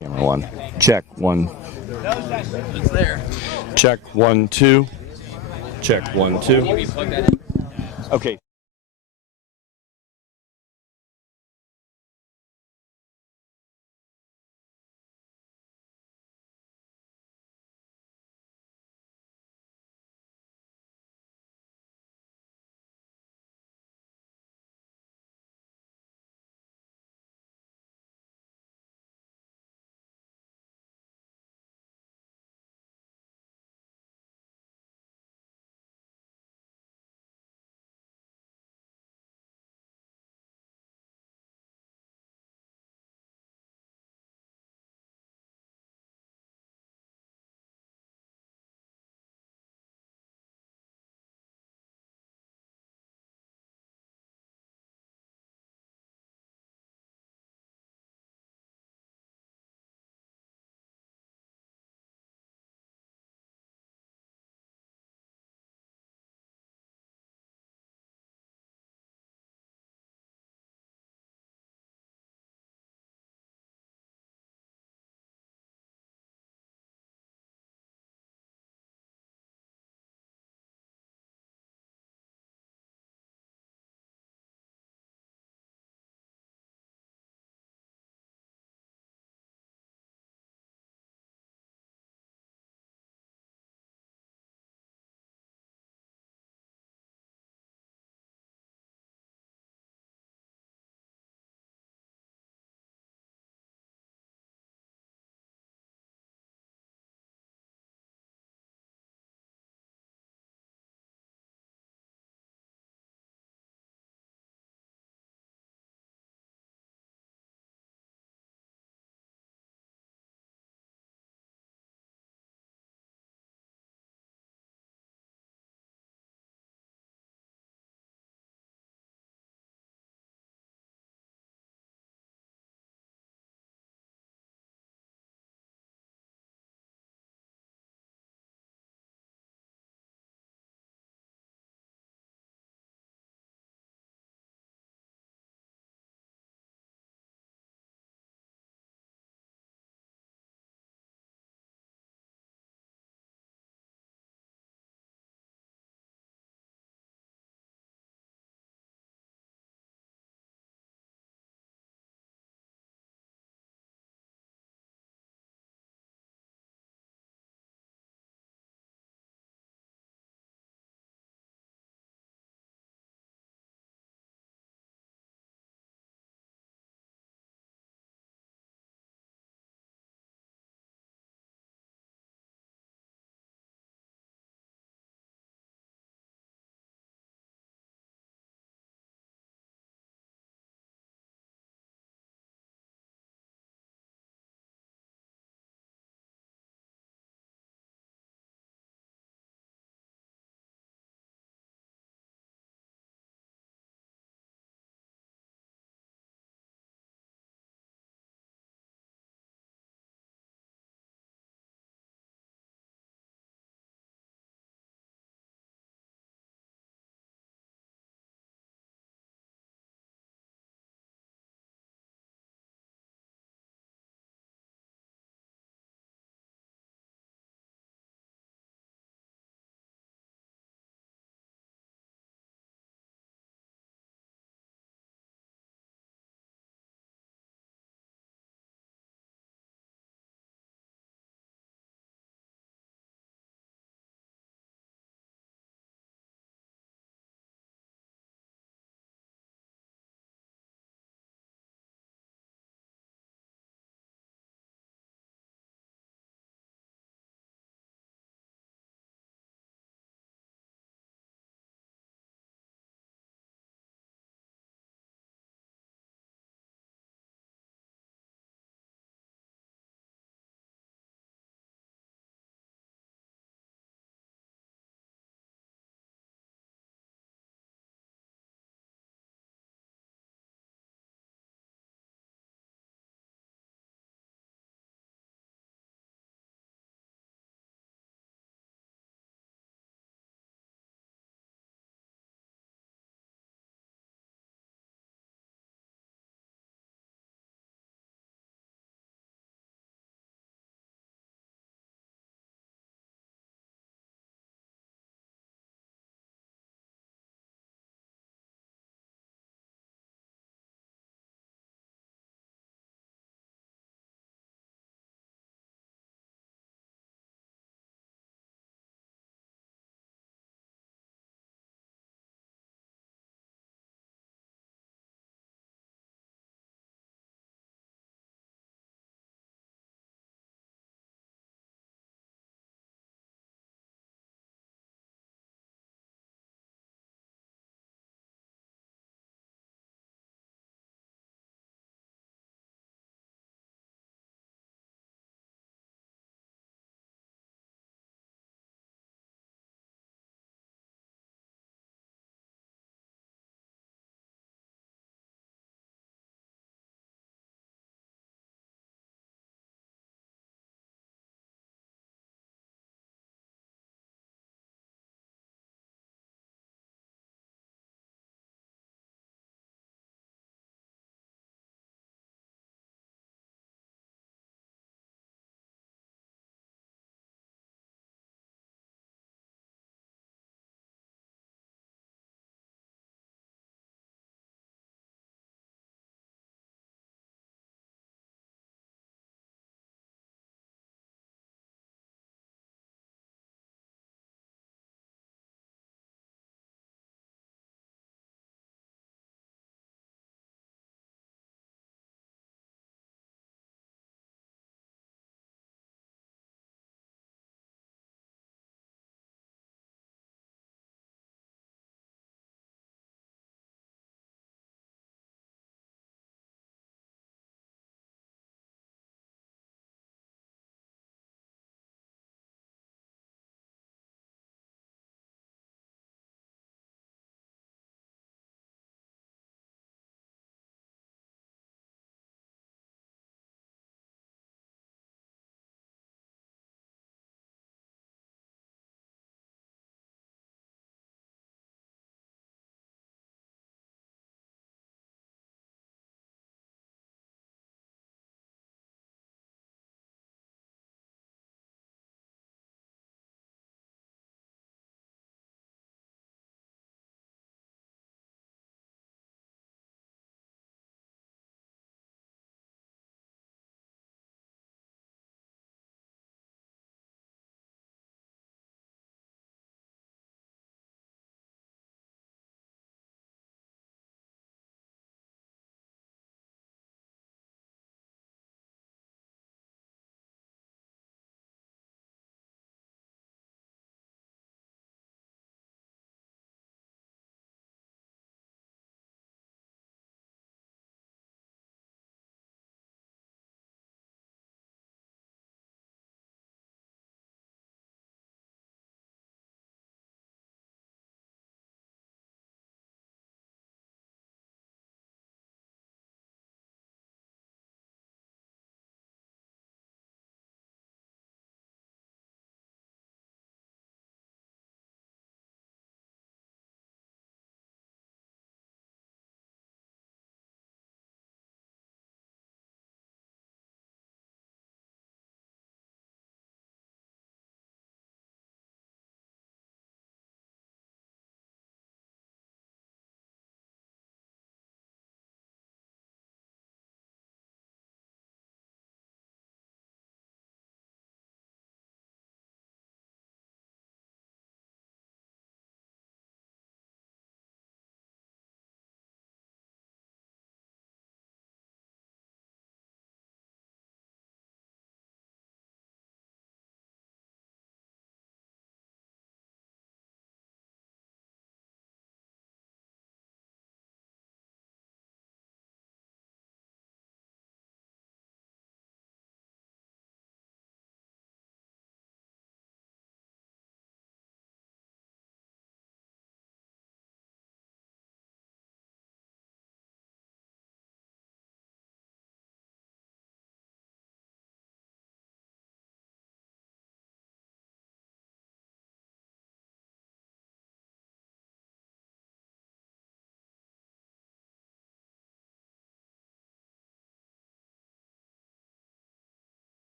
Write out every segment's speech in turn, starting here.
Camera one. Check one. It's there. Check 1 2. Check 1 2. You plug that in. Okay.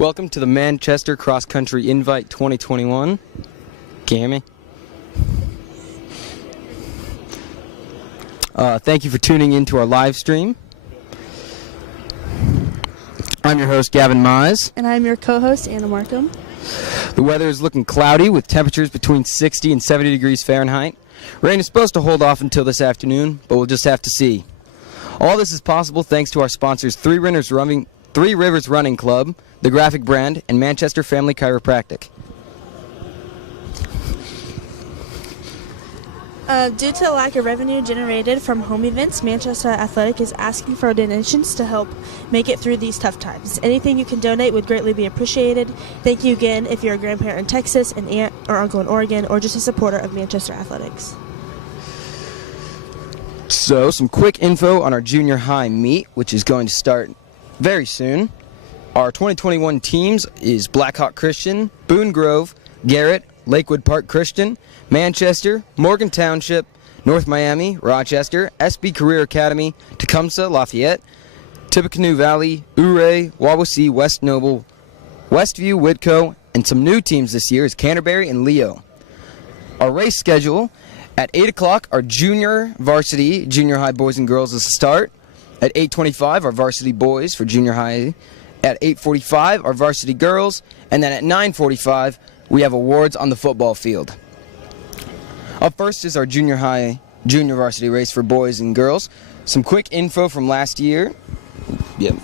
Welcome to the Manchester Cross Country Invite 2021. Can you hear me? Thank you for tuning in to our live stream. I'm your host, Gavin Mize. And I'm your co-host, Anna Markham. The weather is looking cloudy with temperatures between 60 and 70 degrees Fahrenheit. Rain is supposed to hold off until this afternoon, but we'll just have to see. All this is possible thanks to our sponsors, Three Rivers Running Club, the Graphic Brand, and Manchester Family Chiropractic. Due to the lack of revenue generated from home events, Manchester Athletic is asking for donations to help make it through these tough times. Anything you can donate would greatly be appreciated. Thank you again if you're a grandparent in Texas, an aunt or uncle in Oregon, or just a supporter of Manchester Athletics. So, some quick info on our junior high meet, which is going to start very soon. Our 2021 teams is Blackhawk Christian, Boone Grove, Garrett, Lakewood Park Christian, Manchester, Morgan Township, North Miami, Rochester, SB Career Academy, Tecumseh, Lafayette, Tippecanoe Valley, Ouray, Wawasee, West Noble, Westview, Whitco, and some new teams this year is Canterbury and Leo. Our race schedule, at 8 o'clock, our junior varsity, junior high boys and girls is to start. At 8:25, our varsity boys for junior high. At 8:45, our varsity girls. And then at 9:45, we have awards on the football field. Up first is our junior varsity race for boys and girls. Some quick info from last year. Yep.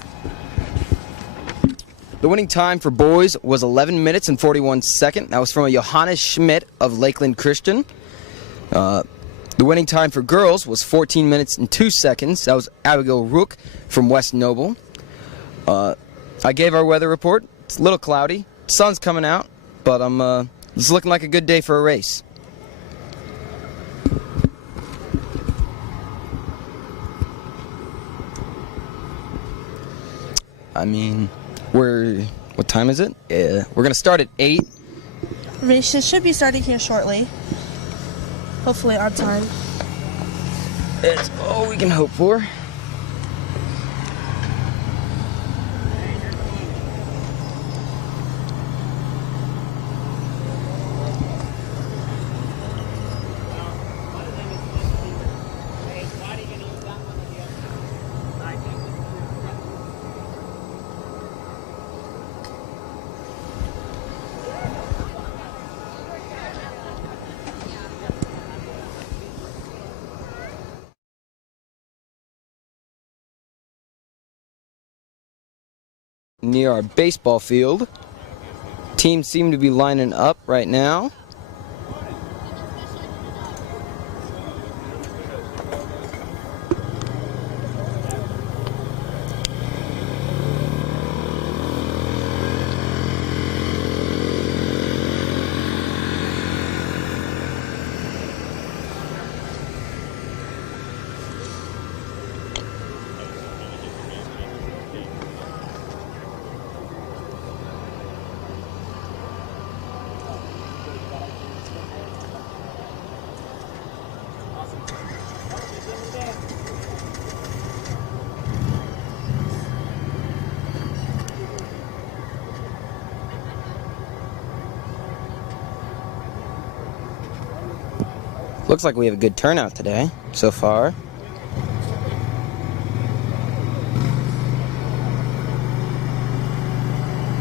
The winning time for boys was 11 minutes and 41 seconds. That was from a Johannes Schmidt of Lakeland Christian. The winning time for girls was 14 minutes and 2 seconds. That was Abigail Rook from West Noble. I gave our weather report. It's a little cloudy. Sun's coming out, but it's looking like a good day for a race. What time is it? We're going to start at 8. Races should be starting here shortly. Hopefully on time. That's all we can hope for. Near our baseball field. Teams seem to be lining up right now. Looks like we have a good turnout today, so far.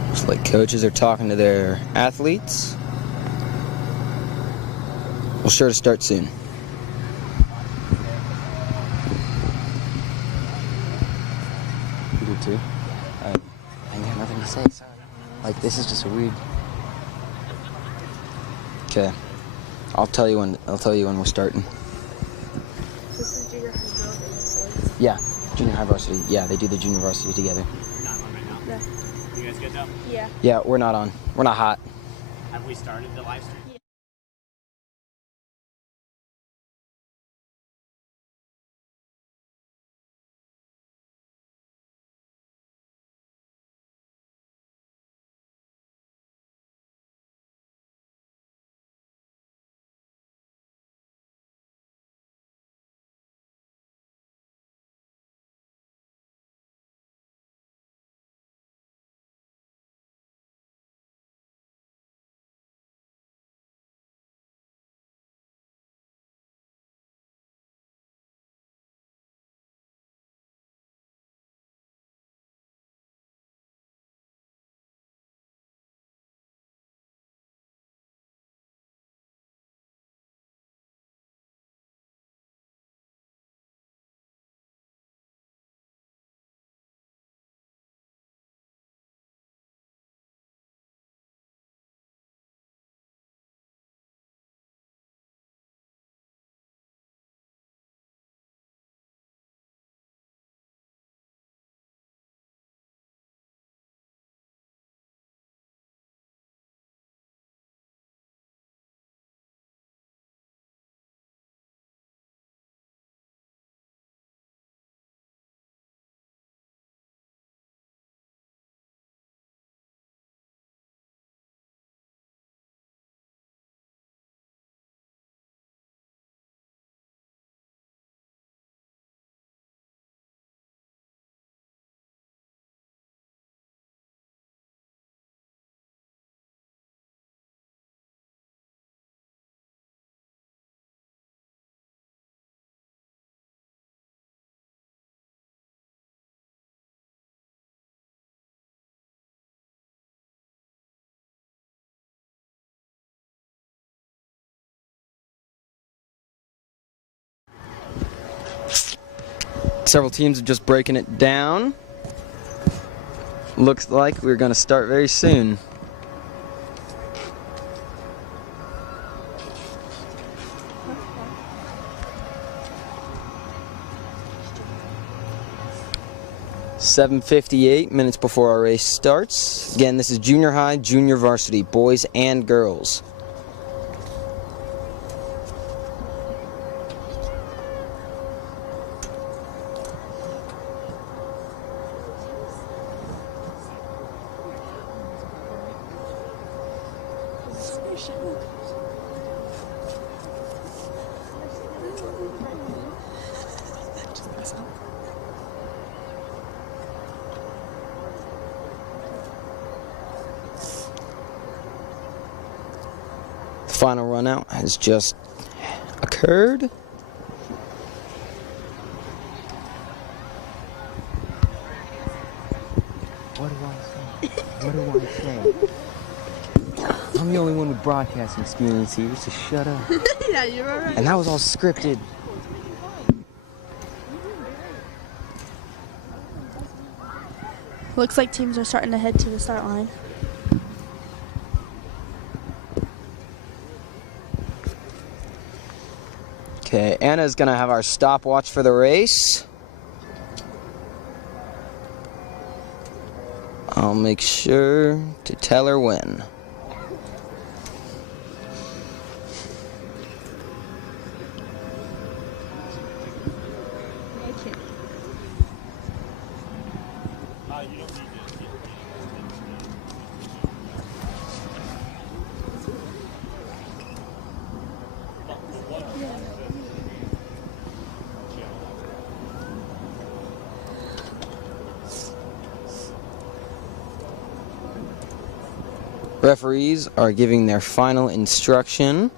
Looks like coaches are talking to their athletes. We're sure to start soon. You do too? I got nothing to say, sorry. Like, this is just a weird... Okay. I'll tell you when we're starting. This is junior high girls and boys. Yeah, junior high varsity. Yeah, they do the junior varsity together. You're not on right now? No. You guys good though? Yeah. Yeah, we're not on. We're not hot. Have we started the live stream? Several teams are just breaking it down. Looks like we're going to start very soon. .7:58 minutes before our race starts. Again, this is junior high, junior varsity, boys and girls. Final run out has just occurred. What do I say? I'm the only one with broadcasting experience here, so shut up. Yeah, you're alright. And that was all scripted. Looks like teams are starting to head to the start line. Okay, Anna's gonna have our stopwatch for the race. I'll make sure to tell her when. Referees are giving their final instruction.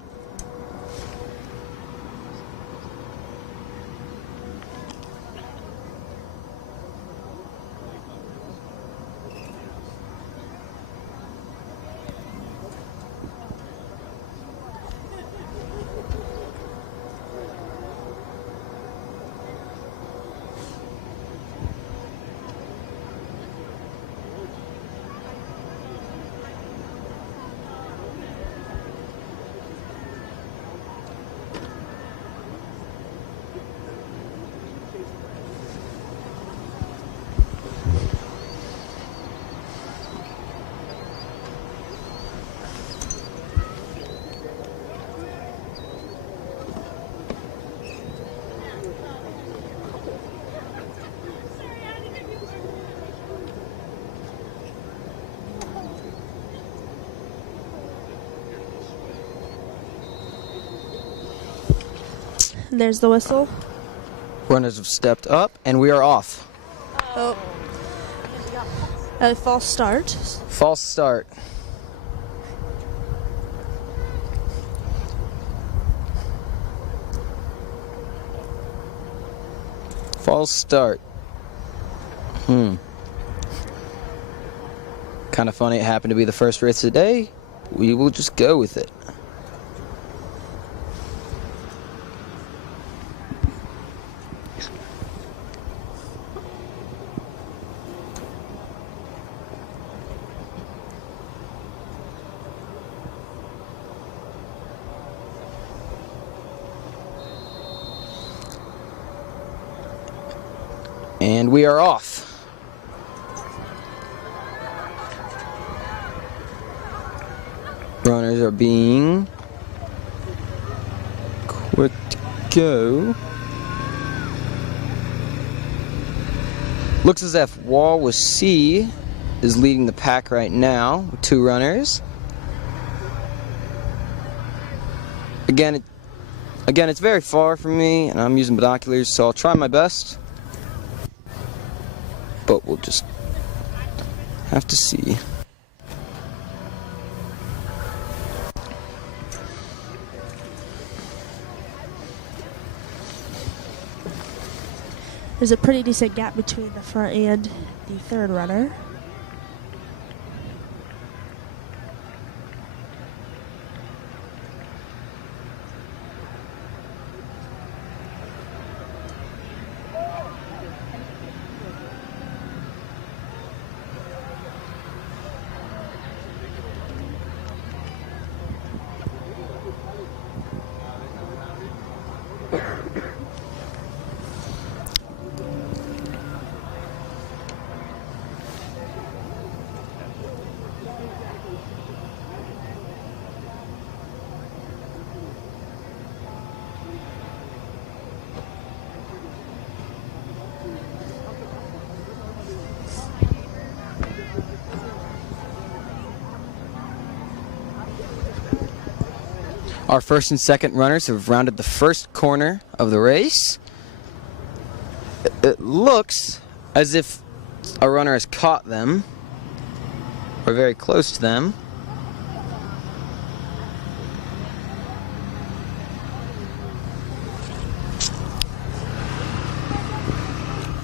There's the whistle. Runners have stepped up, and we are off. Oh. A false start. False start. False start. Kind of funny it happened to be the first race of the day. We will just go with it. And we are off. Runners are being quick to go. Looks as if Wall with C is leading the pack right now with 2 runners. Again, it's very far from me, and I'm using binoculars, so I'll try my best. But we'll just have to see. There's a pretty decent gap between the front and the third runner. Our first and second runners have rounded the first corner of the race. It looks as if a runner has caught them, or very close to them.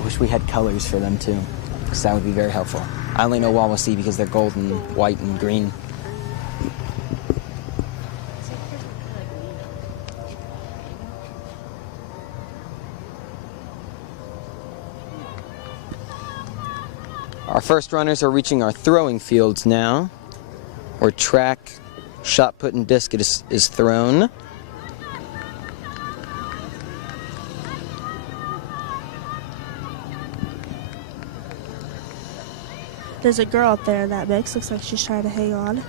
Wish we had colors for them too, because that would be very helpful. I only know Wawasee because they're gold and white and green. Our first runners are reaching our throwing fields now, where track, shot put, and disc is thrown. There's a girl up there in that mix. Looks like she's trying to hang on.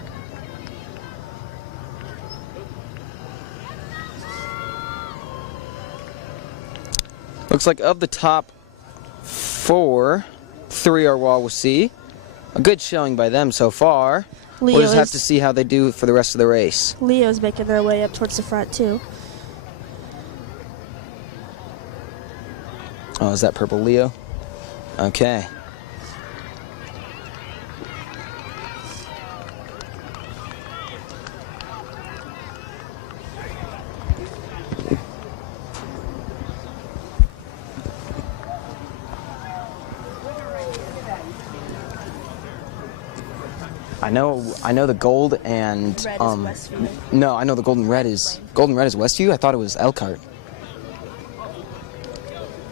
Looks like of the top 4, 3 are Wawasee. A good showing by them so far. We'll just have to see how they do for the rest of the race. Leo's making their way up towards the front too. Oh, is that purple Leo? Okay. I know the gold and Red is Westview. no, I know the gold and red is Westview. I thought it was Elkhart.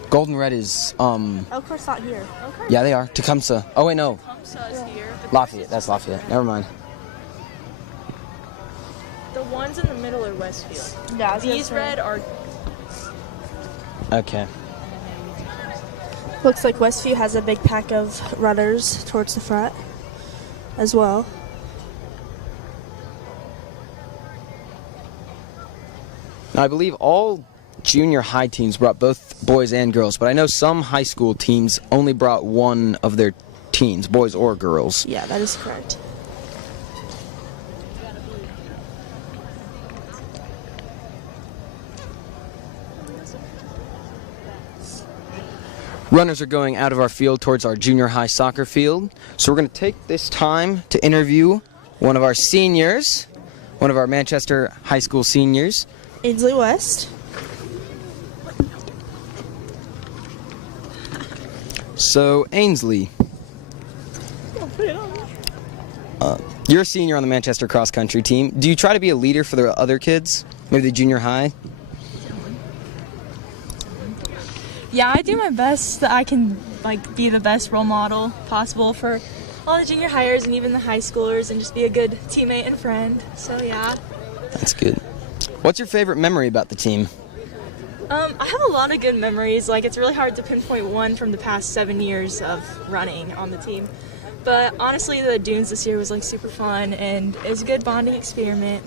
Gold and red is Elkhart's not here. Elkhart? yeah, they are. Tecumseh. Oh wait, no. Tecumseh is here. but Lafayette. That's Lafayette. Never mind. The ones in the middle are Westfield. Yeah, I was gonna These say. red are Okay. Looks like Westview has a big pack of runners towards the front as well. Now, I believe all junior high teams brought both boys and girls, but I know some high school teams only brought one of their teams, boys or girls. Yeah, that is correct. Runners are going out of our field towards our junior high soccer field. So we're going to take this time to interview one of our seniors, one of our Manchester High School seniors. Ainsley West. So, Ainsley, you're a senior on the Manchester cross country team. Do you try to be a leader for the other kids, maybe the junior high? Yeah, I do my best that I can be the best role model possible for all the junior hires and even the high schoolers, and just be a good teammate and friend. So yeah. That's good. What's your favorite memory about the team? I have a lot of good memories. It's really hard to pinpoint one from the past 7 years of running on the team. But honestly, the dunes this year was super fun, and it was a good bonding experiment.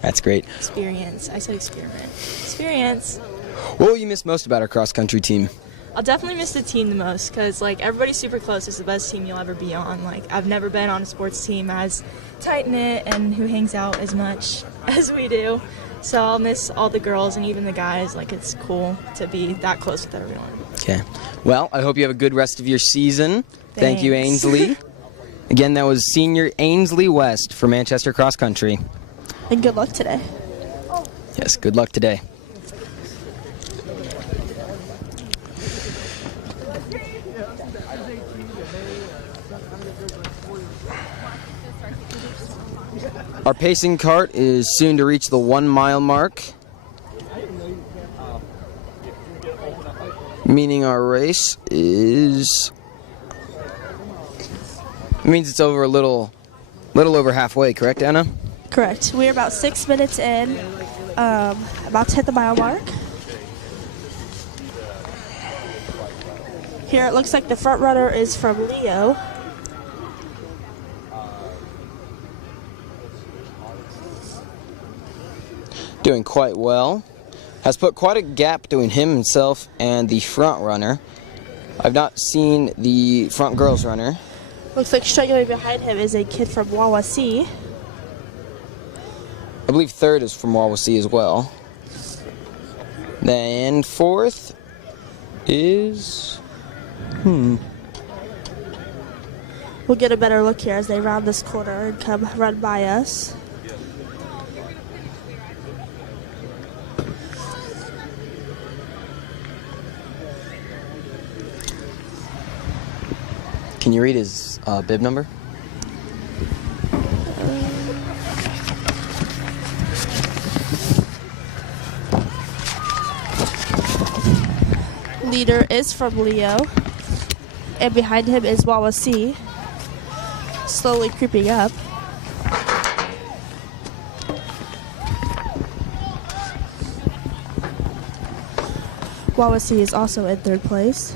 That's great. Experience. I said experiment. Experience. What will you miss most about our cross country team? I'll definitely miss the team the most, because everybody's super close. It's the best team you'll ever be on. I've never been on a sports team as tight-knit and who hangs out as much as we do. So I'll miss all the girls and even the guys. It's cool to be that close with everyone. Okay. Well, I hope you have a good rest of your season. Thank you, Thanks. Ainsley. Again, that was senior Ainsley West for Manchester Cross Country. And good luck today. Yes, good luck today. Our pacing cart is soon to reach the 1 mile mark, meaning our race means it's over a little over halfway, correct, Anna? Correct. We're about 6 minutes in, about to hit the mile mark. Here it looks like the front runner is from Leo. Doing quite well. Has put quite a gap between himself and the front runner. I've not seen the front girls runner. Looks like struggling behind him is a kid from Wawasee. I believe third is from Wawasee as well. Then fourth is... We'll get a better look here as they round this corner and come run by us. Can you read his bib number? Leader is from Leo, and behind him is Wawasee, slowly creeping up. Wawasee is also in third place.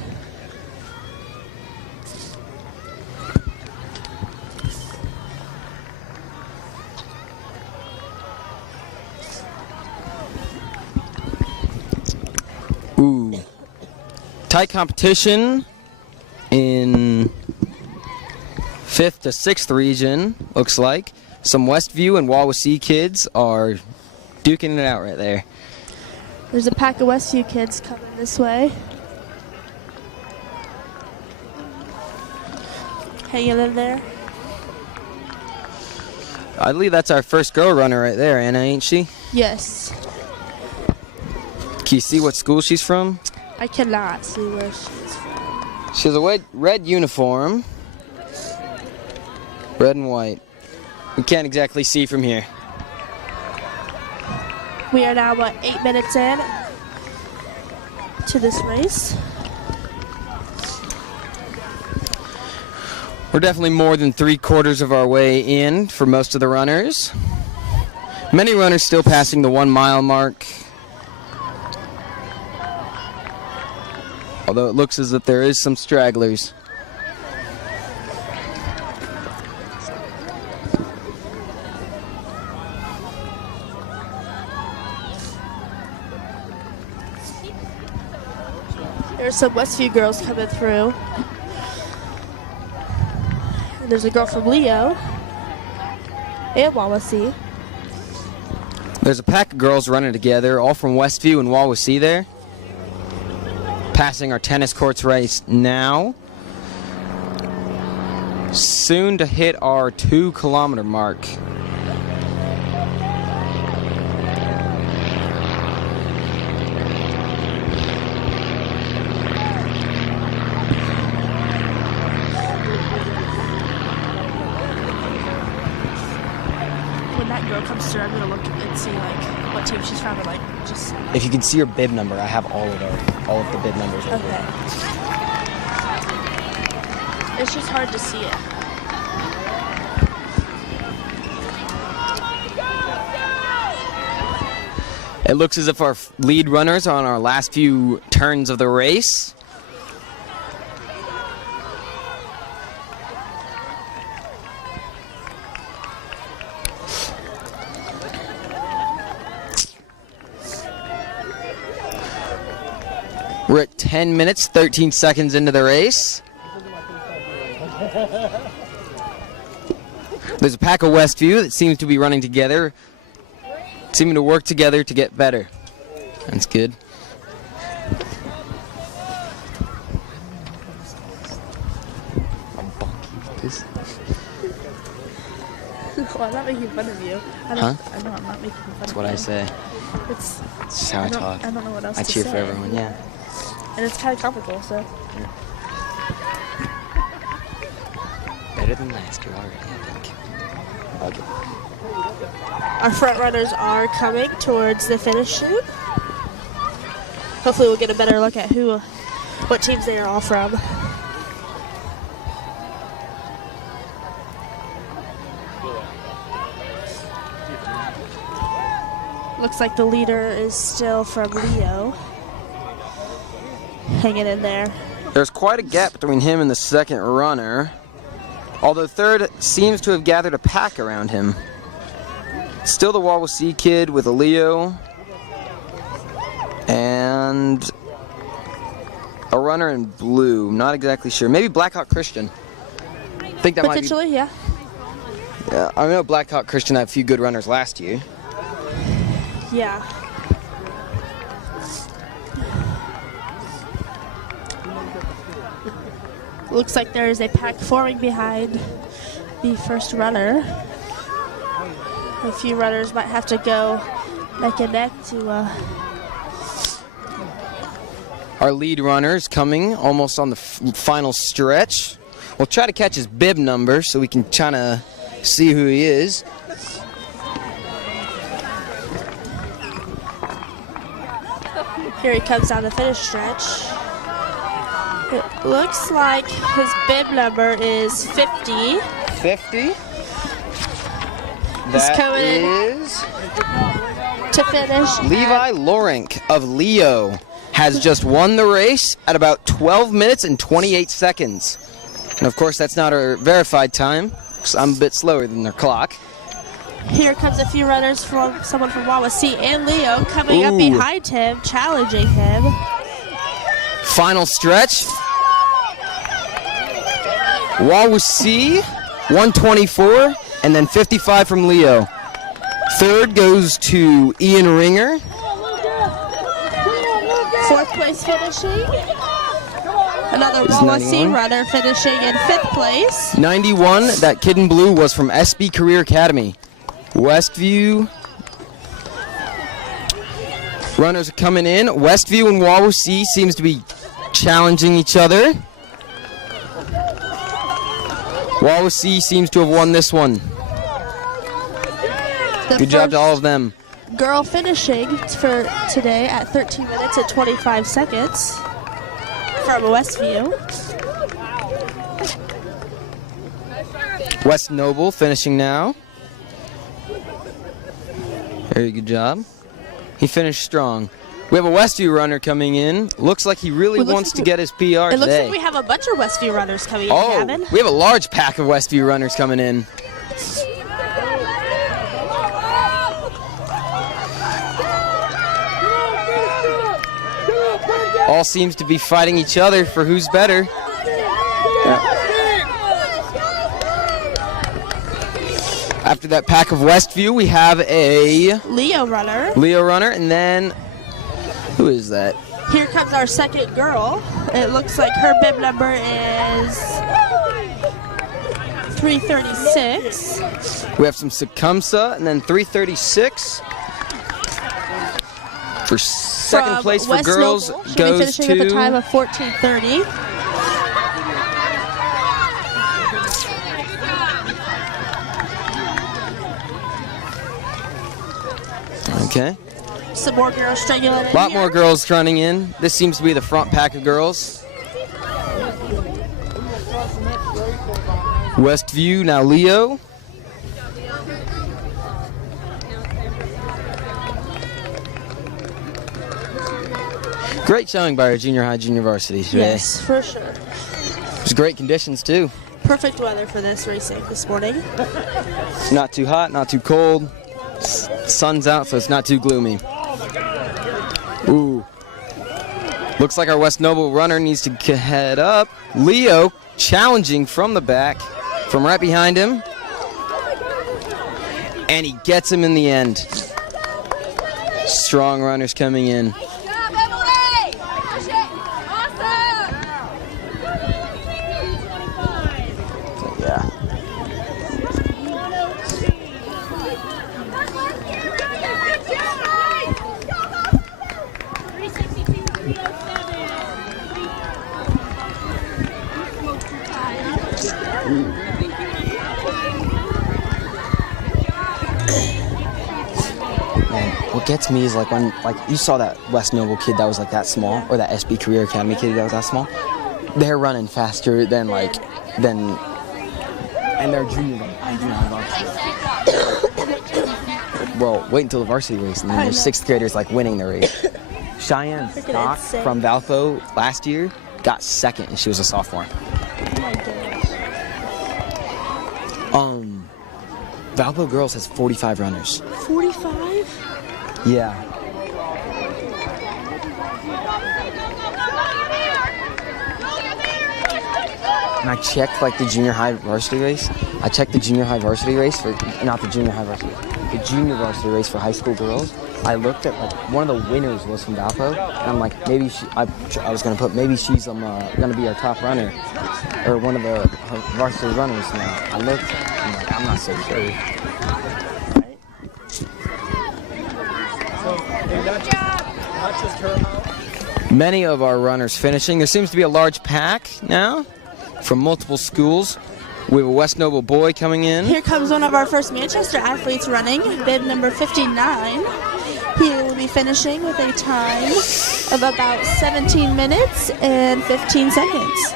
Ooh. Tight competition in 5th to 6th region, looks like. Some Westview and Wawasee kids are duking it out right there. There's a pack of Westview kids coming this way. Hanging in there. I believe that's our first girl runner right there, Anna, ain't she? Yes. Can you see what school she's from? I cannot see where she's from. She has a red uniform. Red and white. We can't exactly see from here. We are now about 8 minutes in to this race. We're definitely more than 3/4 of our way in for most of the runners. Many runners still passing the 1 mile mark. Although it looks as if there is some stragglers. There's some Westview girls coming through. And there's a girl from Leo and Wawasee. There's a pack of girls running together, all from Westview and Wawasee there. Passing our tennis courts right now. Soon to hit our 2 kilometer mark. When that girl comes through, I'm gonna look and see like what team she's from, and like just. If you can see her bib number, I have all of the bib numbers. Right Okay. It's just hard to see it. It looks as if our lead runners are on our last few turns of the race. We're at 10 minutes, 13 seconds into the race. There's a pack of Westview that seems to be running together, seeming to work together to get better. That's good. Well, I'm not making fun of you. I know I'm not making fun That's of what you. I say. It's That's how I talk. I don't know what else I to cheer say. for everyone, yeah. And it's kind of comical, so. Better than last year already, I think. Okay. Our front runners are coming towards the finish chute. Hopefully we'll get a better look at what teams they are all from. Looks like the leader is still from Leo. Hanging in there. There's quite a gap between him and the second runner, although third seems to have gathered a pack around him. Still the Wawasee kid with a Leo and a runner in blue. Not exactly sure. Maybe Blackhawk Christian. I think that Potentially, yeah. might be. Yeah, I know Blackhawk Christian had a few good runners last year. Yeah. Looks like there is a pack forming behind the first runner. A few runners might have to go neck and neck to. Our lead runner is coming almost on the final stretch. We'll try to catch his bib number so we can try to see who he is. Here he comes down the finish stretch. It looks like his bib number is 50. 50. He's coming in is to finish. Levi Lorenk of Leo has just won the race at about 12 minutes and 28 seconds. And of course, that's not a verified time, so I'm a bit slower than their clock. Here comes a few runners from someone from Wawasee and Leo coming up behind him, challenging him. Final stretch. Wawasee, 124, and then 55 from Leo. Third goes to Ian Ringer. Fourth place finishing. Another Is Wawasee 91? runner finishing in fifth place. 91, that kid in blue was from SB Career Academy. Westview. Runners are coming in. Westview and Wawasee seems to be challenging each other. Wawasee seems to have won this one. Good job to all of them. Girl finishing for today at 13 minutes and 25 seconds from Westview. West Noble finishing now. Very good job. He finished strong. We have a Westview runner coming in. Looks like he really wants to get his PR It looks today. like we have a bunch of Westview runners coming in, Oh, Gavin. we have a large pack of Westview runners coming in. All seems to be fighting each other for who's better. After that pack of Westview, we have a Leo runner. Leo runner, and then who is that? Here comes our second girl. It looks like her bib number is 336. We have some Tecumseh, and then 336. For second From place for West girls Noble. She'll be goes finishing to with a time of 14:30. Okay. Some more girls struggling in A lot here. more girls running in. This seems to be the front pack of girls. Westview, now Leo. Great showing by our junior high, junior varsity today. Yes, for sure. It was great conditions too. Perfect weather for this racing this morning. Not too hot, not too cold. Sun's out, so it's not too gloomy. Ooh. Looks like our West Noble runner needs to head up. Leo challenging from the back, from right behind him. And he gets him in the end. Strong runners coming in. Yeah. Man, what gets me is like when you saw that West Noble kid that was like that small, or that SB Career Academy kid that was that small. They're running faster than and they're junior varsity. Well, wait until the varsity race, and then there's sixth graders like winning the race. Cheyenne Freaking Stock insane. from Valpo last year got second, and she was a sophomore. Oh my goodness. Valpo girls has 45 runners. 45? Yeah. And I checked like the junior high varsity race. I checked the junior high varsity race for not the junior high varsity. the junior varsity race for high school girls, I looked at like one of the winners was from Valpo, and I'm like, maybe I was gonna put maybe she's gonna be our top runner, or one of the varsity runners now. I looked, I'm like, I'm not so sure. Many of our runners finishing. There seems to be a large pack now from multiple schools. We have a West Noble boy coming in. Here comes one of our first Manchester athletes running, bib number 59. He will be finishing with a time of about 17 minutes and 15 seconds.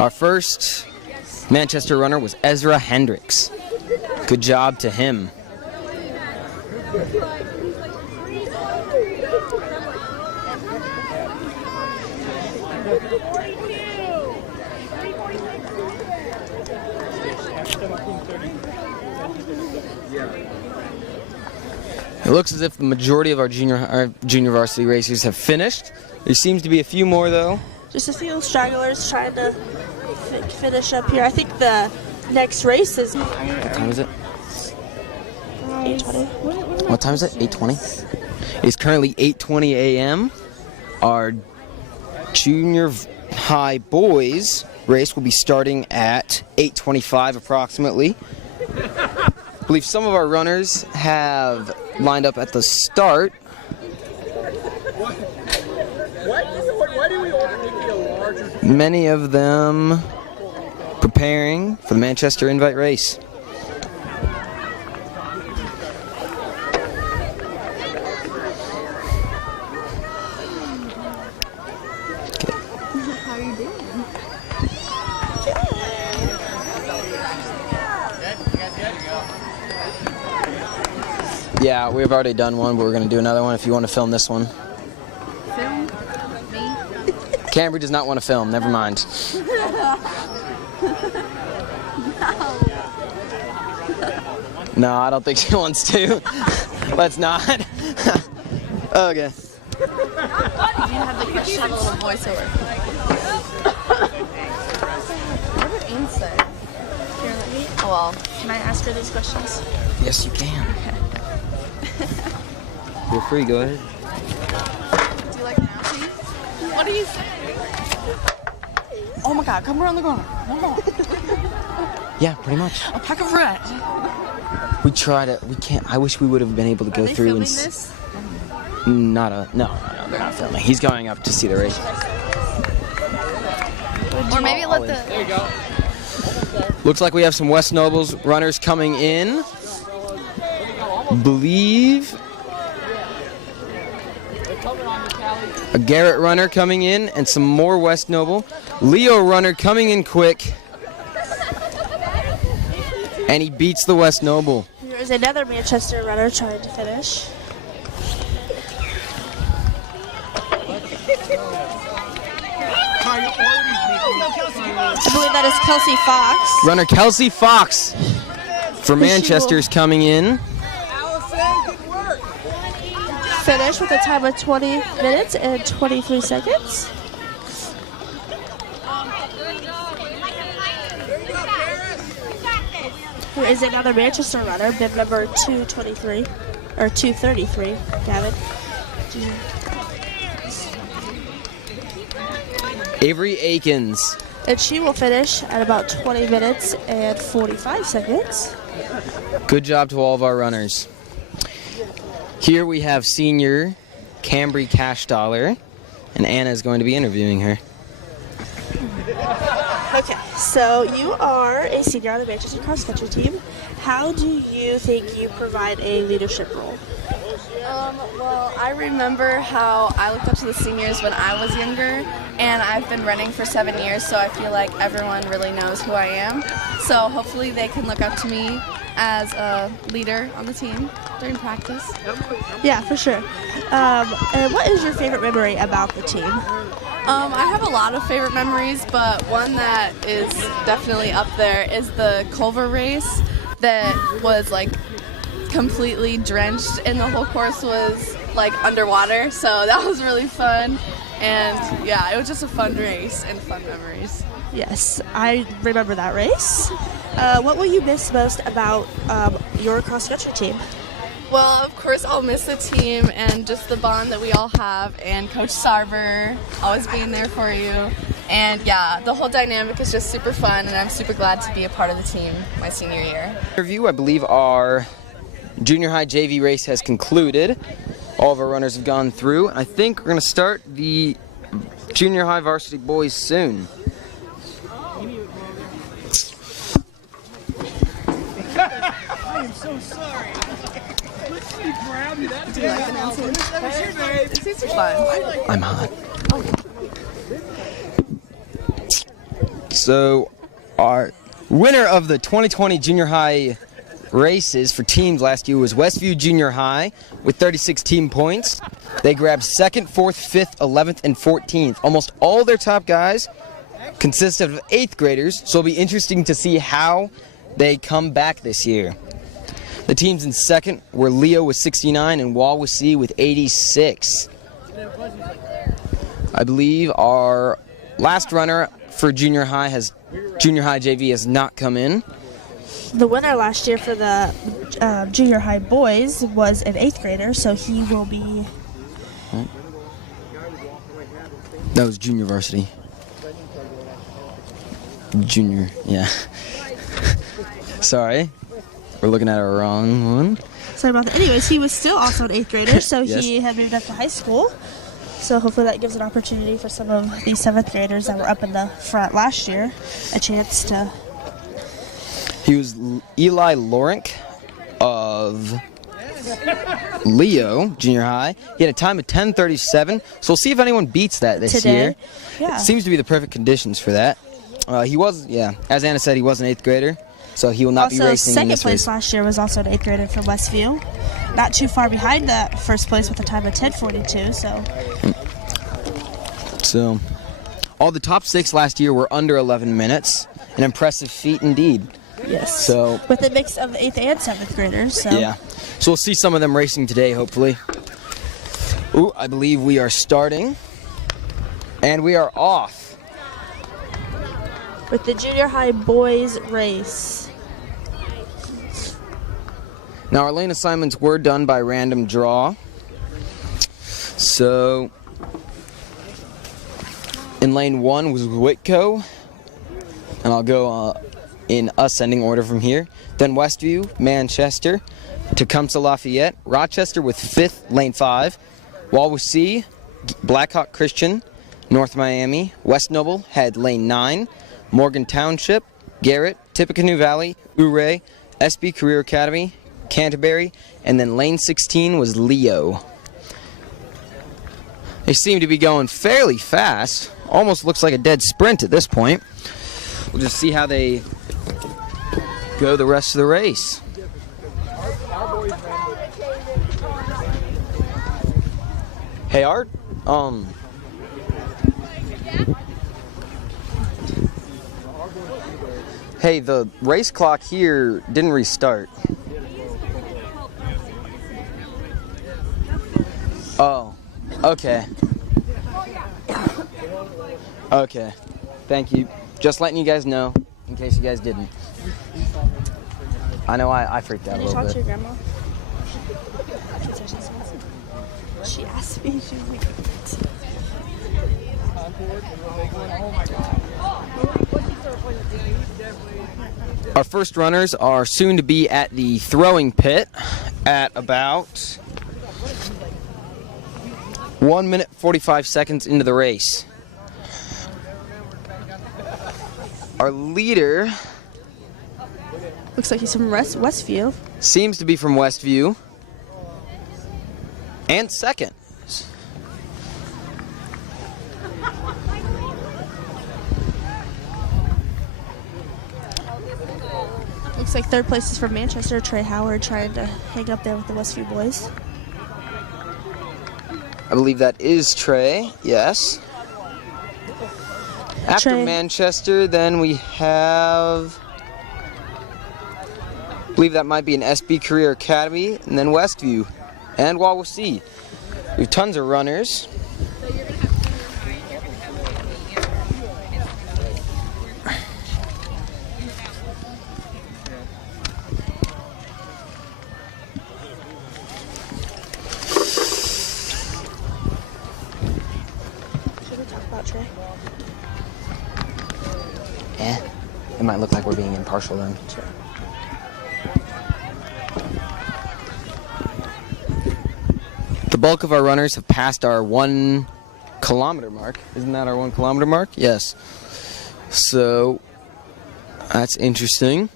Our first Manchester runner was Ezra Hendricks. Good job to him. It looks as if the majority of our junior varsity racers have finished. There seems to be a few more, though. Just a few stragglers trying to finish up here. I think the next race is... What time is it? 8:20. What time is it? 8:20? It's currently 8:20 a.m. Our junior high boys race will be starting at 8:25 approximately. I believe some of our runners have lined up at the start. Many of them preparing for the Manchester Invite race. How are you doing? Yeah, we've already done one, but we're going to do another one if you want to film this one. Film? Me? Cambry does not want to film, never mind. No, I don't think she wants to. Let's not. Okay. You have the question, a little voiceover. What did Aim say? Here, let me... Oh, well. Can I ask her these questions? Yes, you can. Feel free, go ahead. Do you like Nancy? What do you say? Oh my god, come around the corner. One more. Yeah, pretty much. A pack of red. We can't, I wish we would have been able to go through and... this? No, they're not filming. He's going up to see the race. Or maybe let the... There you go. Looks like we have some West Nobles runners coming in. Believe a Garrett runner coming in and some more West Noble. Leo runner coming in quick. And he beats the West Noble. Here is another Manchester runner trying to finish. I believe that is Kelsey Fox. Runner Kelsey Fox for Manchester is coming in. Finish with a time of 20 minutes and 23 seconds. Here is another Manchester runner, bib number 223, or 233, Gavin. Avery Akins. And she will finish at about 20 minutes and 45 seconds. Good job to all of our runners. Here we have senior Cambry Cash Dollar, and Anna is going to be interviewing her. Okay, so you are a senior on the Manchester cross country team. How do you think you provide a leadership role? Well, I remember how I looked up to the seniors when I was younger, and I've been running for 7 years, so I feel like everyone really knows who I am. So hopefully they can look up to me as a leader on the team during practice. Yeah, for sure. And what is your favorite memory about the team? I have a lot of favorite memories, but one that is definitely up there is the Culver race that was like completely drenched and the whole course was like underwater, so that was really fun. And yeah, it was just a fun race and fun memories. Yes, I remember that race. What will you miss most about your cross-country team? Well, of course, I'll miss the team and just the bond that we all have, and Coach Sarver always being there for you. And yeah, the whole dynamic is just super fun, and I'm super glad to be a part of the team my senior year. Review, I believe our junior high JV race has concluded. All of our runners have gone through. I think we're going to start the junior high varsity boys soon. I am so sorry. Do you like announcements? These are fun. I'm hot. So, our winner of the 2020 junior high races for teams last year was Westview Junior High with 36 team points. They grabbed 2nd, 4th, 5th, 11th, and 14th. Almost all their top guys consist of 8th graders, so it'll be interesting to see how they come back this year. The teams in 2nd were Leo with 69 and Wawasee with 86. I believe our last runner for junior high JV has not come in. The winner last year for the junior high boys was an 8th grader, so he will be... That was junior varsity. Junior, yeah. Sorry. We're looking at our wrong one. Sorry about that. Anyways, he was still also an 8th grader, so Yes. he had moved up to high school. So hopefully that gives an opportunity for some of these 7th graders that were up in the front last year a chance to... He was Eli Lorink of Leo Junior High. He had a time of 10:37, so we'll see if anyone beats that this Today? year. Yeah. It seems to be the perfect conditions for that. He was, as Anna said, he was an 8th grader, so he will not be Also, racing in second this place race. last year was also an 8th grader from Westview. Not too far behind that first place with a time of 10:42, so... So, all the top 6 last year were under 11 minutes. An impressive feat indeed. Yes. So, with a mix of 8th and 7th graders, so... yeah. So we'll see some of them racing today, hopefully. Ooh, I believe we are starting. And we are off. With the junior high boys race. Now, our lane assignments were done by random draw. So, in lane 1 was Whitco. And I'll go in ascending order from here. Then Westview, Manchester, Tecumseh Lafayette, Rochester with 5th, lane 5. Wawasee, Blackhawk Christian, North Miami, West Noble had lane 9. Morgan Township, Garrett, Tippecanoe Valley, Ouray, SB Career Academy, Canterbury, and then lane 16 was Leo. They seem to be going fairly fast. Almost looks like a dead sprint at this point. We'll just see how they go the rest of the race. Hey Art, hey, the race clock here didn't restart. Oh, okay. Okay, thank you. Just letting you guys know, in case you guys didn't. I know I freaked out a little bit. Can you talk to your grandma? She asked me. She was like... Our first runners are soon to be at the throwing pit at about 1 minute 45 seconds into the race. Our leader Looks like he's from Westview. seems to be from Westview. And second. Looks like third place is from Manchester. Trey Howard trying to hang up there with the Westview boys. I believe that is Trey, yes. After Trey. Manchester, then we have, I believe that might be an SB Career Academy, and then Westview, and Wawasee. We have tons of runners. It might look like we're being impartial then. Sure. The bulk of our runners have passed our 1 kilometer mark. Isn't that our 1 kilometer mark? Yes. So, that's interesting.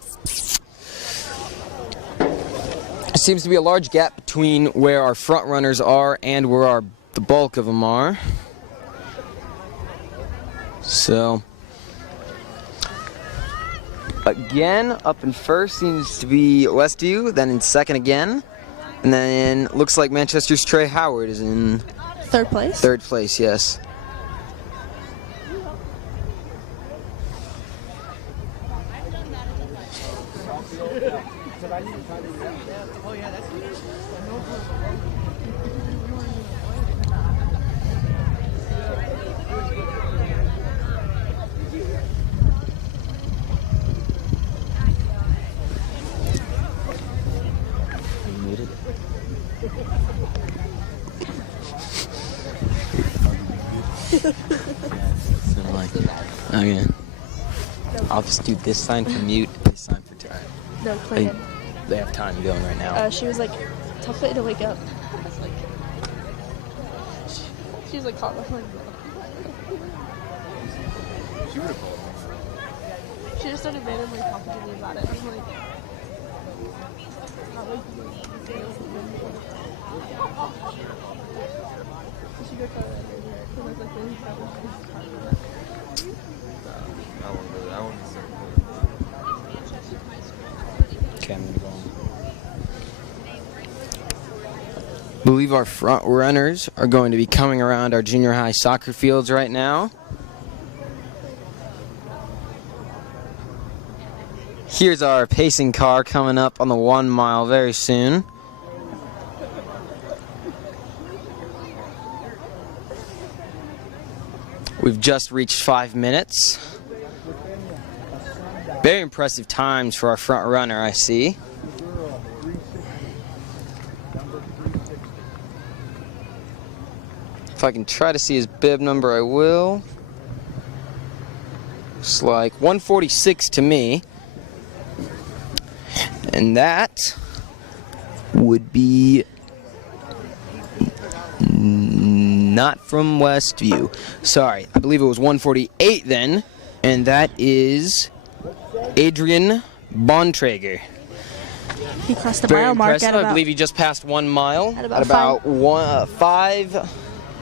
There seems to be a large gap between where our front runners are and where the bulk of them are. So, again, up in first seems to be Westview, then in second again. And then looks like Manchester's Trey Howard is in 3rd place? 3rd place, yes. Okay. I'll just do this sign for mute, this sign for time. No, Clayton. They have time going right now. She was like, tell Clayton to wake up. She was like, caught my phone. She just started randomly talking to me about it. I'm like, not waking me. You should go tell her in here. Because I was like, really sad when she was talking about it. Okay, I'm gonna go on. I believe our front runners are going to be coming around our junior high soccer fields right now. Here's our pacing car coming up on the 1 mile very soon. We've just reached 5 minutes. Very impressive times for our front runner, I see. If I can try to see his bib number, I will. Looks like 146 to me. And that would be not from Westview. Sorry, I believe it was 148 then. And that is Adrian Bontrager. He crossed the Very mile mark impressive. at about, I believe he just passed 1 mile at at about 5,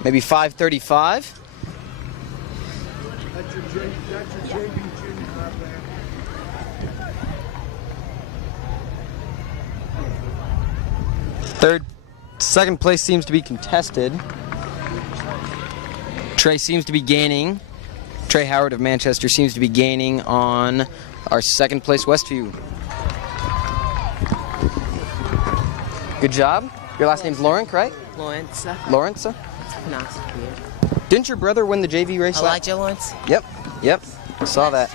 maybe 5:35. Second place seems to be contested. Trey seems to be gaining. Trey Howard of Manchester seems to be gaining on our 2nd place Westview. Good job. Your last name's Lawrence, right? Lawrence. Lawrence? Pronounced weird. Didn't your brother win the JV race? Elijah Lawrence? Yep. I saw that.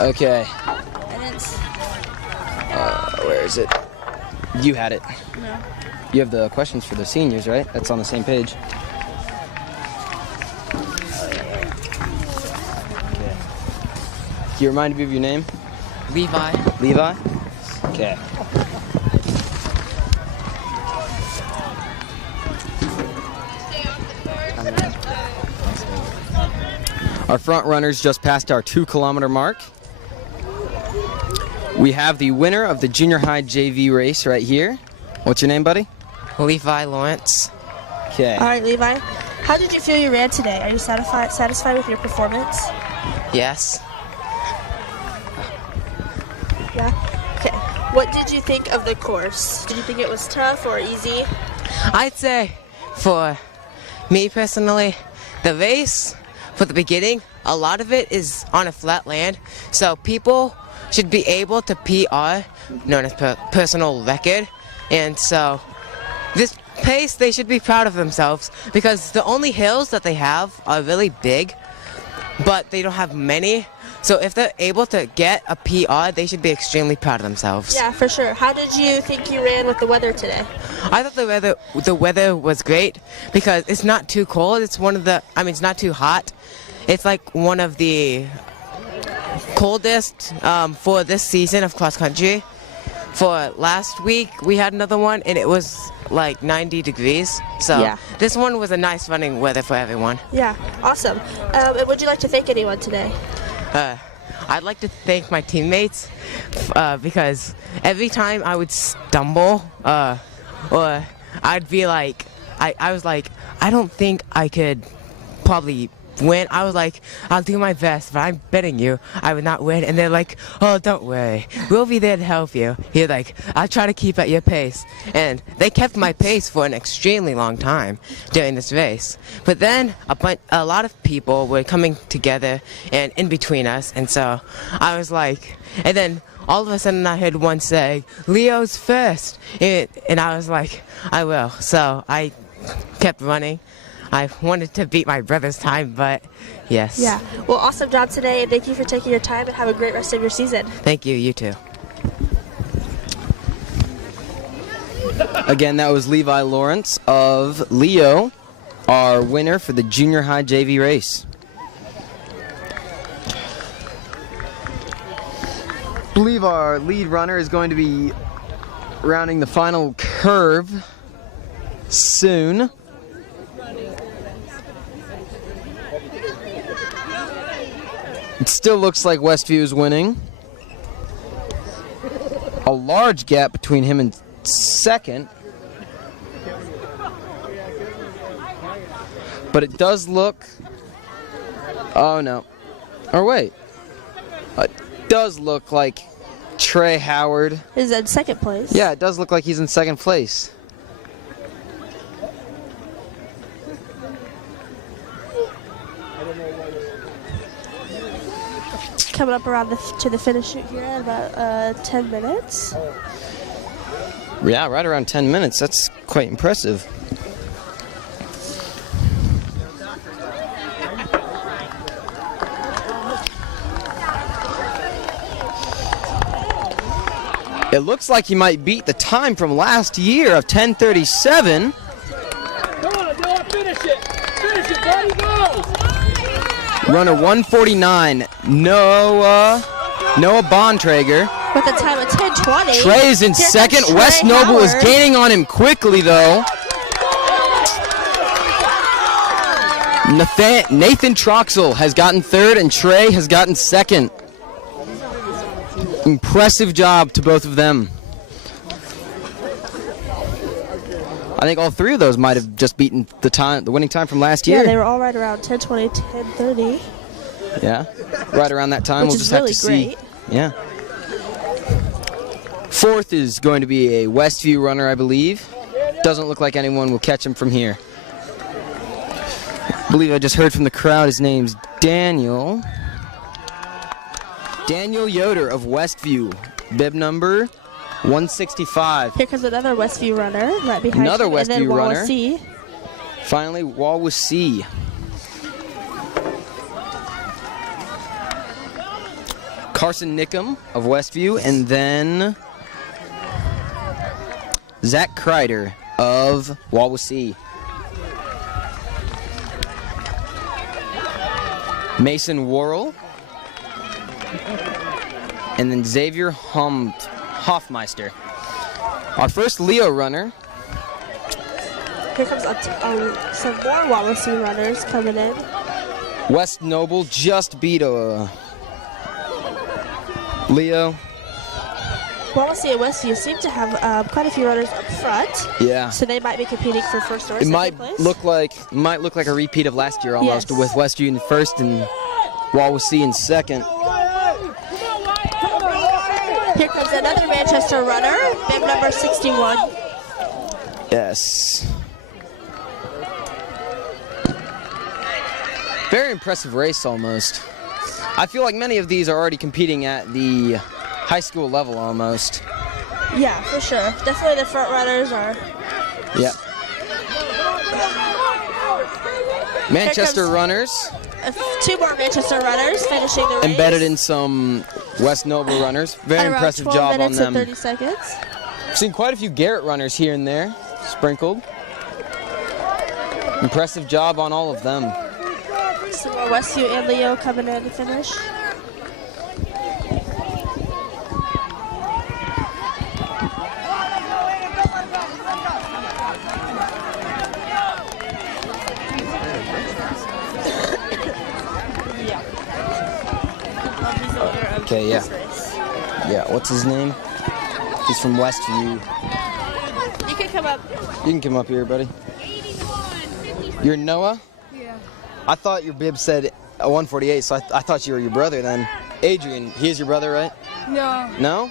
Okay. Where is it? You had it. No. You have the questions for the seniors, right? That's on the same page. Can you remind me of your name? Levi. Levi? Okay. Our front runners just passed our 2 kilometer mark. We have the winner of the junior high JV race right here. What's your name, buddy? Levi Lawrence. Okay. All right, Levi. How did you feel you ran today? Are you satisfied with your performance? Yes. Yeah? Okay. What did you think of the course? Did you think it was tough or easy? I'd say for me personally, the race, for the beginning, a lot of it is on a flat land. So people should be able to PR, known as personal record. And so this pace, they should be proud of themselves because the only hills that they have are really big, but they don't have many. So if they're able to get a PR, they should be extremely proud of themselves. Yeah, for sure. How did you think you ran with the weather today? I thought the weather was great because it's not too cold. It's it's not too hot, it's like one of the coldest for this season of cross country. For last week, we had another one, and it was like 90 degrees. So Yeah. this one was a nice running weather for everyone. Yeah, awesome. And would you like to thank anyone today? I'd like to thank my teammates because every time I would stumble or I'd be like, I was like, I don't think I could probably win. I was like, I'll do my best, but I'm betting you I would not win. And they're like, oh, don't worry, we'll be there to help you. You're like, I'll try to keep at your pace. And they kept my pace for an extremely long time during this race. But then a lot of people were coming together and in between us. And so I was like, and then all of a sudden I heard one say, Leo's first. And I was like, I will. So I kept running. I wanted to beat my brother's time, but yes. Yeah. Well, awesome job today, and thank you for taking your time, and have a great rest of your season. Thank you, you too. Again, that was Levi Lawrence of Leo, our winner for the junior high JV race. I believe our lead runner is going to be rounding the final curve soon. It still looks like Westview is winning. A large gap between him and second. But it does look... Oh, no. Or wait. It does look like Trey Howard is in second place. Yeah, it does look like he's in second place. Coming up around to the finish shoot here in about 10 minutes. Yeah, right around 10 minutes. That's quite impressive. It looks like he might beat the time from last year of 10:37. Come on, Noah, finish it. Finish it, buddy, go. Runner 149, Noah Bontrager. With a time of 10:20. Trey's in Here second. comes West Trey Noble is Howard. gaining on him quickly, though. Nathan Troxel has gotten third, and Trey has gotten second. Impressive job to both of them. I think all three of those might have just beaten the winning time from last year. Yeah, they were all right around 10:20, 10:30. Yeah, right around that time. Which We'll is just really have to see. great. Yeah. Fourth is going to be a Westview runner, I believe. Doesn't look like anyone will catch him from here. I believe I just heard from the crowd. His name's Daniel Yoder of Westview. Bib number 165. Here comes another Westview runner right behind Another him, and then Westview runner. Wawasee. Finally, Wawasee. Carson Nickum of Westview, and then Zach Kreider of Wawasee. Mason Worrell, and then Xavier Hoffmeister. Our first Leo runner. Here comes some more Wawasee runners coming in. West Noble just beat a Leo. Wawasee and Westview seem to have quite a few runners up front. Yeah. So they might be competing for first or It second might place. look like a repeat of last year almost, Yes. with Westview in first and Wawasee in second. Here comes another Manchester runner, bib number 61. Yes. Very impressive race almost. I feel like many of these are already competing at the high school level almost. Yeah, for sure. Definitely the front runners are. Yeah. Manchester comes- runners Two more Manchester runners finishing the race. embedded in some West Noble runners. Very At around impressive 12 job on minutes and them. 30 seconds. I've seen quite a few Garrett runners here and there sprinkled. Impressive job on all of them. Some more Westview and Leo coming in to finish. Okay, yeah. Yeah, what's his name? He's from Westview. You can come up. You can come up here, buddy. You're Noah? Yeah. I thought your bib said 148, so I thought you were your brother then. Adrian, he is your brother, right? No, No?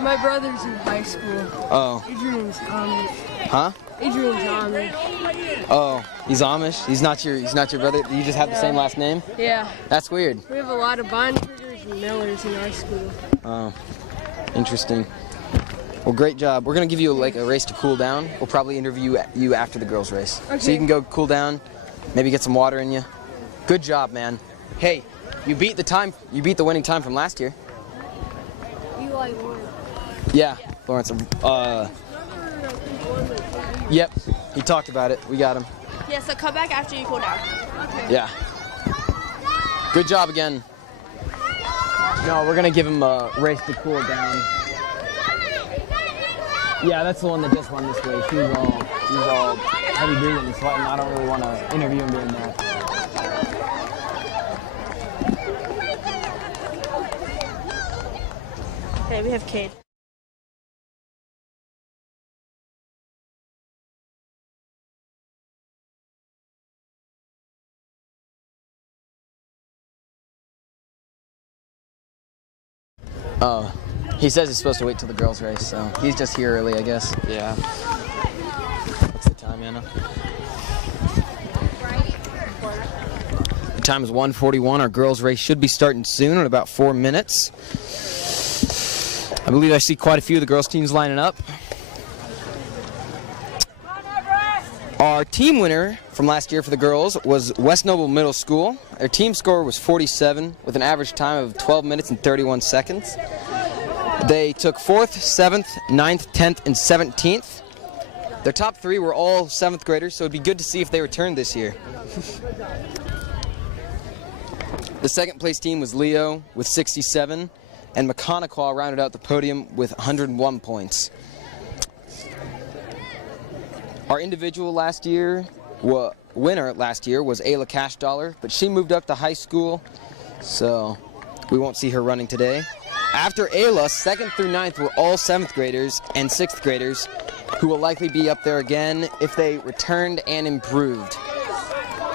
my brother's in high school. Oh. Adrian's Amish. Huh? Adrian's Amish. Oh, he's Amish? He's not your brother? You just have the same last name? Yeah. That's weird. We have a lot of Bontraggers and Millers in our school. Oh, interesting. Well, great job. We're gonna give you a race to cool down. We'll probably interview you after the girls' race, so Okay. you can go cool down, maybe get some water in you. Good job, man. Hey, you beat the time. You beat the winning time from last year. Eli Lawrence. Yeah, Lawrence. Yep, he talked about it. We got him. Yeah, so come back after you cool down. Yeah. Good job again. No, we're gonna give him a race to cool down. Yeah, that's the one that just won this race. He's all heavy breathing and sweating. I don't really want to interview him doing that. Okay, we have Cade. Oh, he says he's supposed to wait till the girls' race, so he's just here early, I guess. Yeah. What's the time, Anna? The time is 1:41. Our girls' race should be starting soon in about 4 minutes. I believe I see quite a few of the girls' teams lining up. Our team winner from last year for the girls was West Noble Middle School. Their team score was 47 with an average time of 12 minutes and 31 seconds. They took 4th, 7th, 9th, 10th, and 17th. Their top 3 were all 7th graders, so it'd be good to see if they returned this year. The second place team was Leo with 67, and McConaughey rounded out the podium with 101 points. Our individual winner last year was Ayla Cashdollar, but she moved up to high school, so we won't see her running today. After Ayla, 2nd through 9th were all 7th graders and 6th graders, who will likely be up there again if they returned and improved.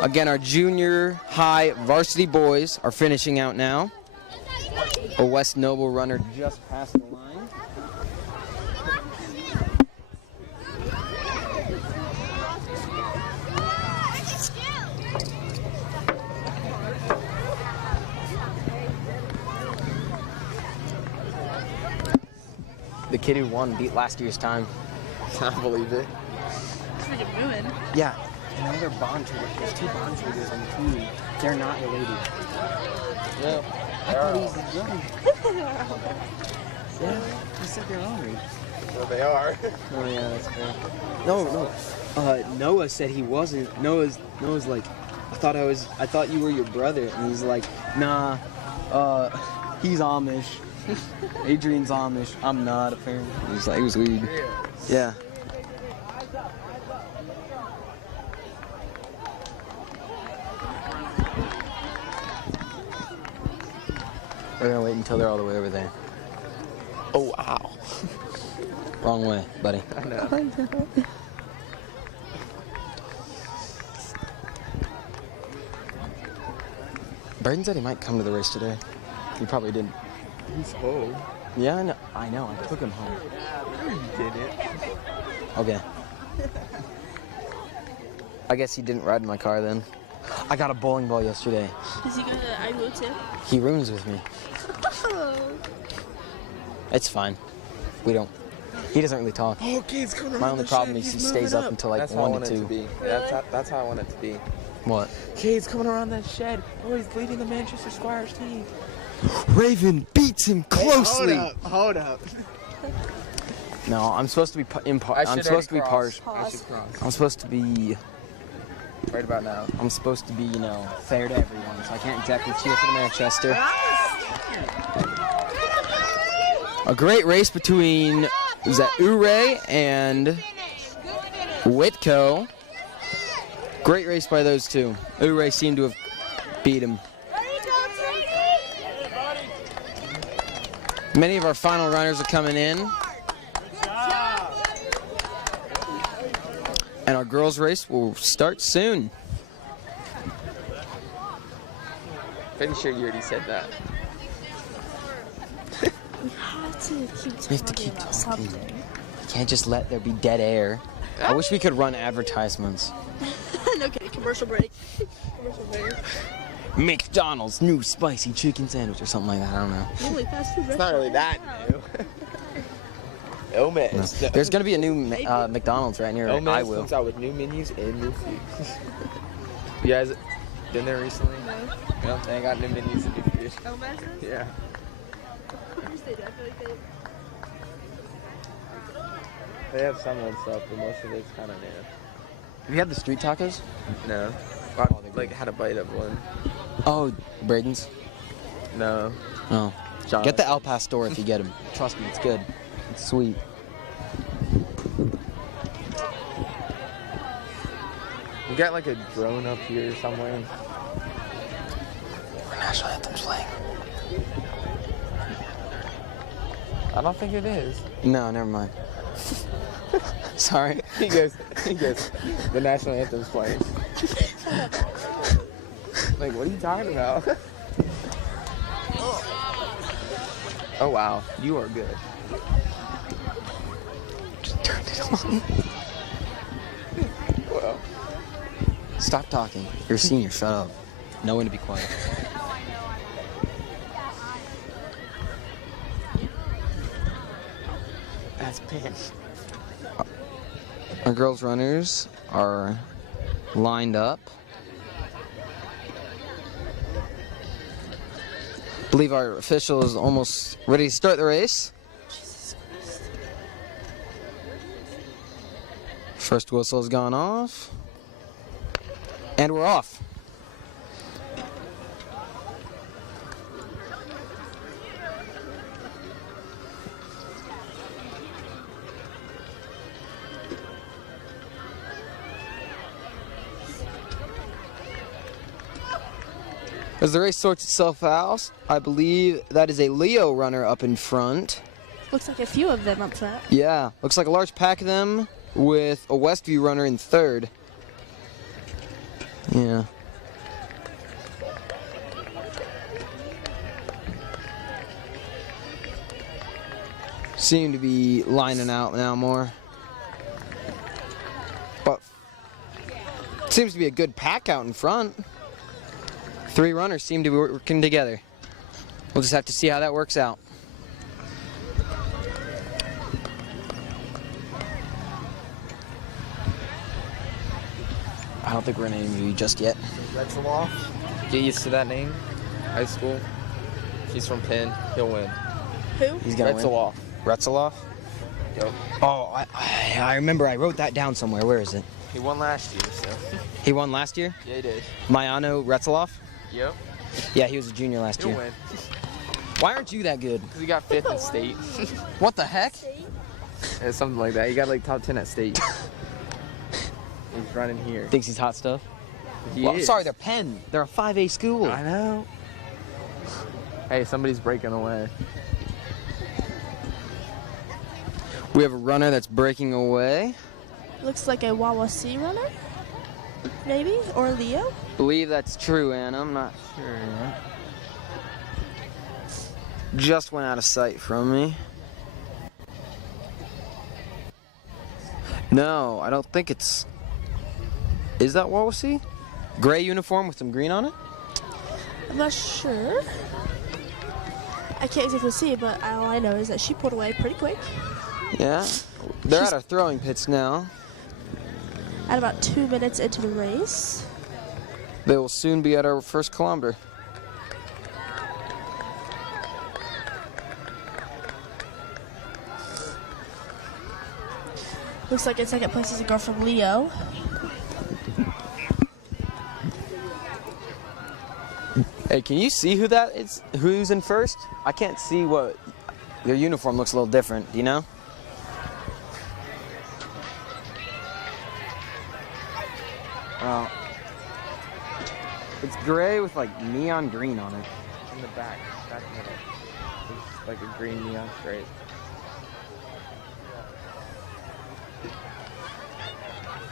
Again, our junior high varsity boys are finishing out now. A West Noble runner just passed the line. The kid who won beat last year's time. I can't believe it. It's like a ruin. Yeah. And they're bond traders. There's 2 bond traders on the team. They're not related. Yeah. I thought he was his brother. Yeah. He said they're all right. Well, they are. Oh yeah, that's fair. No. Noah said he wasn't. Noah's like, I thought you were your brother, and he's like, nah. He's Amish. Adrian's Amish. I'm not, apparently. It was weird. Yeah. We're gonna wait until they're all the way over there. Oh, wow. Wrong way, buddy. I know. Braden said he might come to the race today. He probably didn't. He's home. Yeah, I know. I took him home. No, you didn't. Okay. I guess he didn't ride in my car then. I got a bowling ball yesterday. Does he go to Iowa too? He rooms with me. It's fine. He doesn't really talk. Oh, kids coming around. My only problem is he stays up until like 1 to 2. That's how I want it to be. What? Kids coming around that shed. Oh, he's leading the Manchester Squires team. Raven beats him closely. Hey, hold up. No, I'm supposed to be I'm supposed to be partial. I should cross. I'm supposed to be Right about now. I'm supposed to be, fair to everyone, so I can't exactly cheer for the Manchester. A great race between Ure and Whitco. Great race by those two. Ure seemed to have beat him. Many of our final runners are coming in. And our girls' race will start soon. Pretty sure you already said that. We have to keep talking about something. You can't just let there be dead air. I wish we could run advertisements. No kidding. Commercial break. Commercial break. McDonald's new spicy chicken sandwich or something like that. I don't know. Really fast food It's not really that new. Omes. No. There's going to be a new McDonald's right near Omes I will. comes out with new menus and new food. You guys been there recently? No. They got new menus and new food. Omes? Yeah. They have some old stuff, but most of it's kind of new. Have you had the street tacos? No. Like, had a bite of one. Oh, Braden's? No. Oh. John. Get the El Pastor if you get them. Trust me, it's good. It's sweet. We got like a drone up here somewhere. Our national anthem's playing. I don't think it is. No, never mind. Sorry. He goes, the national anthem's playing. Like, what are you talking about? Oh, wow. You are good. Just turned it on. Well. Stop talking. You're a senior. Shut up. Know when to be quiet. That's pink. Our girls runners are lined up. I believe our official is almost ready to start the race. First whistle has gone off. And we're off. As the race sorts itself out, I believe that is a Leo runner up in front. Looks like a few of them up front. Yeah, looks like a large pack of them with a Westview runner in third. Yeah. Seem to be lining out now more. But seems to be a good pack out in front. Three runners seem to be working together. We'll just have to see how that works out. I don't think we're going to interview you just yet. Retzloff. Get used to that name. High school. He's from Penn. He'll win. Who? He's going to win. Retzloff. Retzloff? Yep. Oh, I remember. I wrote that down somewhere. Where is it? He won last year, so. He won last year? Yeah, he did. Mayano Retzloff? Yep. Yeah, he was a junior last He'll year. win. Why aren't you that good? Because he got 5th in state. What the heck? Yeah, something like that. He got like top 10 at state. He's running here. Thinks he's hot stuff? He Well, is. sorry, they're Penn. They're a 5A school. I know. Hey, somebody's breaking away. We have a runner that's breaking away. Looks like a Wawasi runner. Maybe? Or Leo? Believe that's true, Anna. I'm not sure yet. Just went out of sight from me. No, I don't think it's... Is that Wawasi? Gray uniform with some green on it? I'm not sure. I can't exactly see, but all I know is that she pulled away pretty quick. Yeah. They're at our throwing pits now. At about 2 minutes into the race. They will soon be at our first kilometer. Looks like in second place is a girl from Leo. Hey, can you see who that is? Who's in first? I can't see what their uniform looks a little different. Do you know? Well, it's gray with like neon green on it. In the back middle. It's like a green neon stripe.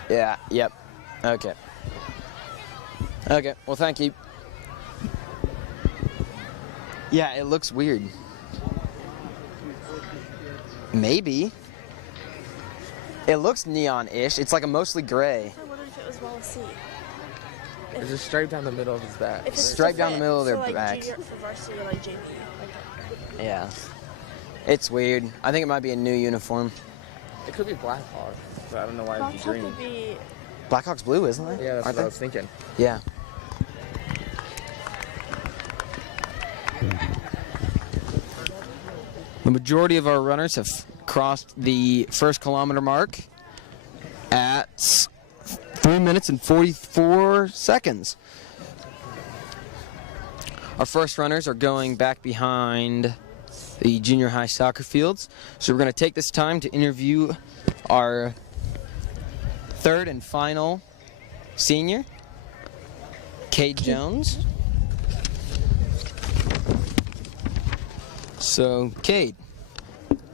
Yeah, yep. Okay. Okay, well, thank you. Yeah, it looks weird. Maybe. It looks neon-ish. It's like a mostly gray. I wonder if it was Wallace. There's a stripe down the middle of his back. If it's Stripe down the middle of their like backs. Junior for varsity or like JV. Okay. Yeah. It's weird. I think it might be a new uniform. It could be Blackhawk, but I don't know why it'd be Blackhawk green. would be. Blackhawk's blue, isn't it? Yeah, that's Aren't what I they? was thinking. Yeah. The majority of our runners have crossed the first kilometer mark at 3 minutes and 44 seconds. Our first runners are going back behind the junior high soccer fields. So we're going to take this time to interview our third and final senior, Cade Jones. So, Cade,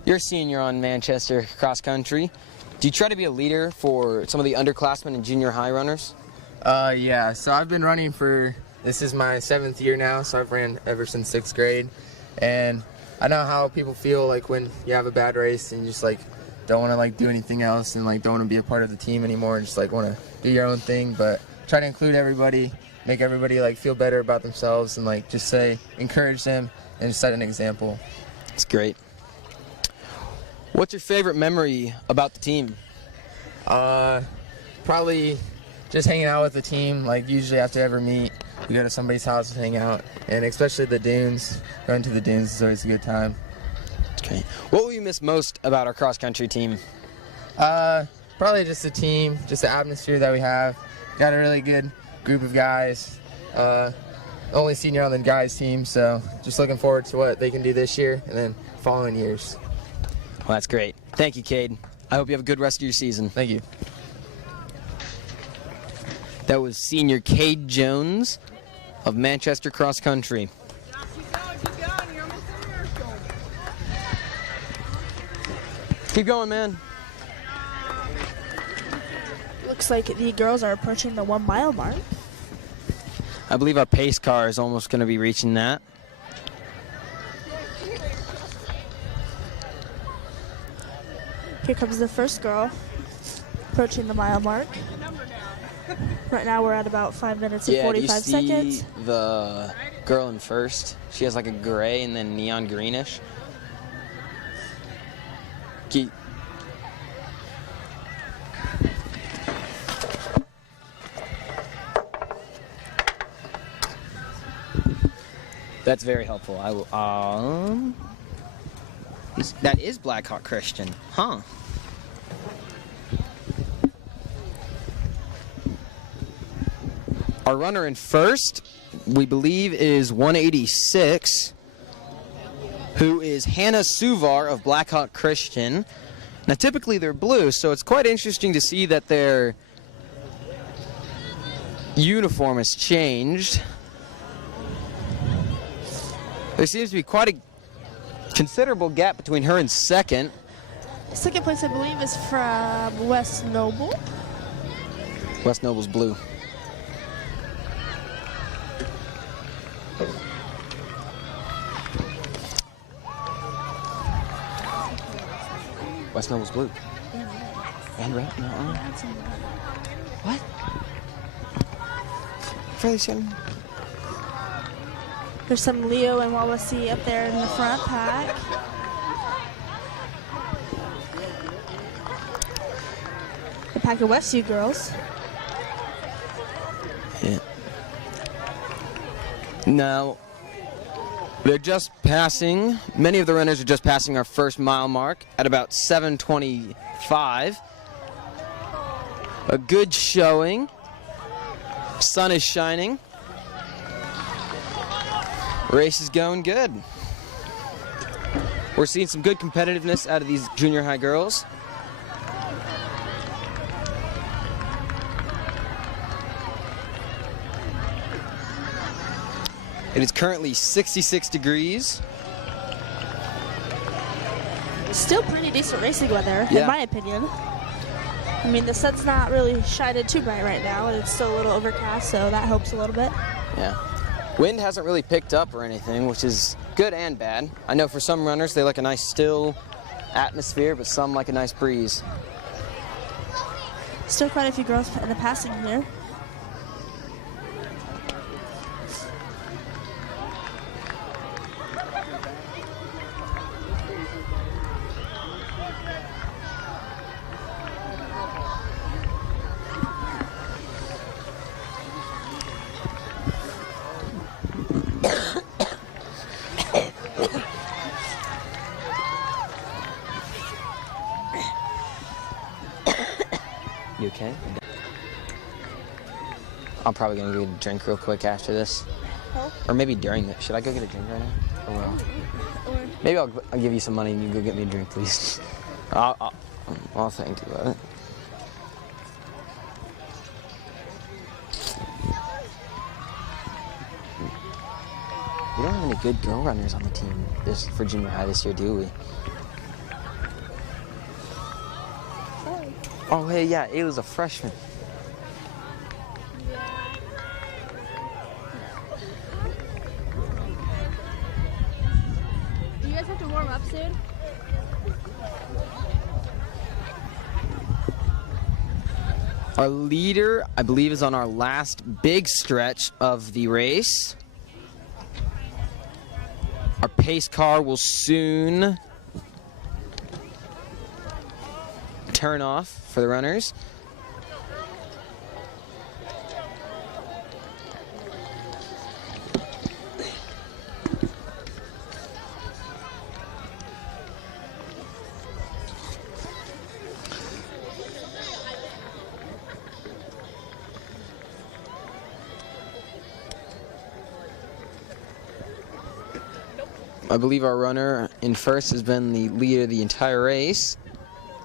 you're a senior on Manchester cross country. Do you try to be a leader for some of the underclassmen and junior high runners? Yeah, so I've been running this is my 7th year now, so I've ran ever since 6th grade. And I know how people feel like when you have a bad race and you just like don't want to like do anything else and like don't want to be a part of the team anymore and just like want to do your own thing, but try to include everybody, make everybody like feel better about themselves and like just encourage them and set an example. That's great. What's your favorite memory about the team? Probably just hanging out with the team. Like usually after every meet, we go to somebody's house and hang out, and especially the dunes. Going to the dunes is always a good time. Okay. What will you miss most about our cross country team? Probably just the team, just the atmosphere that we have. Got a really good group of guys. Only senior on the guys team, so just looking forward to what they can do this year and then following years. Well, that's great. Thank you, Cade. I hope you have a good rest of your season. Thank you. That was senior Cade Jones of Manchester Cross Country. Keep going, man. Looks like the girls are approaching the 1 mile mark. I believe our pace car is almost going to be reaching that. Here comes the first girl approaching the mile mark. Right now we're at about 5 minutes and 45 do you see seconds. the girl in first? She has like a gray and then neon greenish. Keep. That's very helpful. I will. That is Blackhawk Christian, huh? Our runner in first, we believe, is 186, who is Hannah Suvar of Blackhawk Christian. Now, typically they're blue, so it's quite interesting to see that their uniform has changed. There seems to be quite a considerable gap between her and second. Second place, I believe, is from West Noble. West Noble's blue. West Noble's blue. And red? No. What? Fairly certain. There's some Leo and Wawasee up there in the front pack. The pack of Westview girls. Yeah. Now, they're just passing, many of the runners are just passing our first mile mark at about 7:25. A good showing. Sun is shining. Race is going good. We're seeing some good competitiveness out of these junior high girls. It is currently 66 degrees. Still pretty decent racing weather, Yeah. in my opinion. I mean, the sun's not really shining too bright right now, and it's still a little overcast, so that helps a little bit. Yeah. Wind hasn't really picked up or anything, which is good and bad. I know for some runners they like a nice still atmosphere, but some like a nice breeze. Still quite a few girls in the passing here. You okay? I'm probably gonna go get a drink real quick after this. Oh. Or maybe during it. Should I go get a drink right now? Or will? Maybe I'll give you some money and you go get me a drink, please. I'll think about it. We don't have any good girl runners on the team for junior high this year, do we? Oh, hey, yeah, Ayla's a freshman. Do you guys have to warm up soon? Our leader, I believe, is on our last big stretch of the race. Our pace car will soon turn off for the runners. I believe our runner in first has been the leader the entire race.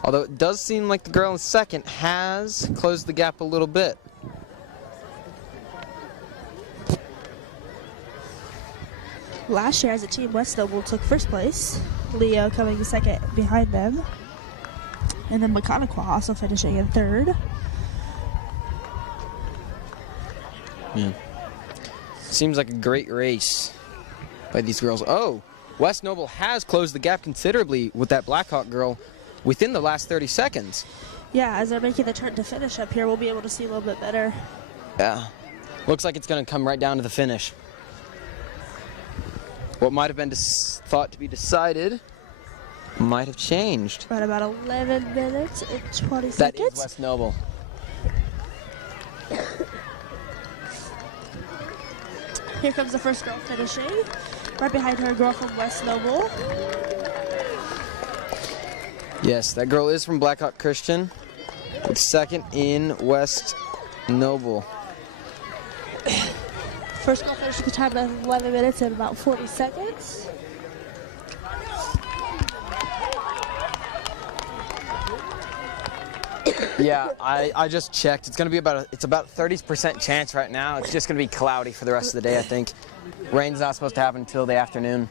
Although it does seem like the girl in second has closed the gap a little bit. Last year as a team, West Noble took first place. Leo coming second behind them. And then McConaughey also finishing in third. Yeah. Seems like a great race by these girls. Oh, West Noble has closed the gap considerably with that Blackhawk girl within the last 30 seconds. Yeah, as they're making the turn to finish up here, we'll be able to see a little bit better. Yeah. Looks like it's going to come right down to the finish. What might have been thought to be decided might have changed. Right about 11 minutes and 20 seconds. That is West Noble. Here comes the first girl finishing. Right behind her, a girl from West Noble. Yes, that girl is from Blackhawk Christian, with second in West Noble. First girl finished the time of 11 minutes and about 40 seconds. Yeah, I just checked. It's gonna be about 30% chance right now. It's just gonna be cloudy for the rest of the day, I think. Rain's not supposed to happen until the afternoon.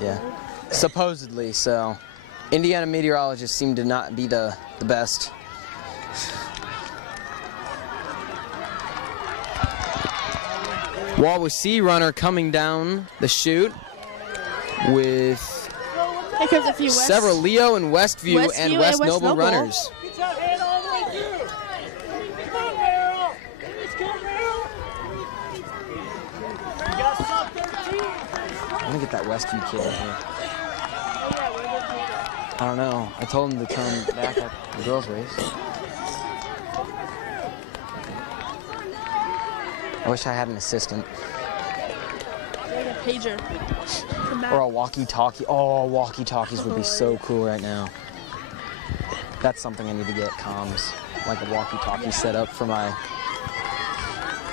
Yeah, supposedly. So, Indiana meteorologists seem to not be the best. Wawasee runner coming down the chute with Here comes a few several Leo and Westview and West Noble runners. Get that hand all the way through. Come on, Merrill. Come, Merrill. You got sub 13. I'm gonna get that Westview kid in here. I don't know. I told him to come back at the girls' race. I wish I had an assistant. Like a pager. Or a walkie-talkie. Oh, walkie-talkies would be so cool right now. That's something I need to get, comms. Like a walkie-talkie set up for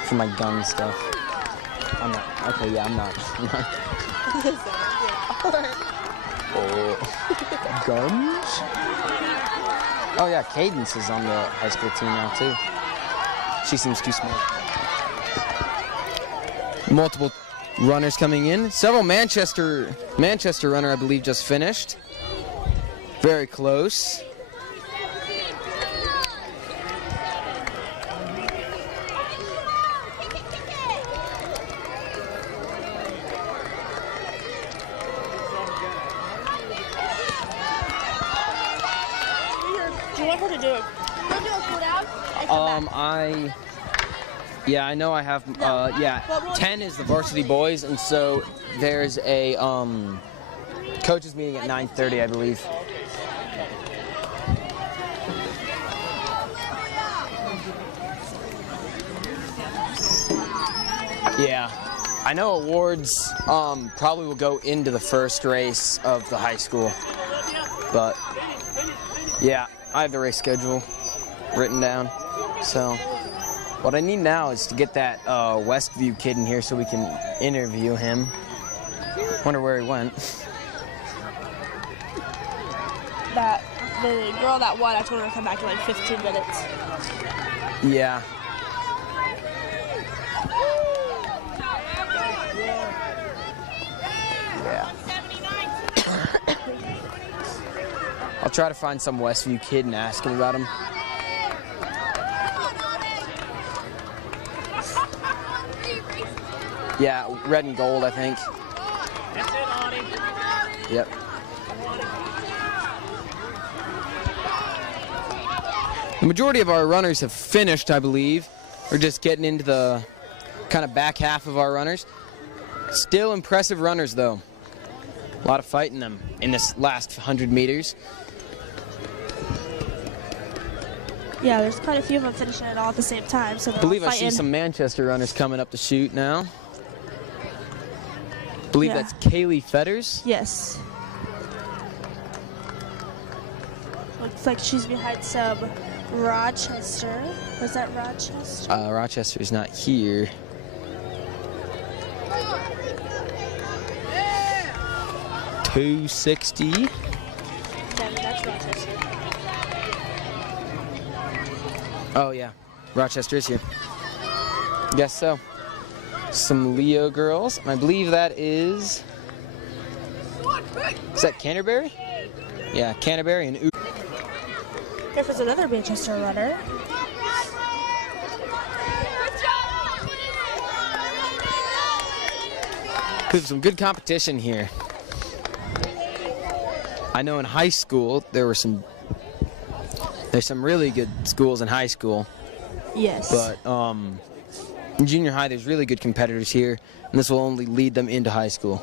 for my gun stuff. I'm not. Okay, yeah, I'm not. Oh, guns? Oh yeah, Cadence is on the high school team now too. She seems too smart. Multiple runners coming in. Several Manchester runner, I believe, just finished. Very close. Do you want her to do it? We'll do a cool down. I know I have, 10 is the varsity boys, and so there's a, coaches meeting at 9:30, I believe. Yeah, I know awards, probably will go into the first race of the high school, but, yeah, I have the race schedule written down, so. What I need now is to get that Westview kid in here so we can interview him. Wonder where he went. The girl that won, I told her to come back in like 15 minutes. Yeah. Yeah. I'll try to find some Westview kid and ask him about him. Yeah, red and gold, I think. That's it, Lonnie. Yep. The majority of our runners have finished, I believe. We're just getting into the kind of back half of our runners. Still impressive runners, though. A lot of fight in them in this last 100 meters. Yeah, there's quite a few of them finishing it all at the same time. So I believe I see some Manchester runners coming up to shoot now. I believe that's Kaylee Fetters. Yes. Looks like she's behind some Rochester. Was that Rochester? Rochester is not here. $260. Yeah, that's Rochester. Oh yeah, Rochester is here. Guess so. Some Leo girls, and I believe that is that Canterbury? Yeah, Canterbury and There's another Manchester runner. There's some good competition here. I know in high school there's some really good schools in high school. Yes. But in junior high there's really good competitors here, and this will only lead them into high school.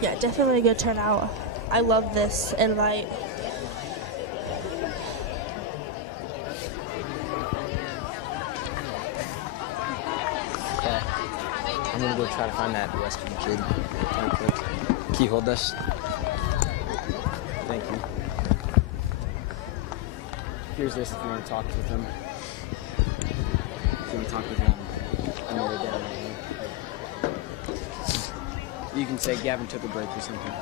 Yeah, definitely a good turnout. I love this invite. Okay. I'm gonna go try to find that Western kid real quick. Can you hold this? Thank you. Here's this if you want to talk with him. If you want to talk with him, I know they're down there. You can say Gavin took a break or something.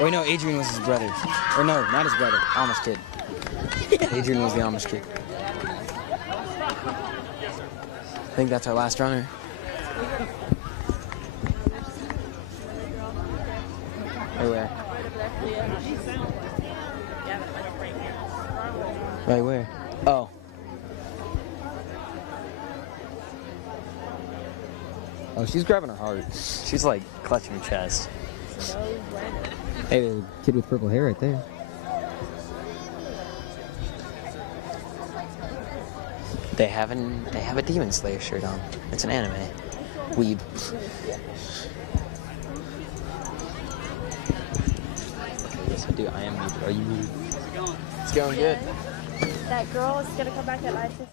Oh, no, Adrian was his brother. Or no, not his brother. Amish kid. Adrian was the Amish kid. I think that's our last runner. Right where? Right where? Oh. Oh, she's grabbing her heart. She's like clutching her chest. Hey, the kid with purple hair right there. They have a Demon Slayer shirt on. It's an anime. Weeb. Yes, I do. I am weeb. Are you weeb? It's going good. That girl is gonna come back at 9:15.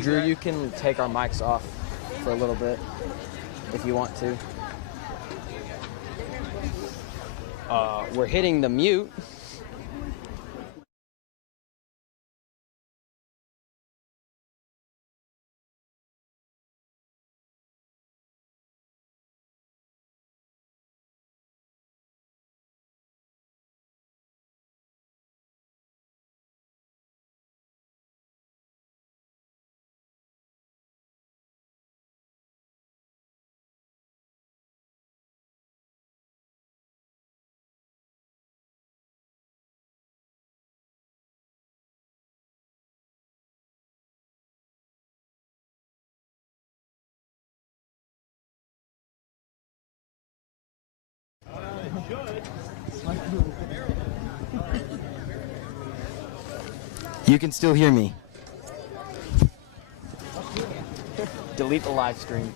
Drew, you can take our mics off for a little bit if you want to. We're hitting the mute. You can still hear me. Delete the live stream.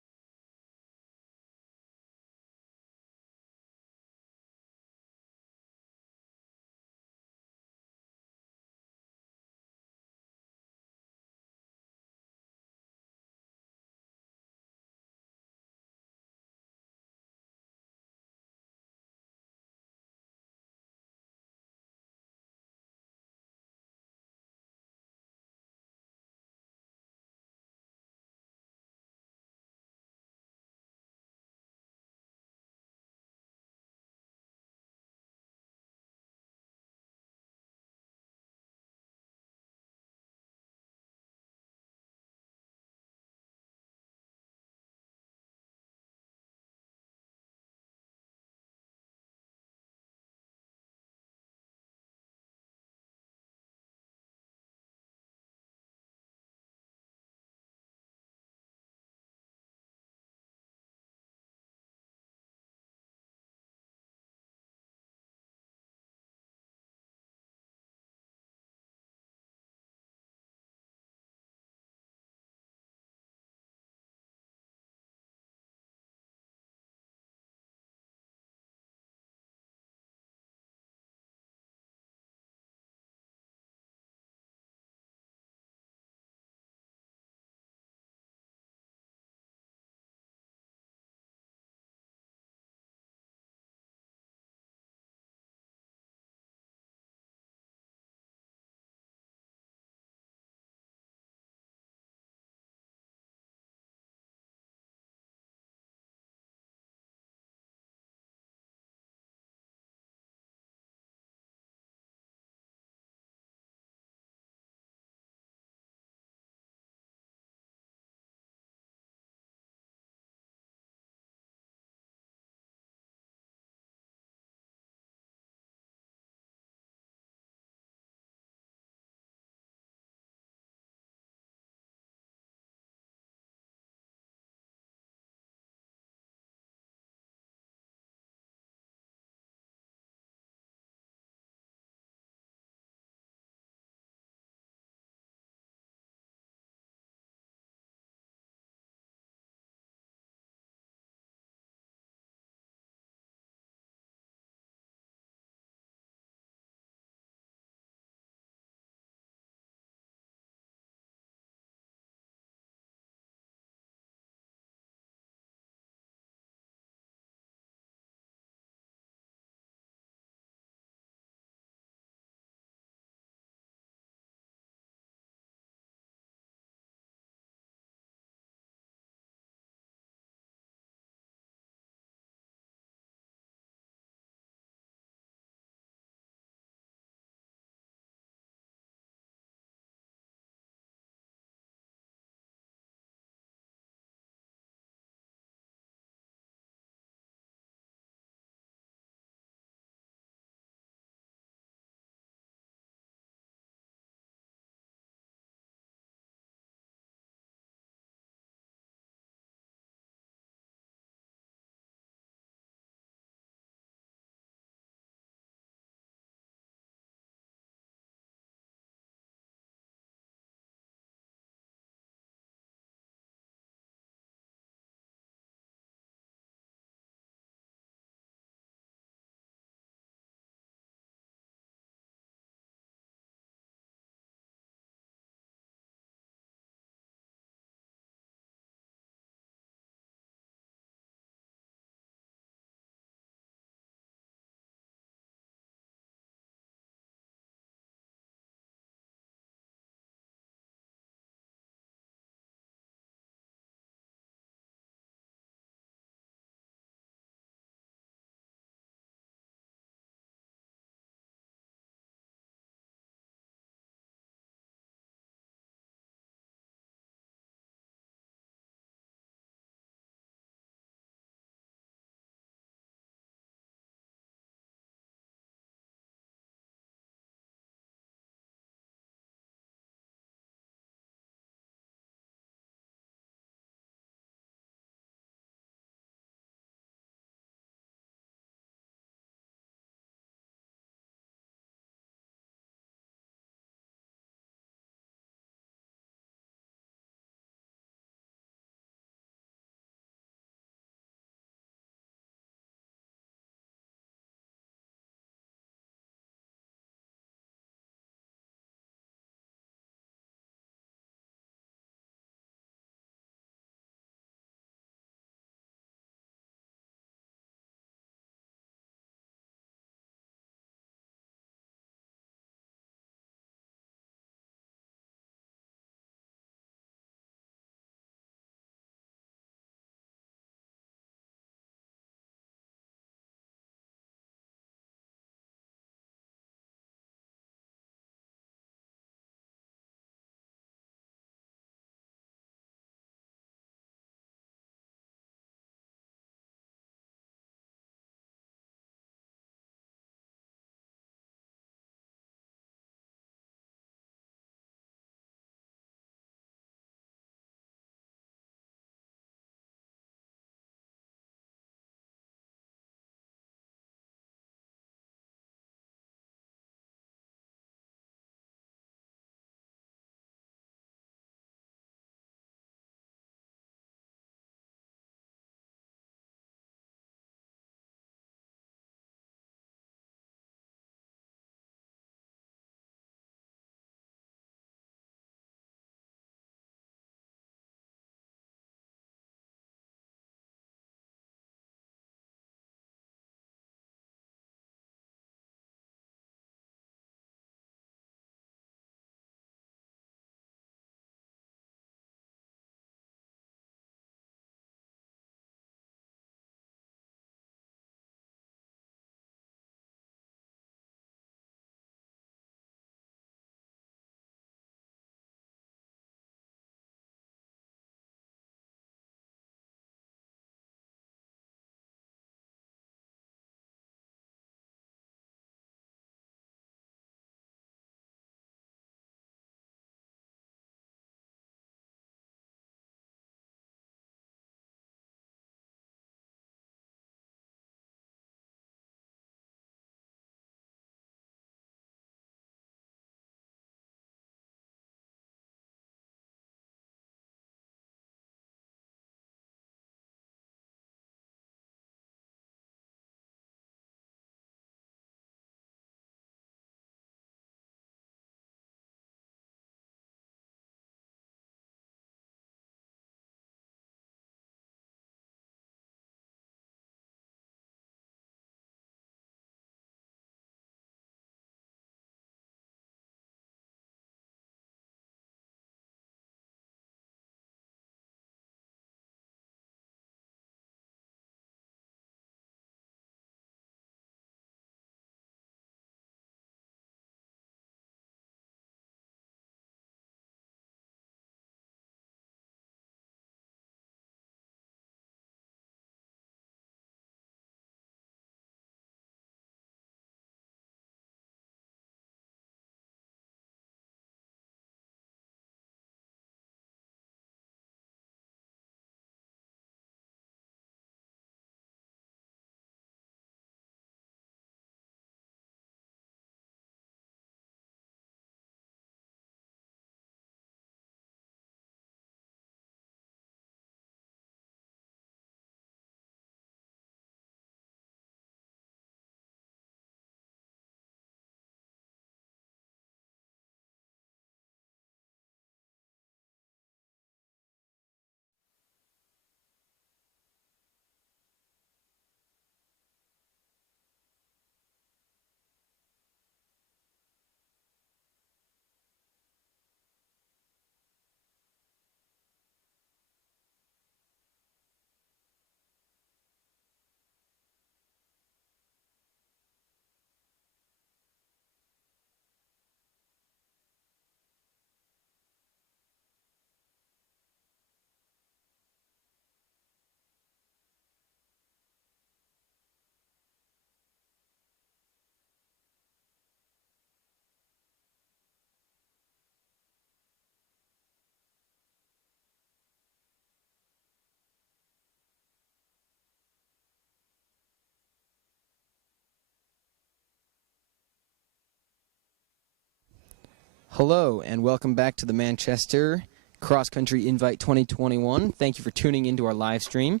Hello, and welcome back to the Manchester Cross Country Invite 2021. Thank you for tuning into our live stream.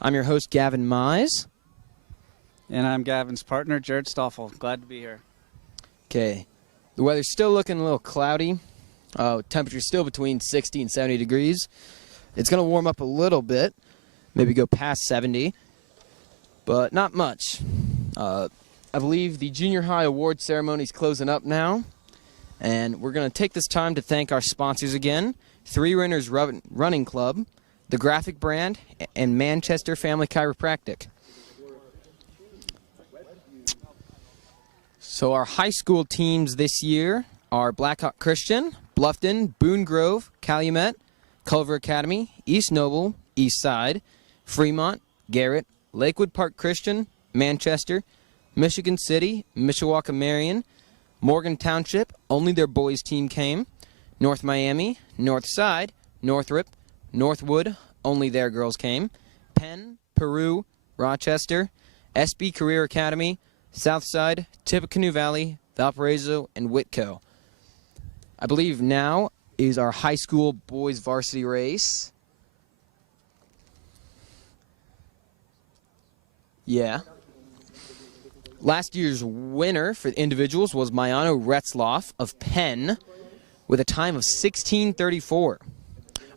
I'm your host, Gavin Mize. And I'm Gavin's partner, Jared Stoffel. Glad to be here. Okay, the weather's still looking a little cloudy. Temperature's still between 60 and 70 degrees. It's going to warm up a little bit, maybe go past 70, but not much. I believe the junior high award ceremony is closing up now, and we're going to take this time to thank our sponsors again: Three Runners Running Club, the Graphic Brand, and Manchester Family Chiropractic. So our high school teams this year are Blackhawk Christian, Bluffton, Boone Grove, Calumet, Culver Academy, East Noble, East Side, Fremont, Garrett, Lakewood Park Christian, Manchester, Michigan City, Mishawaka Marion, Morgan Township, only their boys team came, North Miami, North Side, Northrop, Northwood, only their girls came, Penn, Peru, Rochester, SB Career Academy, Southside, Tippecanoe Valley, Valparaiso, and Whitco. I believe now is our high school boys varsity race. Yeah. Last year's winner for the individuals was Mayano Retzloff of Penn with a time of 16:34.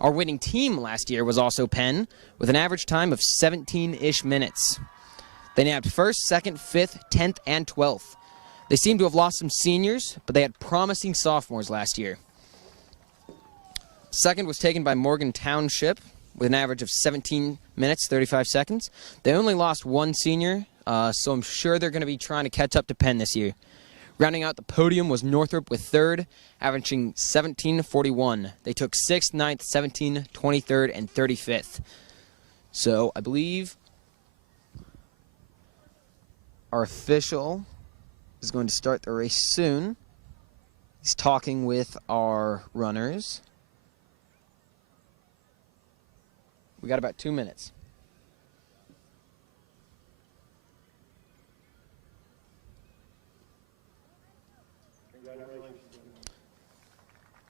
Our winning team last year was also Penn with an average time of 17-ish minutes. They nabbed 1st, 2nd, 5th, 10th, and 12th. They seem to have lost some seniors, but they had promising sophomores last year. Second was taken by Morgan Township with an average of 17 minutes, 35 seconds. They only lost one senior, so I'm sure they're going to be trying to catch up to Penn this year. Rounding out the podium was Northrop with 3rd, averaging 17:41. They took 6th, 9th, 17th, 23rd, and 35th. So I believe our official is going to start the race soon. He's talking with our runners. We got about 2 minutes.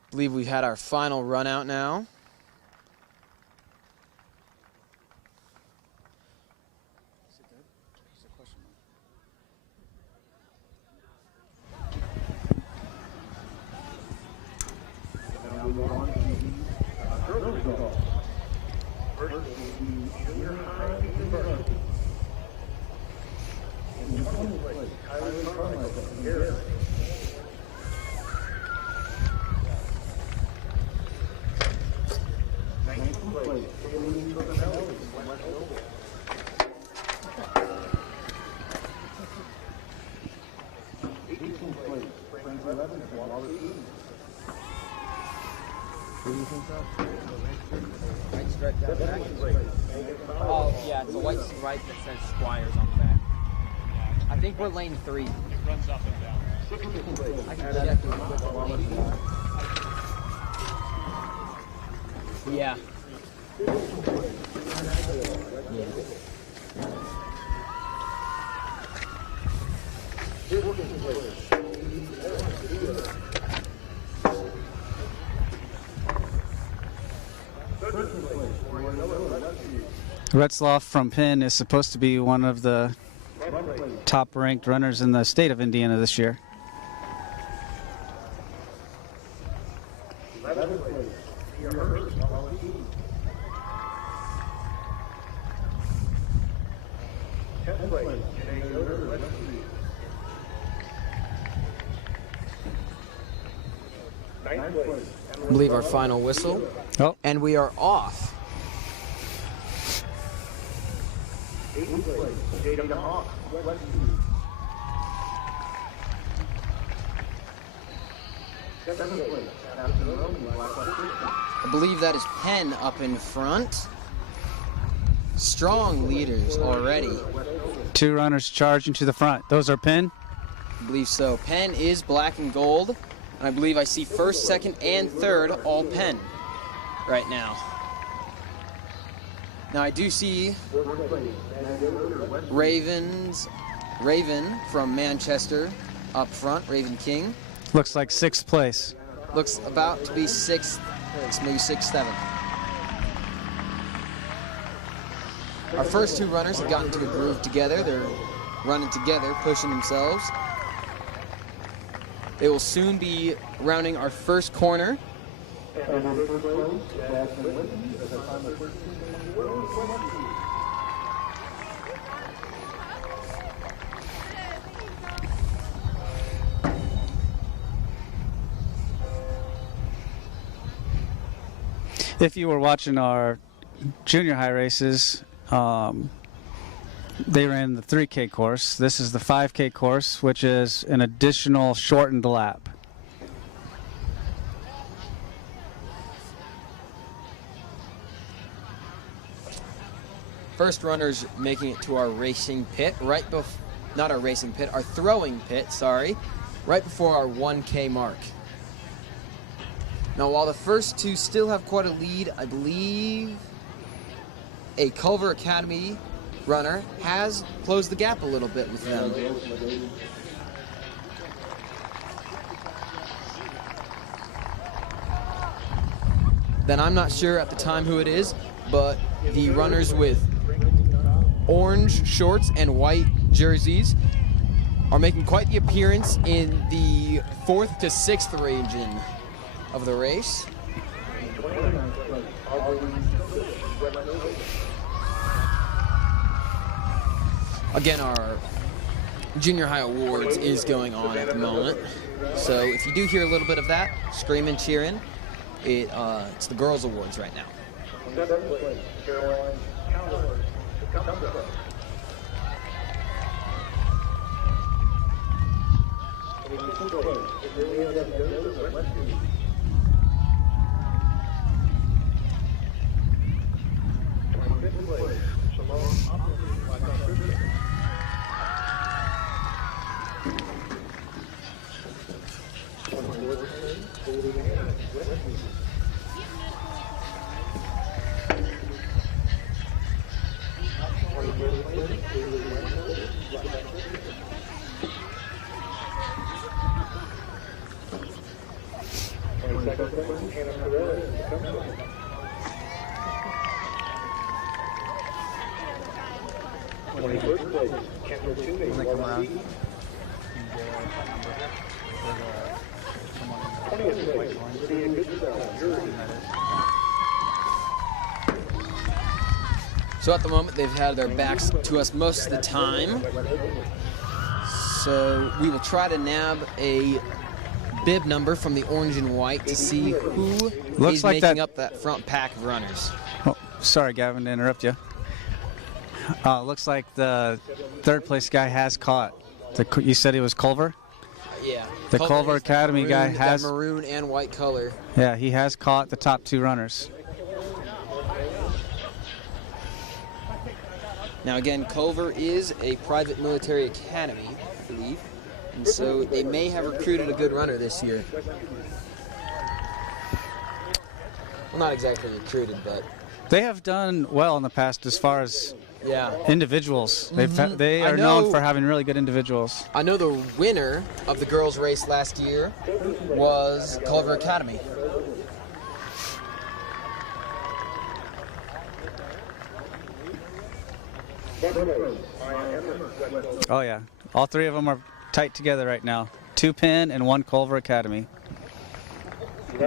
I believe we've had our final run out now. Oh, yeah, it's a white stripe that says Squires on the back. I think we're lane 3. It runs up and down. I can check it. Yeah. Retzloff from Penn is supposed to be one of the top-ranked runners in the state of Indiana this year. I believe our final whistle. Oh. And we are off. I believe that is Penn up in front. Strong leaders already. 2 runners charging to the front. Those are Penn? I believe so. Penn is black and gold. And I believe I see 1st, 2nd, and 3rd all Penn right now. Now I do see Raven from Manchester up front, Raven King. Looks like 6th place. looks about to be 6th place, maybe 6th, 7th. Our first two runners have gotten into a groove together. They're running together, pushing themselves. They will soon be rounding our first corner. If you were watching our junior high races, they ran the 3K course. This is the 5K course, which is an additional shortened lap. First runners making it to our racing pit, not our racing pit, our throwing pit, sorry, right before our 1K mark. Now, while the first two still have quite a lead, I believe a Culver Academy runner has closed the gap a little bit with them. Then I'm not sure at the time who it is, but the runners with orange shorts and white jerseys are making quite the appearance in the 4th to 6th region of the race. Again, our junior high awards is going on at the moment. So if you do hear a little bit of that, screaming, cheering, it's the girls' awards right now. So at the moment, they've had their backs to us most of the time. So we will try to nab a bib number from the orange and white to see who is making up that front pack of runners. Oh, sorry, Gavin, to interrupt you. Looks like the 3rd place guy has caught. You said he was Culver? Yeah. The Culver Academy guy has that maroon and white color. Yeah, he has caught the top 2 runners. Now again, Culver is a private military academy, I believe, and so they may have recruited a good runner this year. Well, not exactly recruited, but they have done well in the past as far as individuals. They are known for having really good individuals. I know the winner of the girls' race last year was Culver Academy. Oh yeah, all 3 of them are tight together right now. 2 Penn and 1 Culver Academy. Can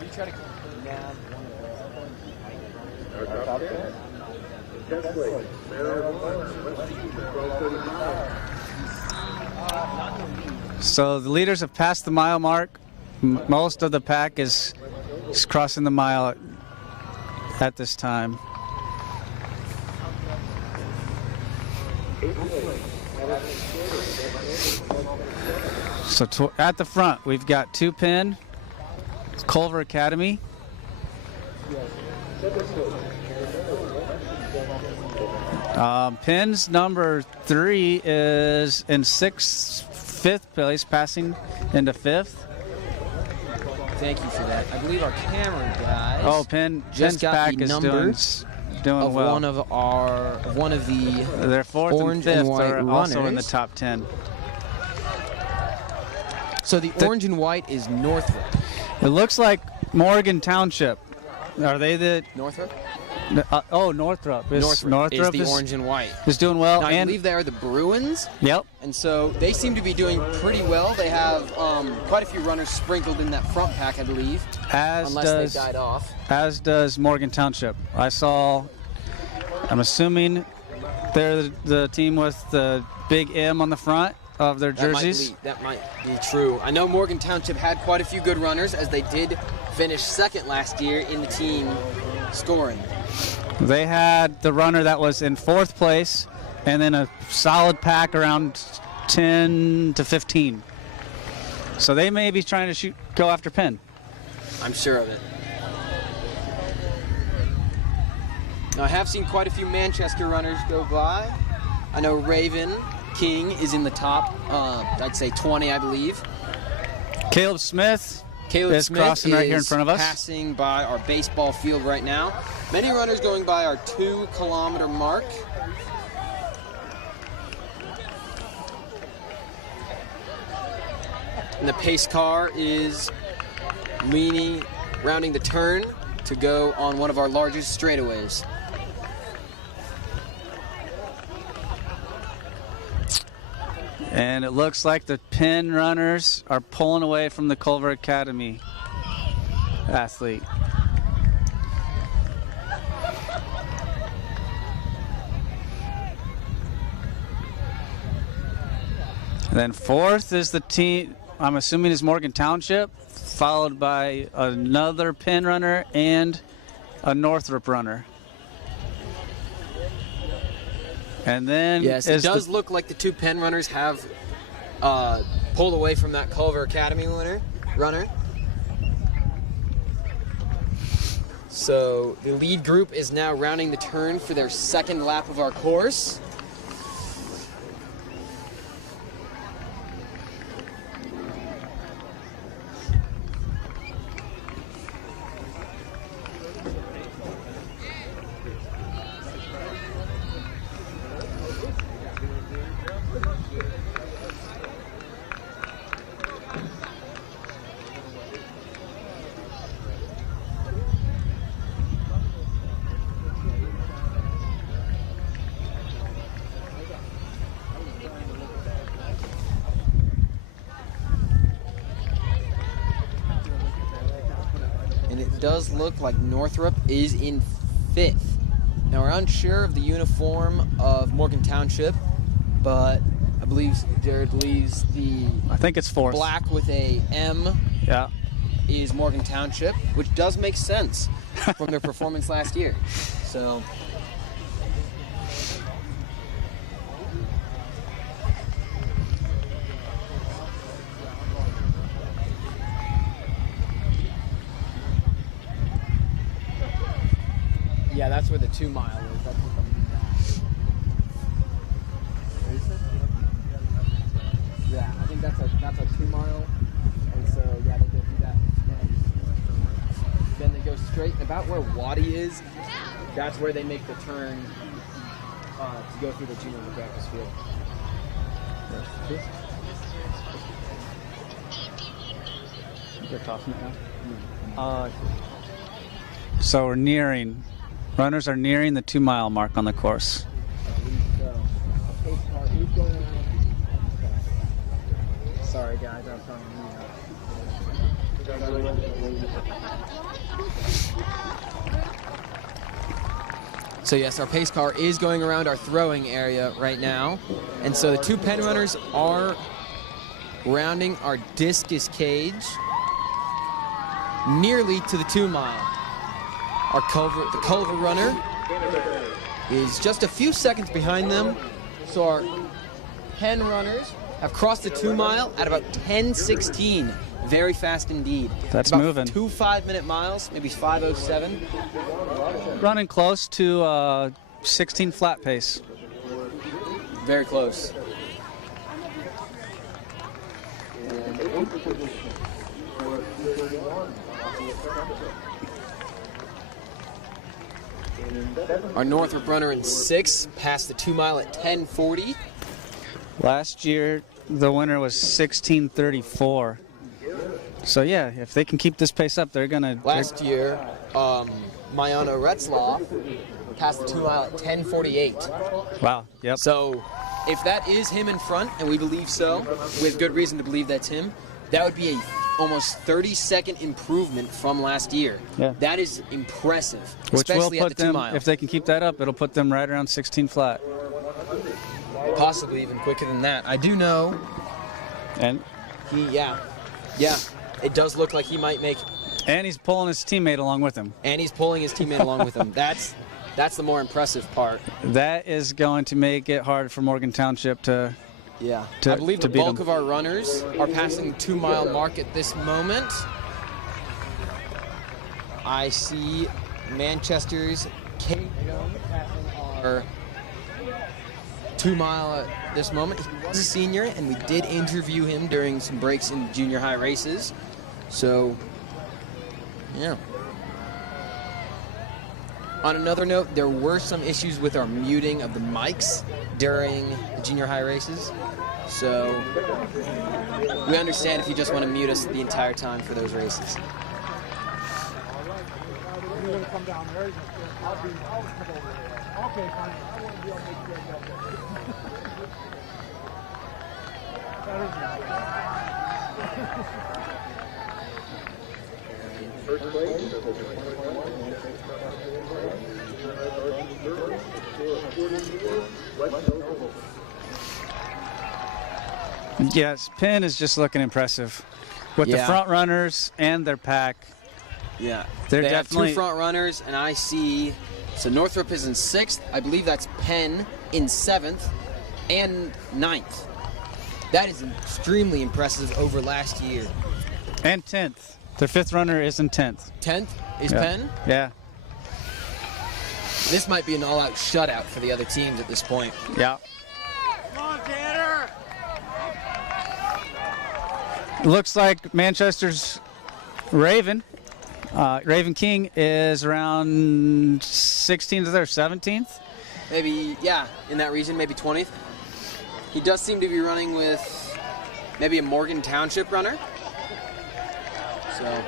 you try to nab So the leaders have passed the mile mark. Most of the pack is crossing the mile at this time. So at the front, we've got 2 Penn, Culver Academy. Penn's number 3 is in 5th place, passing into 5th. Thank you for that. I believe our camera guys Penn's just got pack the is numbers. doing of well. one of the Their fourth orange and and fifth white are also in the runners. top 10. So the orange and white is Northrop. It looks like Morgan Township. Are they the Northrop? Northrop. Northrop is the orange and white. Is doing well. Now, I and believe they are the Bruins. Yep. And so they seem to be doing pretty well. They have quite a few runners sprinkled in that front pack, I believe. Unless they died off. As does Morgan Township. I'm assuming they're the team with the big M on the front of their jerseys. That might be true. I know Morgan Township had quite a few good runners, as they did finish second last year in the team scoring. They had the runner that was in fourth place, and then a solid pack around 10 to 15. So they may be trying to go after Penn. I'm sure of it. Now, I have seen quite a few Manchester runners go by. I know Raven King is in the top, I'd say 20, I believe. Caleb Smith is Smith crossing right here in front of us. Passing by our baseball field right now. Many runners going by our 2-kilometer mark. And the pace car is rounding the turn to go on one of our largest straightaways. And it looks like the Penn runners are pulling away from the Culver Academy athlete. And then fourth is the team, I'm assuming is Morgan Township, followed by another Penn runner and a Northrop runner. And then yes, it does look like the two Penn runners have pulled away from that Culver Academy runner. So the lead group is now rounding the turn for their second lap of our course. Does look like Northrop is in fifth. Now we're unsure of the uniform of Morgan Township, but I believe Jared believes I think it's fourth. Black with a M is Morgan Township, which does make sense from their performance last year. So yeah, that's where the 2 mile is. That's what yeah, I think that's a 2 mile. And so yeah, they go through that. Then they go straight about where Waddy is. That's where they make the turn to go through the junior practice field. They're tossing it now. So we're nearing. Runners are nearing the 2 mile mark on the course. Sorry guys, I was telling you. So yes, our pace car is going around our throwing area right now. And so the two Penn runners are rounding our discus cage nearly to the 2 mile. The Culver runner is just a few seconds behind them. So our Penn runners have crossed the 2 mile at about 10:16. Very fast indeed. That's about moving. 2 5-minute miles, maybe 5:07. Running close to 16 flat pace. Very close. Our Northrop runner in 6 passed the 2 mile at 10:40. Last year, the winner was 16:34. So yeah, if they can keep this pace up, they're gonna. Last year, Mayana Retzlaff passed the 2 mile at 10:48. Wow. Yep. So, if that is him in front, and we believe so, we have good reason to believe that's him, that would be a almost 30-second improvement from last year. Yeah. That is impressive, Which will especially put at the 2 them, mile. if they can keep that up, it'll put them right around 16 flat. Possibly even quicker than that. I do know. And yeah, it does look like he might make. And he's pulling his teammate along with him. And he's pulling his teammate along with him. That's the more impressive part. That is going to make it hard for Morgan Township to. Yeah, to, I believe the beat bulk them. of our runners are passing the 2 mile mark at this moment. I see Manchester's Kate Jones passing our 2 mile at this moment. He was a senior, and we did interview him during some breaks in junior high races. So, yeah. On another note, there were some issues with our muting of the mics during the junior high races. So, we understand if you just want to mute us the entire time for those races. Yes, Penn is just looking impressive with the front runners and their pack. Yeah, they're they definitely have 2 front runners, and I see. So Northrop is in 6th. I believe that's Penn in 7th and 9th. That is extremely impressive over last year. And 10th. Their 5th runner is in 10th. 10th is Yeah. Penn. Yeah. This might be an all-out shutout for the other teams at this point. Yeah. Come on, Tanner! Looks like Manchester's Raven King is around 16th or 17th. Maybe, yeah, in that region, maybe 20th. He does seem to be running with maybe a Morgan Township runner. So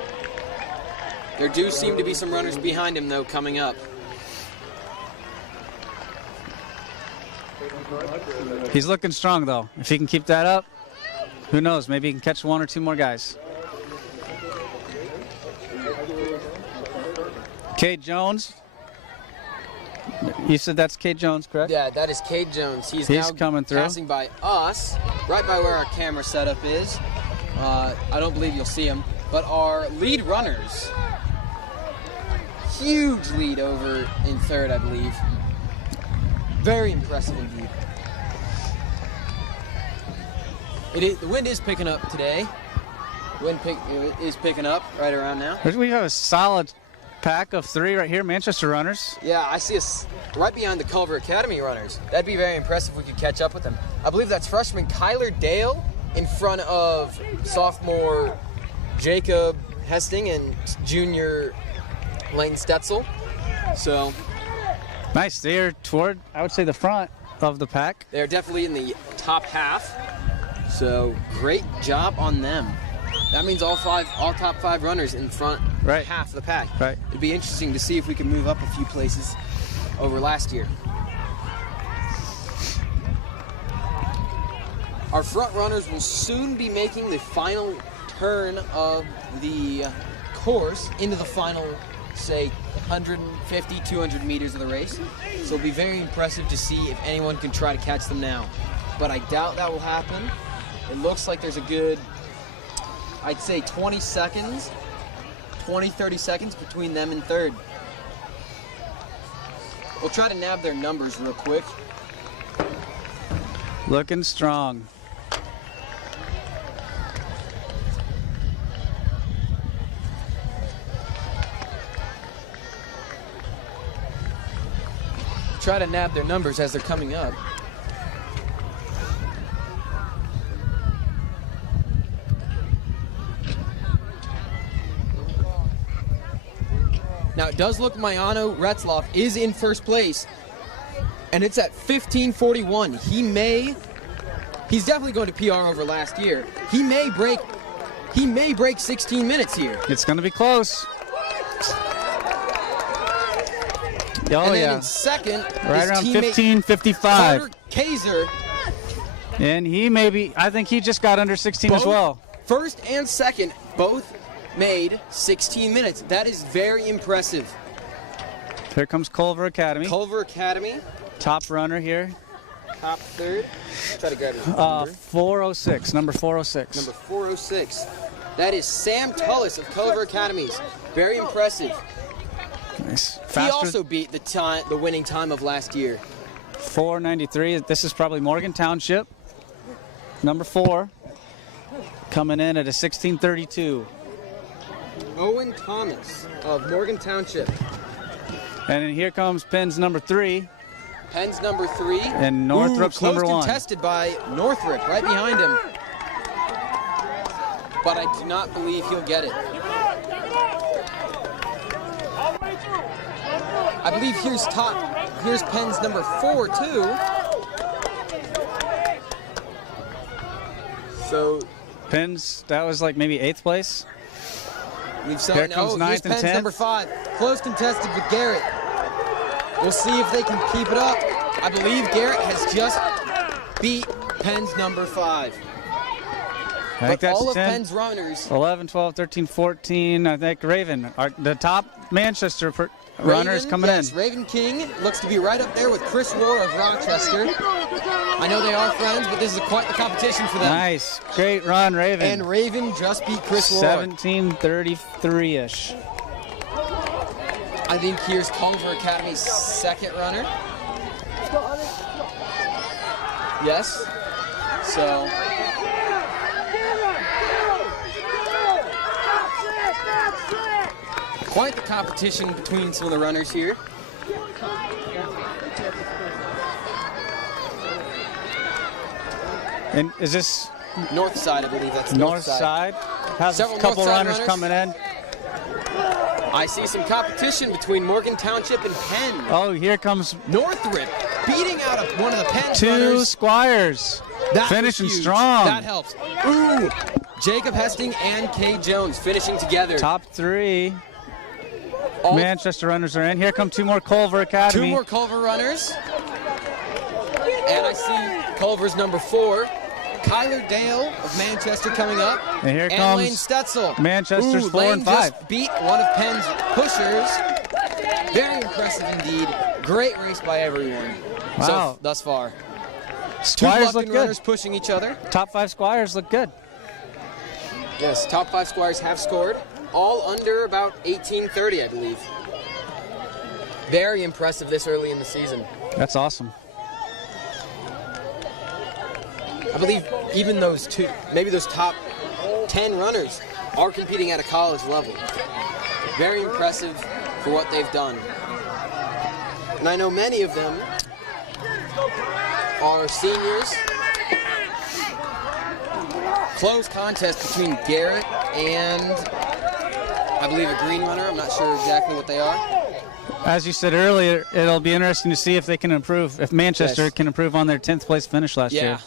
there do seem to be some runners behind him, though, coming up. He's looking strong, though. If he can keep that up, who knows? Maybe he can catch 1 or 2 more guys. Kate Jones. You said that's Kate Jones, correct? Yeah, that is Cade Jones. He's He's now coming through. passing by us, right by where our camera setup is. I don't believe you'll see him, but our lead runners, huge lead over in 3rd, I believe. Very impressive indeed. The wind is picking up today. Wind is picking up right around now. We have a solid pack of 3 right here, Manchester runners. Yeah, I see us right behind the Culver Academy runners. That'd be very impressive if we could catch up with them. I believe that's freshman Kyler Dale in front of sophomore Jacob Hesting and junior Lane Stetzel. So nice. They're toward, I would say, the front of the pack. they're definitely in the top half. So great job on them. That means all top 5 runners in front half of the pack. Right. It'd be interesting to see if we can move up a few places over last year. Our front runners will soon be making the final turn of the course into the final, say, 150, 200 meters of the race. So it'll be very impressive to see if anyone can try to catch them now. But I doubt that will happen. It looks like there's a good, I'd say 20 seconds, 20, 30 seconds between them and 3rd. We'll try to nab their numbers real quick. Looking strong. Try to nab their numbers as they're coming up. Now, it does look Mayano Retzloff is in first place, and it's at 15:41. He's definitely going to PR over last year. He may break 16 minutes here. It's going to be close. Oh, and then yeah. in second, Right his around teammate 15:55. Carter Kaiser. And I think he just got under 16 as Both well. First and second both made 16 minutes. That is very impressive. Here comes Culver Academy. Culver Academy. Top runner here. Top third. Try to grab his number. 406, number 406. Number 406. That is Sam Tullis of Culver Academies. Very impressive. Nice. He also beat the winning time of last year. 493. This is probably Morgan Township. Number 4. Coming in at a 16:32. Owen Thomas of Morgan Township. And then here comes Penn's number 3. Penn's number 3. And Northrop's number 1. Close contested by Northrop, right behind him. But I do not believe he'll get it. I believe here's Penn's number 4 too. So Penn's, that was like maybe 8th place. Here comes 9th and Penn's 10th. number 5. Close contested with Garrett. We'll see if they can keep it up. I believe Garrett has just beat Penn's number 5. I think that's all of 10, Penn's runners. 11, 12, 13, 14. I think Raven, the top Manchester runners coming in. Raven King looks to be right up there with Chris Rohr of Rochester. I know they are friends, but this is quite the competition for them. Nice. Great run, Raven. And Raven just beat Chris Rohr. 17:33-ish. I think here's Culver Academy's second runner. Yes. So. Quite the competition between some of the runners here. And is this north side? I believe that's north side. Has Several a couple north side runners coming in. I see some competition between Morgan Township and Penn. Oh, here comes Northrop beating out of one of the Penn two runners. Squires. That finishing was huge. strong. That helps. Ooh, Jacob Hesting and Kay Jones finishing together. Top 3. Manchester runners are in. Here come 2 more Culver Academy. 2 more Culver runners. And I see Culver's number 4. Kyler Dale of Manchester coming up. And here comes Lane Stetzel. Manchester's 4 Lane and 5. Just beat one of Penn's pushers. Very impressive indeed. Great race by everyone. Wow. So thus far. Squires 2 look Bluffton good. runners pushing each other. Top 5 Squires look good. Yes, top 5 Squires have scored. All under about 18:30, I believe. Very impressive this early in the season. That's awesome. I believe even those 2, maybe those top 10 runners are competing at a college level. Very impressive for what they've done. And I know many of them are seniors. Close contest between Garrett and I believe a green runner. I'm not sure exactly what they are. As you said earlier, it'll be interesting to see if they can improve, if Manchester can improve on their 10th place finish last year.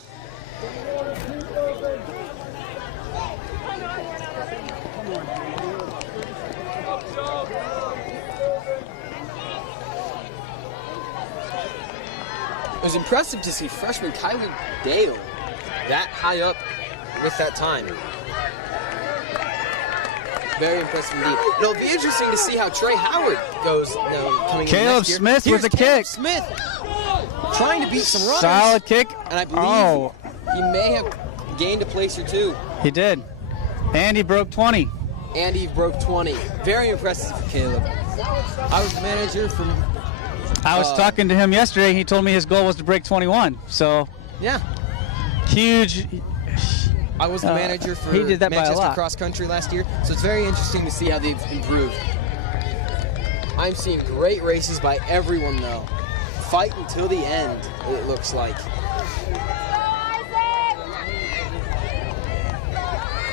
It was impressive to see freshman Kyler Dale that high up with that time. Very impressive indeed. It'll be interesting to see how Trey Howard goes coming in Caleb next year. Smith Here's with a Caleb kick. Smith trying to beat some runners. Solid kick. And I believe he may have gained a place or 2. He did. And he broke 20. And he broke 20. Very impressive for Caleb. I was the manager from... I was talking to him yesterday. He told me his goal was to break 21. So, yeah. Huge. I was the manager for he did that by a Manchester lot. Cross Country last year, so it's very interesting to see how they've improved. I'm seeing great races by everyone, though. Fight until the end, it looks like.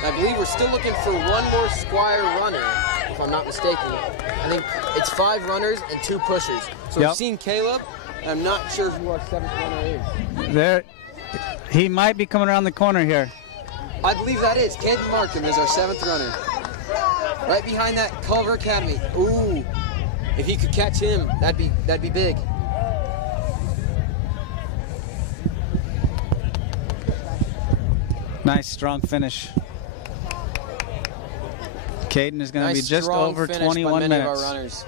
I believe we're still looking for one more Squire runner, if I'm not mistaken. I think it's 5 runners and 2 pushers. So Yep. we've seen Caleb, and I'm not sure who our 7th runner is. There, he might be coming around the corner here. I believe that is. Caleb marked him as our 7th runner. Right behind that Culver Academy. Ooh, if he could catch him, that'd be big. Nice, strong finish. Caden is going to be just over 21 by many minutes. of our runners.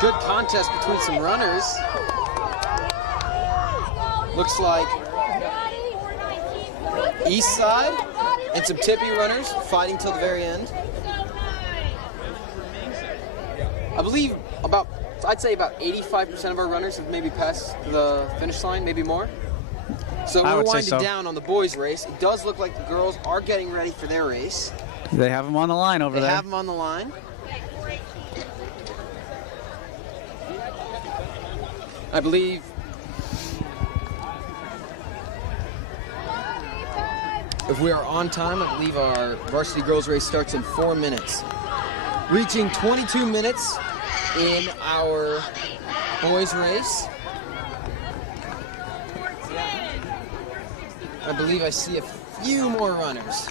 Good contest between some runners. Looks like East Side and some Tippy runners fighting till the very end. I believe I'd say about 85% of our runners have maybe passed the finish line, maybe more. So we're winding down on the boys' race. It does look like the girls are getting ready for their race. They have them on the line over there. They have them on the line. I believe if we are on time, I believe our varsity girls race starts in 4 minutes. Reaching 22 minutes in our boys race. I believe I see a few more runners.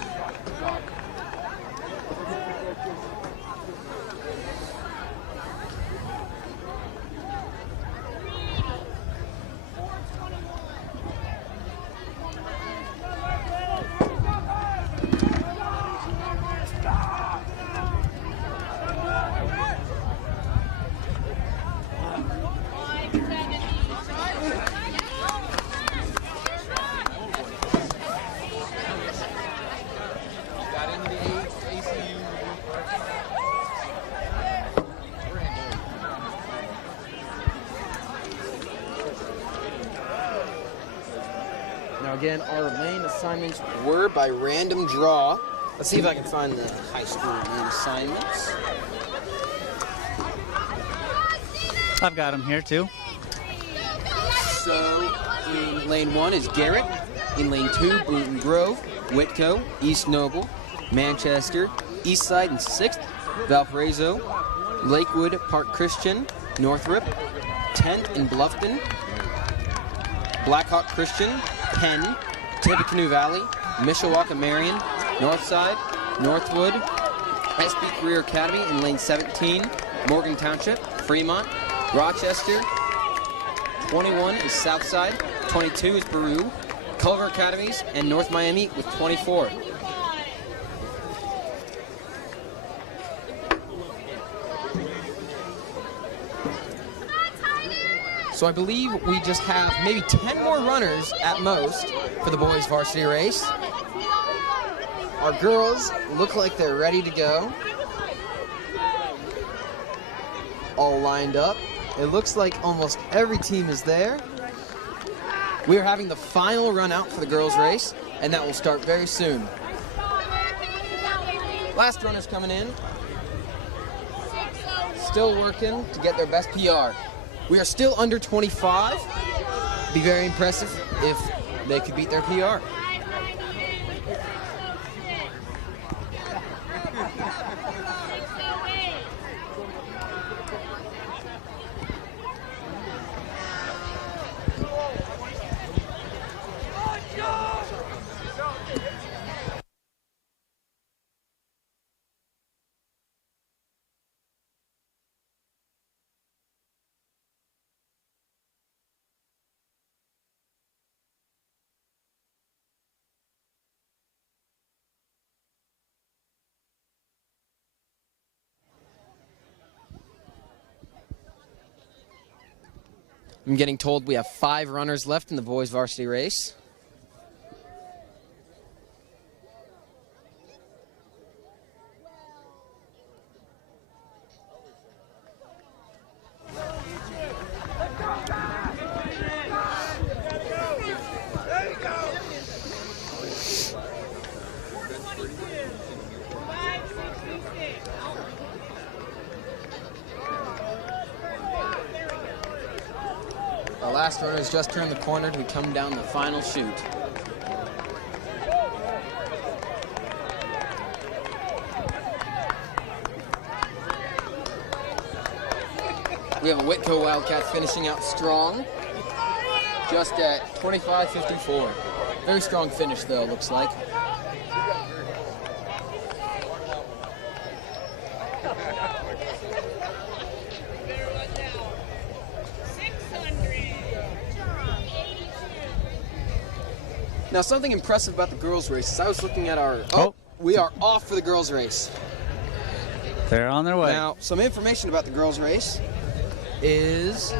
Now again, our main assignments were by random draw. Let's see if I can find the high school main assignments. I've got them here too. So in lane 1 is Garrett. In lane 2, Boonton Grove, Whitco, East Noble, Manchester, Eastside in 6th, Valparaiso, Lakewood, Park Christian, Northrop, 10th in Bluffton, Blackhawk Christian, Penn, Tippecanoe Valley, Mishawaka Marion, Northside, Northwood, SB Career Academy in lane 17, Morgan Township, Fremont, Rochester, 21 is Southside, 22 is Peru, Culver Academies, and North Miami with 24. So I believe we just have maybe 10 more runners at most for the boys' varsity race. Our girls look like they're ready to go. All lined up. It looks like almost every team is there. We are having the final run out for the girls' race, and that will start very soon. Last runners coming in. Still working to get their best PR. We are still under 25. Be very impressive if they could beat their PR. I'm getting told we have 5 runners left in the boys' varsity race. last runner has just turned the corner to come down the final chute. We have a Whitco Wildcat finishing out strong, just at 25:54. Very strong finish, though, looks like. Now, something impressive about the girls' race is I was looking at our... We are off for the girls' race. They're on their way. Now, some information about the girls' race is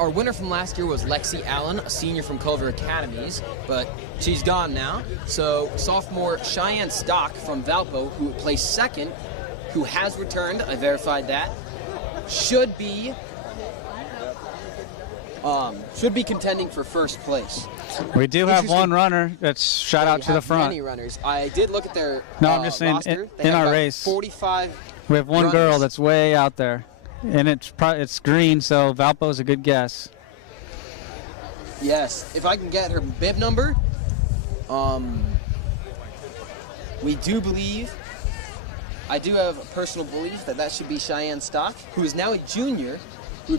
our winner from last year was Lexi Allen, a senior from Culver Academies, but she's gone now. So sophomore Cheyenne Stock from Valpo, who placed second, who has returned, I verified that, should be contending for first place. We do have one runner that's shot out to the front. Many runners. I did look at their No, I'm just saying roster. in our race. 45. We have one runners. girl that's way out there, and it's green, so Valpo's a good guess. Yes, if I can get her bib number, we do believe. I do have a personal belief that should be Cheyenne Stock, who is now a junior. It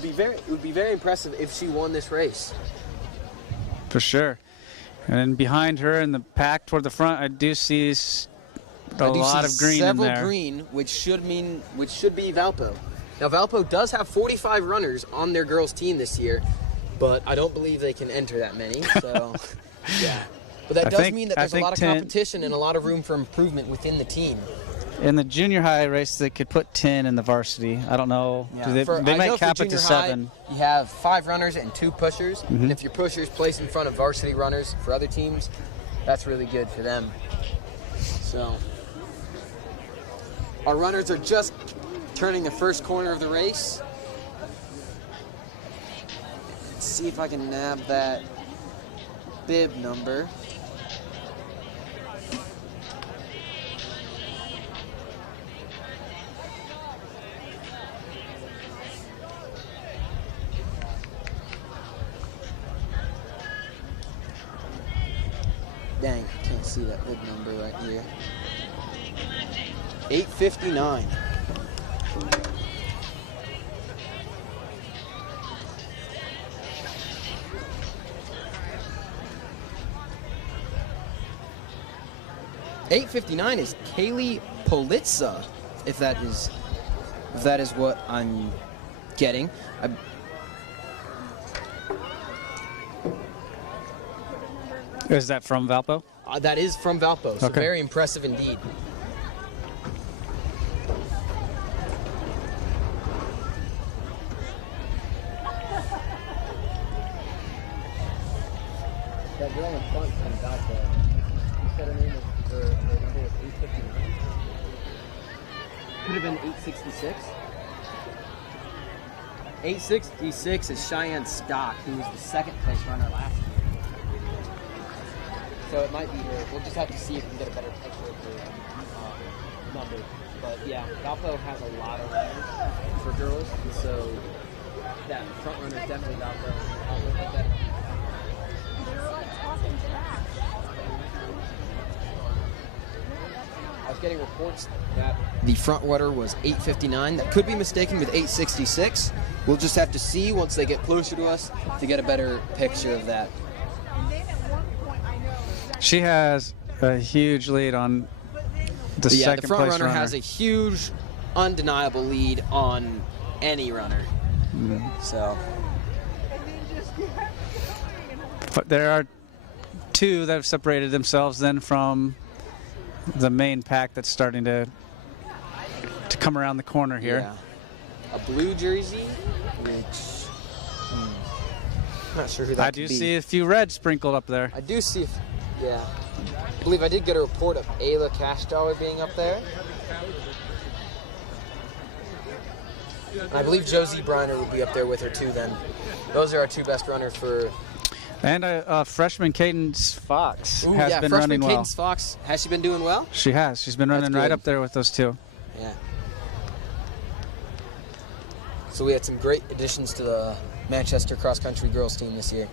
would be very impressive if she won this race. For sure. And then behind her in the pack toward the front, I do see a lot of green in there. Several green, which should be Valpo. Now Valpo does have 45 runners on their girls' team this year, but I don't believe they can enter that many. So, yeah. But that does mean that there's a lot of competition and a lot of room for improvement within the team. In the junior high race, they could put 10 in the varsity. I don't know. Yeah. They might cap it to 7. You have 5 runners and 2 pushers. Mm-hmm. And if your pushers place in front of varsity runners for other teams, that's really good for them. So, our runners are just turning the first corner of the race. Let's see if I can nab that bib number. Dang, can't see that bib number right here. 8:59. .859 is Kaylee Politza, if that is what I'm getting. Is that from Valpo? That is from Valpo, so Okay. very impressive indeed. That girl in front from Valpo, you said her name was, her number was 859? Could have been 866. 866 is Cheyenne Stock, who was the second place runner last year. So it might be her. We'll just have to see if we can get a better picture of her number. But yeah, Valpo has a lot of runners for girls, and so that front runner is definitely Valpo. I'll look at that. I was getting reports that the front runner was 8:59. That could be mistaken with 8:66. We'll just have to see once they get closer to us to get a better picture of that. She has a huge lead on the second the front place runner runner. has a huge, undeniable lead on any runner. So, But there are 2 that have separated themselves then from the main pack that's starting to come around the corner here. yeah. A blue jersey, which I'm not sure who that I could do be. see a few red sprinkled up there. I do see. Yeah, I believe I did get a report of Ayla Cashdollar being up there. And I believe Josie Briner would be up there with her too then. Those are our 2 best runners for... And freshman Cadence Fox has been freshman running well. Cadence Fox, has she been doing well? She has. She's been running right up there with those 2. Yeah. So we had some great additions to the Manchester cross country girls team this year.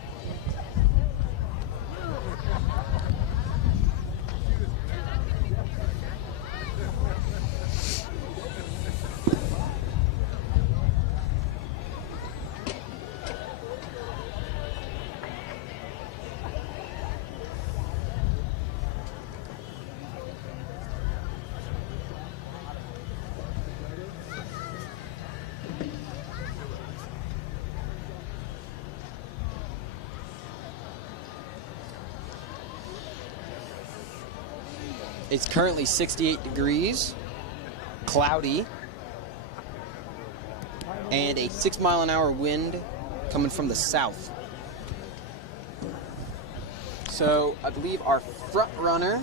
It's currently 68 degrees, cloudy, and a 6-mile-an-hour wind coming from the south. So I believe our front runner.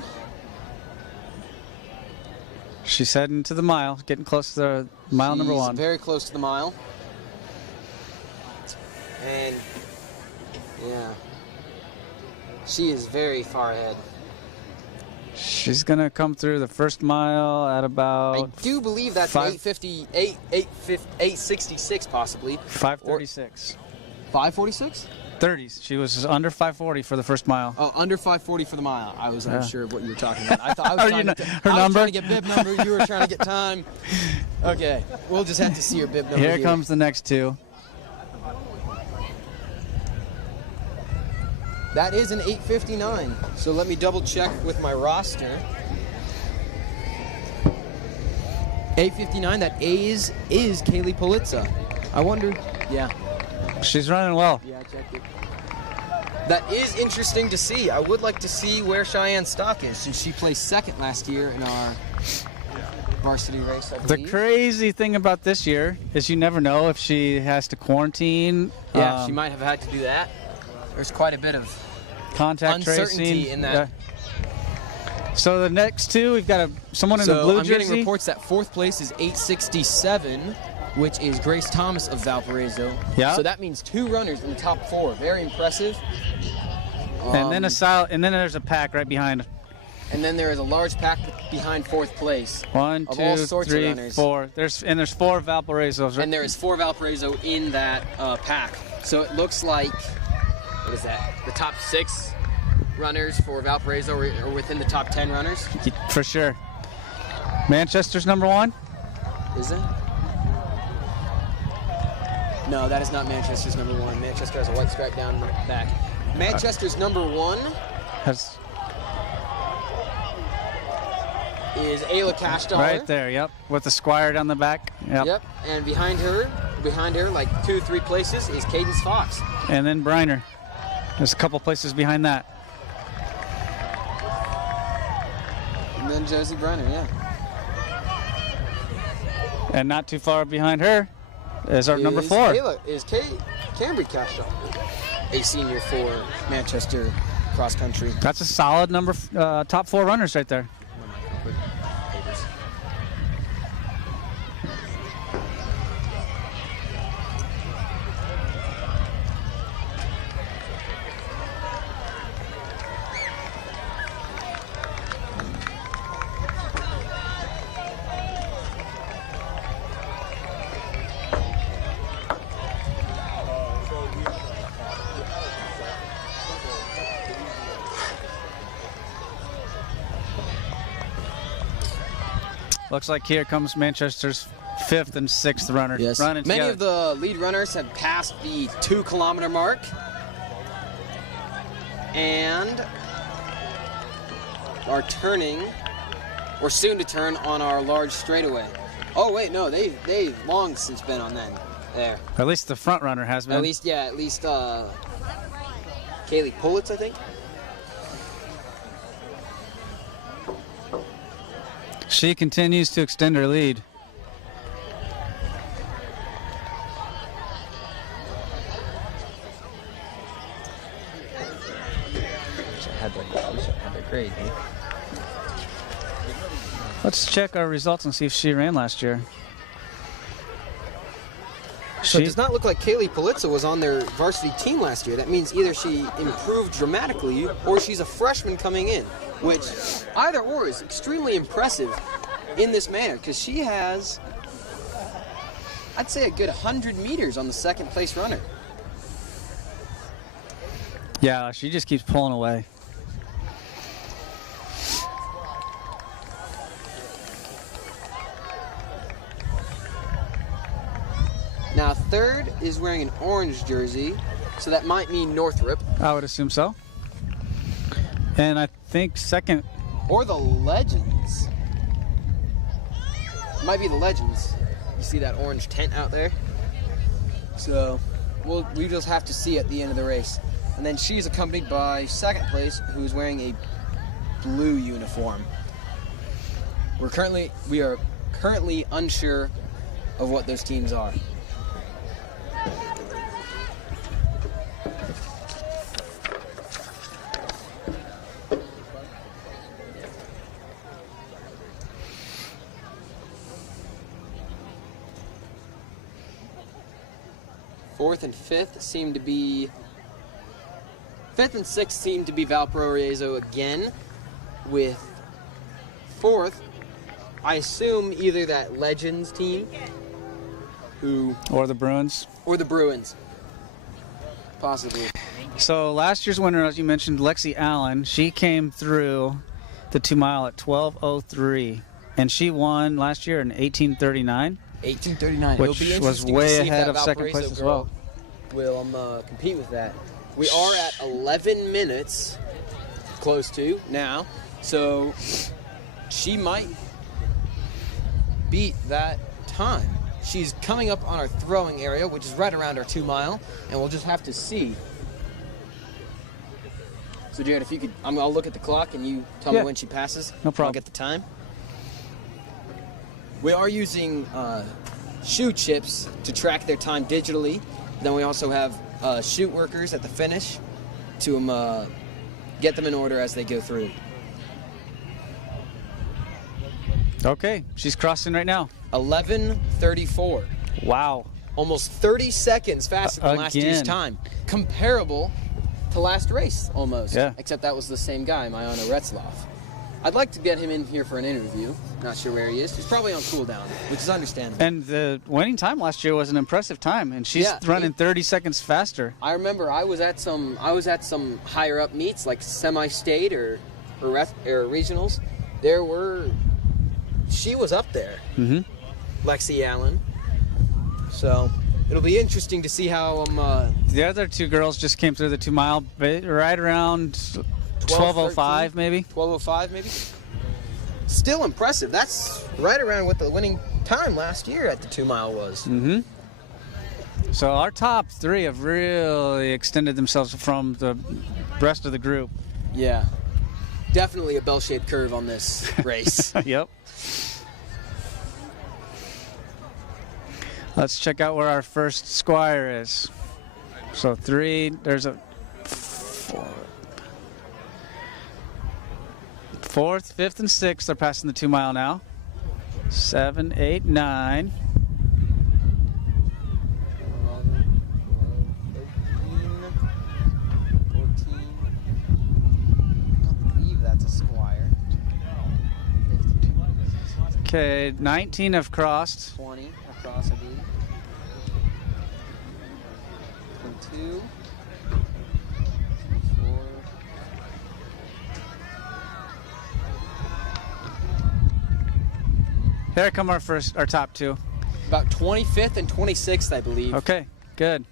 She's heading to the mile, getting close to the mile number 1. Very close to the mile. And yeah, she is very far ahead. She's going to come through the first mile at about... I do believe that's 866 possibly. 5:36. 5:46? 30s. She was under 5:40 for the first mile. Oh, under 5:40 for the mile. I was unsure of what you were talking about. I thought I was trying to get bib number. You were trying to get time. Okay, we'll just have to see your bib number. Here comes the next two. That is an 8:59. So let me double check with my roster. 8:59. That is Kaylee Politza. I wonder. Yeah. She's running well. Yeah, I checked it. That is interesting to see. I would like to see where Cheyenne Stock is, since she placed second last year in our varsity race, I believe. The crazy thing about this year is you never know if she has to quarantine. Yeah, she might have had to do that. There's quite a bit of contact uncertainty tracing in that. So the next two, we've got someone in the blue jersey. I'm getting reports that fourth place is 867, which is Grace Thomas of Valparaiso. Yeah. So that means 2 runners in the top 4. Very impressive. And then there's a pack right behind. And then there is a large pack behind fourth place. 1, of all 2, sorts 3, of runners. 4. There's 4 Valparaisos. And there is 4 Valparaiso in that pack. So it looks like, what is that? The top 6 runners for Valparaiso are within the top 10 runners. For sure. Manchester's number 1. Is it? No, that is not Manchester's number 1. Manchester has a white stripe down the back. Manchester's number 1 is Ayla Cashdollar. Right there, yep. With the Squire down the back. Yep. And behind her, like 2-3 places, is Cadence Fox. And then Briner. There's a couple places behind that. And then Josie Briner, yeah. And not too far behind her is our number 4. Cambry Cashdollar, a senior for Manchester cross country. That's a solid top 4 runners right there. Looks like here comes Manchester's 5th and 6th runner. Yes. Running Many together. of the lead runners have passed the 2-kilometer mark and are turning, or soon to turn, on our large straightaway. Oh wait, no, they've long since been on then. There. At least the front runner has been. At least Kaylee Pulitz, I think. She continues to extend her lead. Let's check our results and see if she ran last year. So it does not look like Kaylee Politza was on their varsity team last year. That means either she improved dramatically or she's a freshman coming in, which either or is extremely impressive in this manner, because she has I'd say a good 100 meters on the second place runner. Yeah, she just keeps pulling away. Now, third is wearing an orange jersey, so that might mean Northrop. I would assume so. And I think second. Or the Legends. Might be the Legends. You see that orange tent out there? So, we just have to see at the end of the race. And then she's accompanied by second place, who's wearing a blue uniform. We are currently unsure of what those teams are. Fourth and fifth seem to be... Fifth and sixth seem to be Valparaiso again, with fourth, I assume either that Legends team, Or the Bruins. Or the Bruins, possibly. So last year's winner, as you mentioned, Lexi Allen, she came through the 2 mile at 12:03, and she won last year in 18:39. 18:39, which was way ahead of second place as well. Will compete with that. We are at 11 minutes, close to now, so she might beat that time. She's coming up on our throwing area, which is right around our 2 mile, and we'll just have to see. So, Jared, if you could, I'll look at the clock and you tell me when she passes. No problem. I'll get the time. We are using shoe chips to track their time digitally. Then we also have shoot workers at the finish to get them in order as they go through. Okay, she's crossing right now. 11:34. Wow. Almost 30 seconds faster than last year's time. Comparable to last race, almost. Yeah. Except that was the same guy, Mayana Retzloff. I'd like to get him in here for an interview. Not sure where he is. He's probably on cooldown, which is understandable. And the winning time last year was an impressive time, and she's running 30 seconds faster. I remember I was at some higher up meets, like semi-state or regionals. She was up there. Mm-hmm. Lexi Allen. So it'll be interesting to see how the other two girls just came through the 2 mile right around 12:05 maybe. 12:05 maybe. Still impressive. That's right around what the winning time last year at the 2 mile was. Mm-hmm. So our top three have really extended themselves from the rest of the group. Yeah. Definitely a bell-shaped curve on this race. Yep. Let's check out where our first squire is. So there's a fourth, fifth, and sixth are passing the 2 mile now. 7, 8, 9. 14. I don't believe that's a squire. 52. Okay, 19 have crossed. 20 across, I believe. 22. 24. Here come our top two. About 25th and 26th, I believe. Okay, good.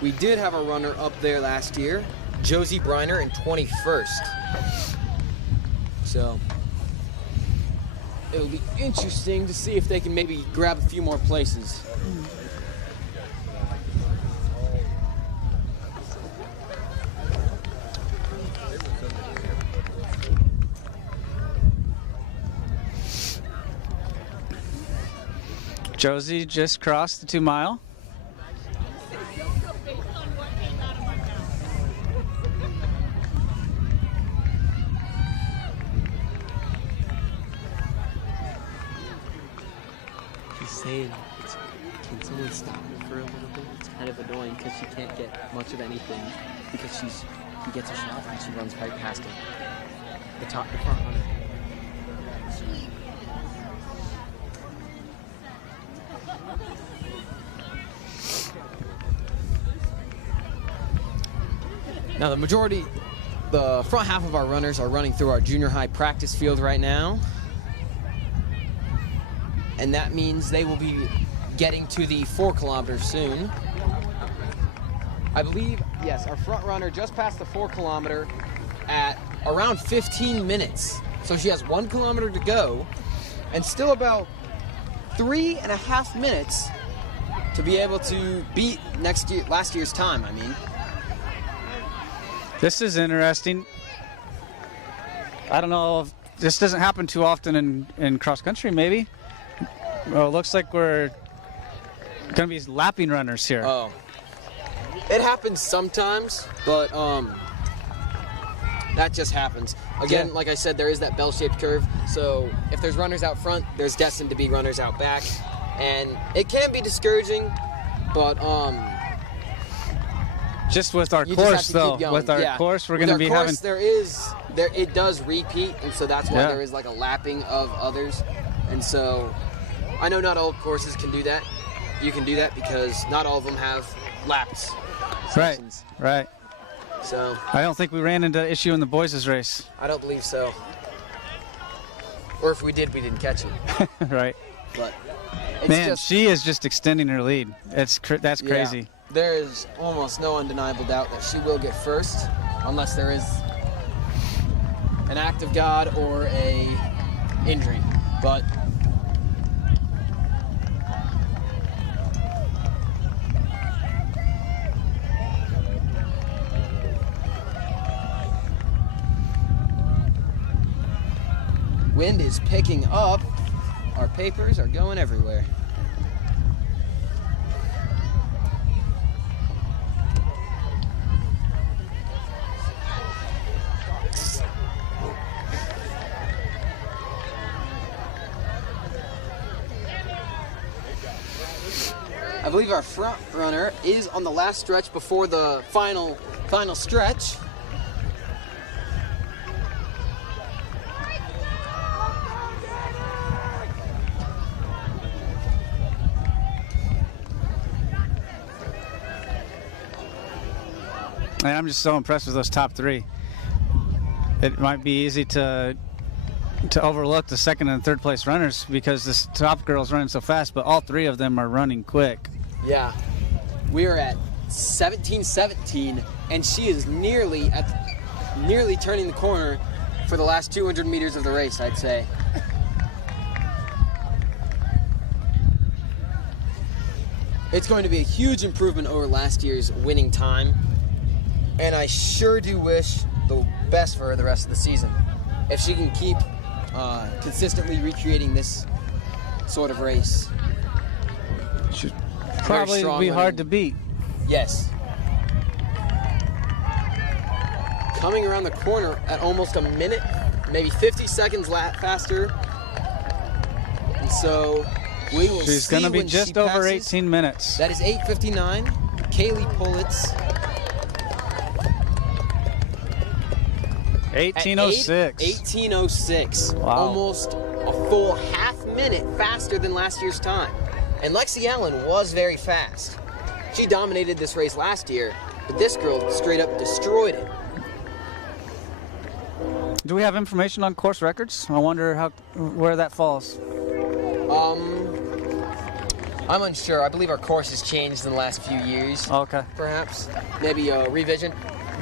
We did have a runner up there last year, Josie Briner, in 21st. So it'll be interesting to see if they can maybe grab a few more places. Josie just crossed the 2 mile. She's saying, can someone stop her for a little bit? It's kind of annoying because she can't get much of anything because she's He gets her shot and she runs right past him. The front runner. Now the front half of our runners are running through our junior high practice field right now. And that means they will be getting to the 4 kilometers soon. I believe, yes, our front runner just passed the 4 kilometer at around 15 minutes. So she has 1 kilometer to go and still about 3.5 minutes to be able to beat last year's time, I mean. This is interesting. I don't know if this doesn't happen too often in cross country, maybe. Well, it looks like we're going to be lapping runners here. Oh. It happens sometimes, but that just happens. Again, Yeah. like I said, there is that bell-shaped curve. So if there's runners out front, there's destined to be runners out back. And it can be discouraging, but just with our you just have course, to though, keep going. with our Yeah. course, we're With going to our be course, having. it does repeat, and so that's why Yeah. there is like a lapping of others. And so I know not all courses can do that. You can do that because not all of them have laps. Right, sections. right. So I don't think we ran into issue in the boys' race. I don't believe so. Or if we did, we didn't catch it. Right. But it's Man, just, she is just extending her lead. That's yeah, crazy. there is almost no undeniable doubt that she will get first, unless there is an act of God or a injury. But wind is picking up. Our papers are going everywhere. I believe our front runner is on the last stretch before the final stretch. And I'm just so impressed with those top 3. It might be easy to overlook the second and third place runners because this top girl's running so fast, but all 3 of them are running quick. Yeah, we are at 17:17, and she is nearly turning the corner for the last 200 meters of the race, I'd say. It's going to be a huge improvement over last year's winning time, and I sure do wish the best for her the rest of the season. If she can keep consistently recreating this sort of race. Should probably be hard to beat. Yes. Coming around the corner at almost a minute, maybe 50 seconds faster. And so we will She's see going to be when just she over passes. 18 minutes. That is 8:59. Kaylee Pullitz. 18:06. 18:06. Wow. Almost a full half minute faster than last year's time. And Lexi Allen was very fast. She dominated this race last year, but this girl straight up destroyed it. Do we have information on course records? I wonder where that falls. I'm unsure. I believe our course has changed in the last few years. Okay. Perhaps. Maybe a revision.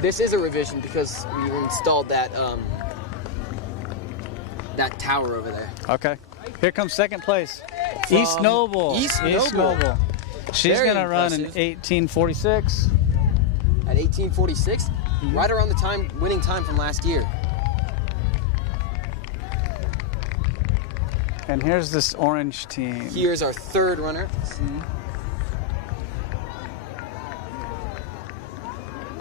This is a revision because we installed that tower over there. Okay. Here comes second place. From East Noble. East Noble. She's Very going to run in impressive. 18:46. At 18:46, right around the winning time from last year. And here's this orange team. Here's our third runner. Let's see.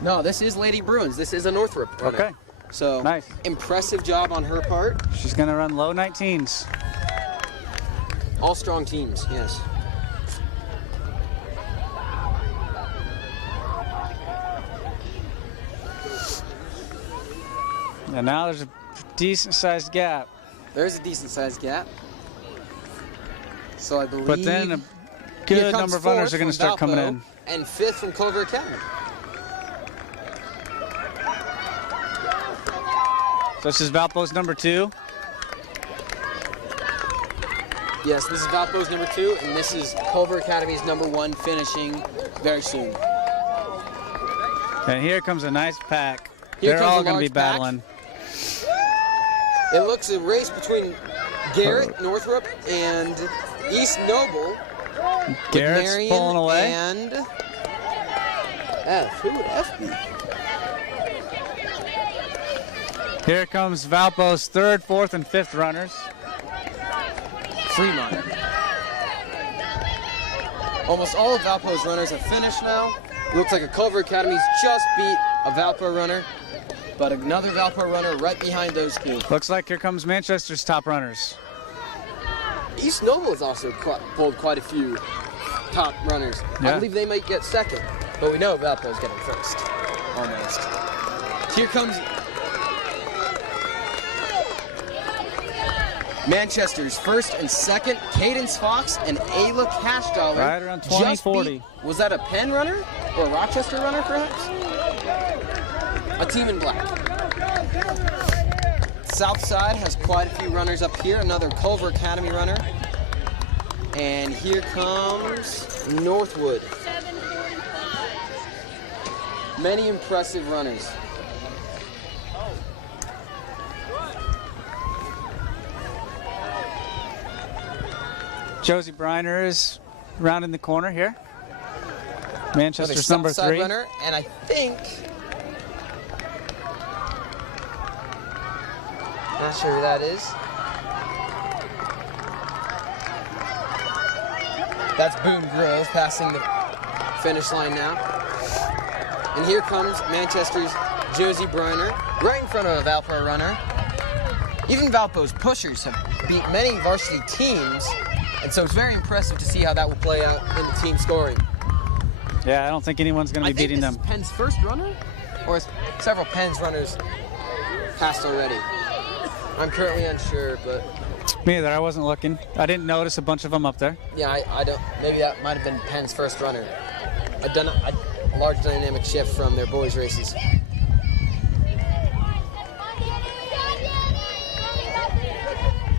No, this is Lady Bruins. This is a Northrop runner. Okay. So, nice. Impressive job on her part. She's going to run low 19s. All strong teams, yes. And now there's a decent-sized gap. There's a decent-sized gap. So I believe. But then a good number of runners are going to start coming in. And 5th from Culver Academy. So this is Valpo's number 2. Yes, this is Valpo's number 2, and this is Culver Academy's number 1 finishing very soon. And here comes a nice pack. Here They're comes all a going to be large pack. battling. It looks a race between Garrett, Northrop, and East Noble. Garrett's Marion pulling away. And F. Who would F be? Here comes Valpo's 3rd, 4th, and 5th runners. Fremont. Almost all of Valpo's runners have finished now. It looks like a Culver Academy's just beat a Valpo runner, but another Valpo runner right behind those two. Looks like here comes Manchester's top runners. East Noble has also pulled quite a few top runners. Yeah. I believe they might get 2nd, but we know Valpo's getting 1st, almost. Here comes Manchester's 1st and 2nd, Cadence Fox and Ayla Cashdollar. Right around just 20-40. beat- Was that a Penn runner or a Rochester runner, perhaps? A team in black. South side has quite a few runners up here. Another Culver Academy runner. And here comes Northwood. Many impressive runners. Josie Briner is rounding the corner here. Manchester's Another number south side 3. runner, and I think, not sure who that is. That's Boone Grove passing the finish line now. And here comes Manchester's Josie Briner, right in front of a Valpo runner. Even Valpo's pushers have beat many varsity teams, and so it's very impressive to see how that will play out in the team scoring. Yeah, I don't think anyone's going to be beating them. I think this is Penn's first runner, or is several Penn's runners passed already? I'm currently unsure, but Me either. I wasn't looking. I didn't notice a bunch of them up there. yeah, I don't. Maybe that might have been Penn's first runner. A large dynamic shift from their boys' races.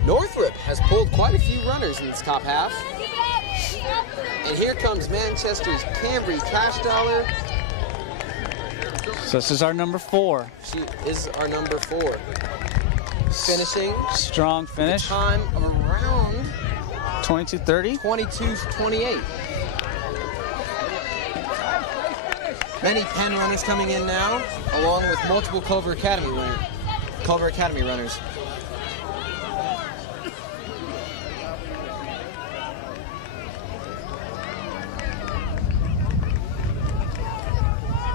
Northrop has pulled quite a few runners in this top half. And here comes Manchester's Cambry Cashdollar. So this is our number 4. She is our number 4. Finishing. Strong finish. With a time of around 22:30. 22:28. Many Penn runners coming in now, along with multiple Culver Academy runners.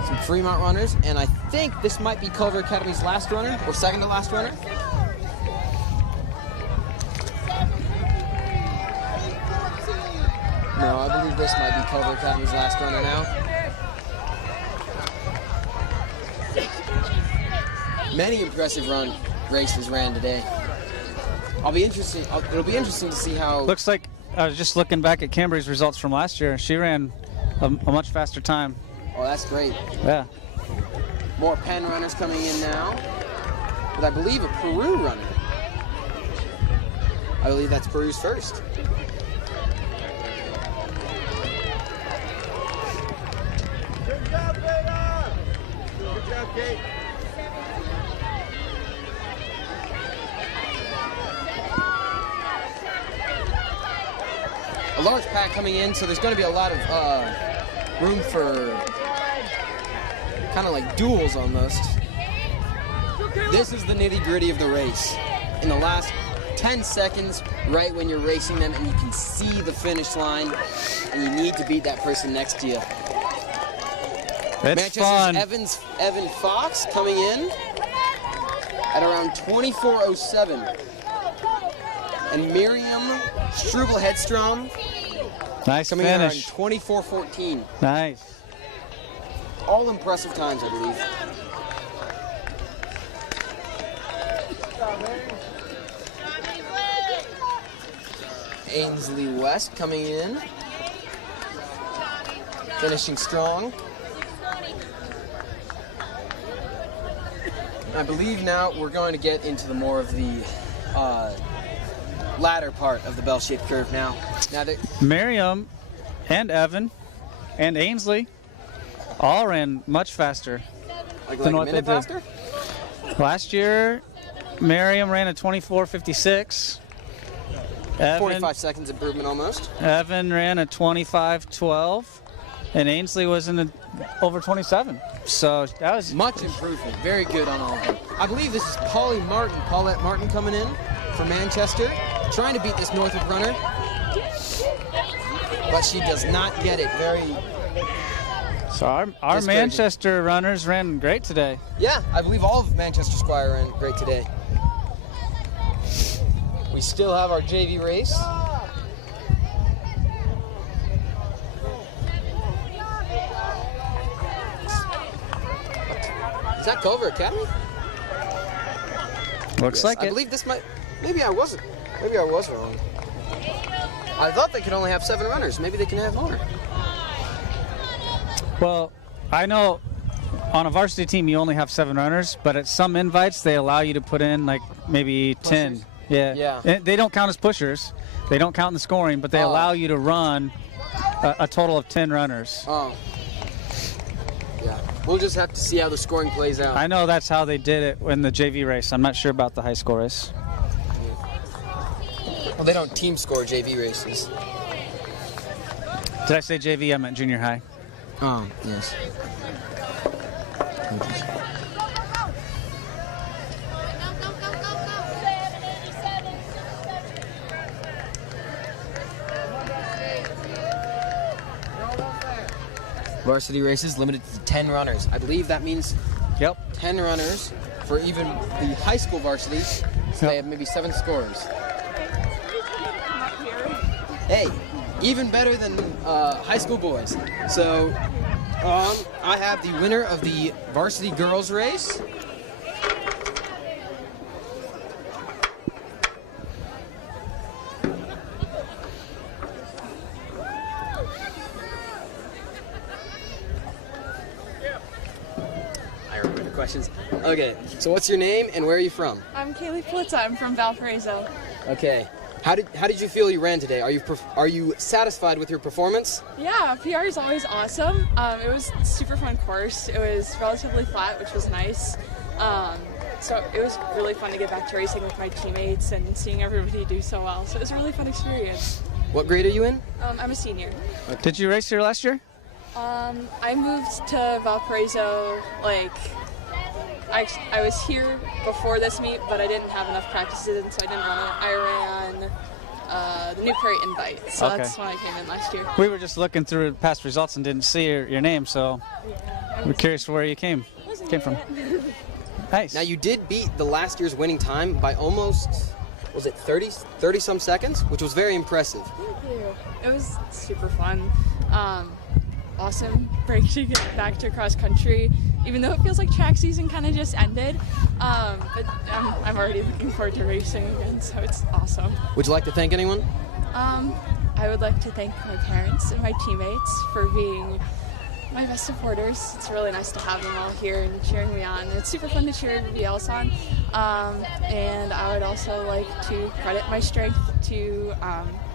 Some Fremont runners, and I think this might be Culver Academy's last runner, or second to last runner. No, I believe this might be Culver Academy's last runner now. Many impressive races ran today. It'll be interesting to see how. Looks like I was just looking back at Cambry's results from last year. She ran a much faster time. Oh, that's great. Yeah. More Penn runners coming in now. But I believe a Peru runner. I believe that's Peru's first. Good job, Beta! Good job, Kate. A large pack coming in, so there's going to be a lot of room for kind of like duels almost. This is the nitty-gritty of the race. In the last 10 seconds, right when you're racing them and you can see the finish line, and you need to beat that person next to you. It's fun. Evan Fox coming in at around 24:07. And Miriam Strubel-Hedstrom Nice coming finish. in around 24:14. Nice. All impressive times, I believe. Ainsley West coming in. Finishing strong. I believe now we're going to get into the more of the latter part of the bell-shaped curve now. Miriam and Evan and Ainsley all ran much faster than what they did. Faster? Last year, Miriam ran a 24:56. 45 seconds improvement almost. Evan ran a 25:12, and Ainsley was in over 27. So that was much improvement. Very good on all of them. I believe this is Paulette Martin coming in from Manchester, trying to beat this Northwood runner, but she does not get it. So our Manchester runners ran great today. Yeah, I believe all of Manchester Squire ran great today. We still have our JV race. Is that Culver Academy? Looks like it. I believe this might. Maybe I wasn't. Maybe I was wrong. I thought they could only have 7 runners. Maybe they can have more. Well, I know on a varsity team you only have 7 runners, but at some invites they allow you to put in like maybe 10. Yeah. And they don't count as pushers. They don't count in the scoring, but they allow you to run a total of 10 runners. Oh. Yeah. We'll just have to see how the scoring plays out. I know that's how they did it in the JV race. I'm not sure about the high school race. Well, they don't team score JV races. Did I say JV? I meant junior high. Oh, yes. Varsity races limited to 10 runners. I believe that means 10 runners for even the high school varsity. So they have maybe 7 scorers. Hey, even better than high school boys. So I have the winner of the varsity girls race. I remember the questions. Okay, so what's your name and where are you from? I'm Kaylee Politza. I'm from Valparaiso. Okay. How did you feel you ran today? Are you satisfied with your performance? Yeah, PR is always awesome. It was a super fun course. It was relatively flat, which was nice. So it was really fun to get back to racing with my teammates and seeing everybody do so well. So it was a really fun experience. What grade are you in? I'm a senior. Okay. Did you race here last year? I moved to Valparaiso, I was here before this meet, but I didn't have enough practices, so I didn't run it. I ran the New Prairie Invite, so that's when I came in last year. We were just looking through past results and didn't see your name, so we're curious where you came from. Nice. Now you did beat the last year's winning time by almost, was it 30 some seconds, which was very impressive. Thank you. It was super fun. Awesome break to get back to cross country, even though it feels like track season kind of just ended. But I'm already looking forward to racing again, so it's awesome. Would you like to thank anyone? I would like to thank my parents and my teammates for being my best supporters. It's really nice to have them all here and cheering me on. It's super fun to cheer everybody else on. And I would also like to credit my strength to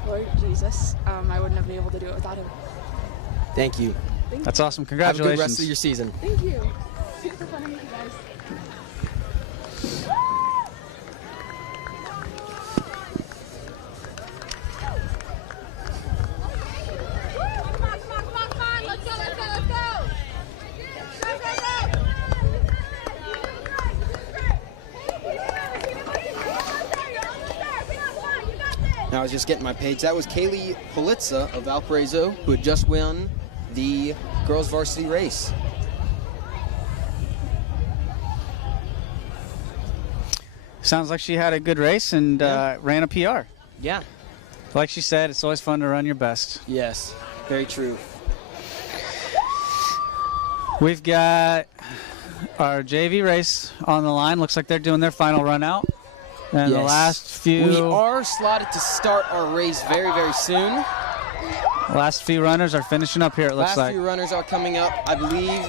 Lord Jesus. I wouldn't have been able to do it without him. Thank you. That's awesome. Congratulations. Have a good rest of your season. Thank you. Super fun to meet you guys. Now I was just getting my page. That was Kaylee Politza of Valparaiso, who had just won the girls varsity race. Sounds like she had a good race and ran a PR. Yeah. Like she said, it's always fun to run your best. Yes, very true. We've got our JV race on the line. Looks like they're doing their final run out. And the Yes. last few... We are slotted to start our race very, very soon. Last few runners are finishing up here, it looks Last like. few runners are coming up. I believe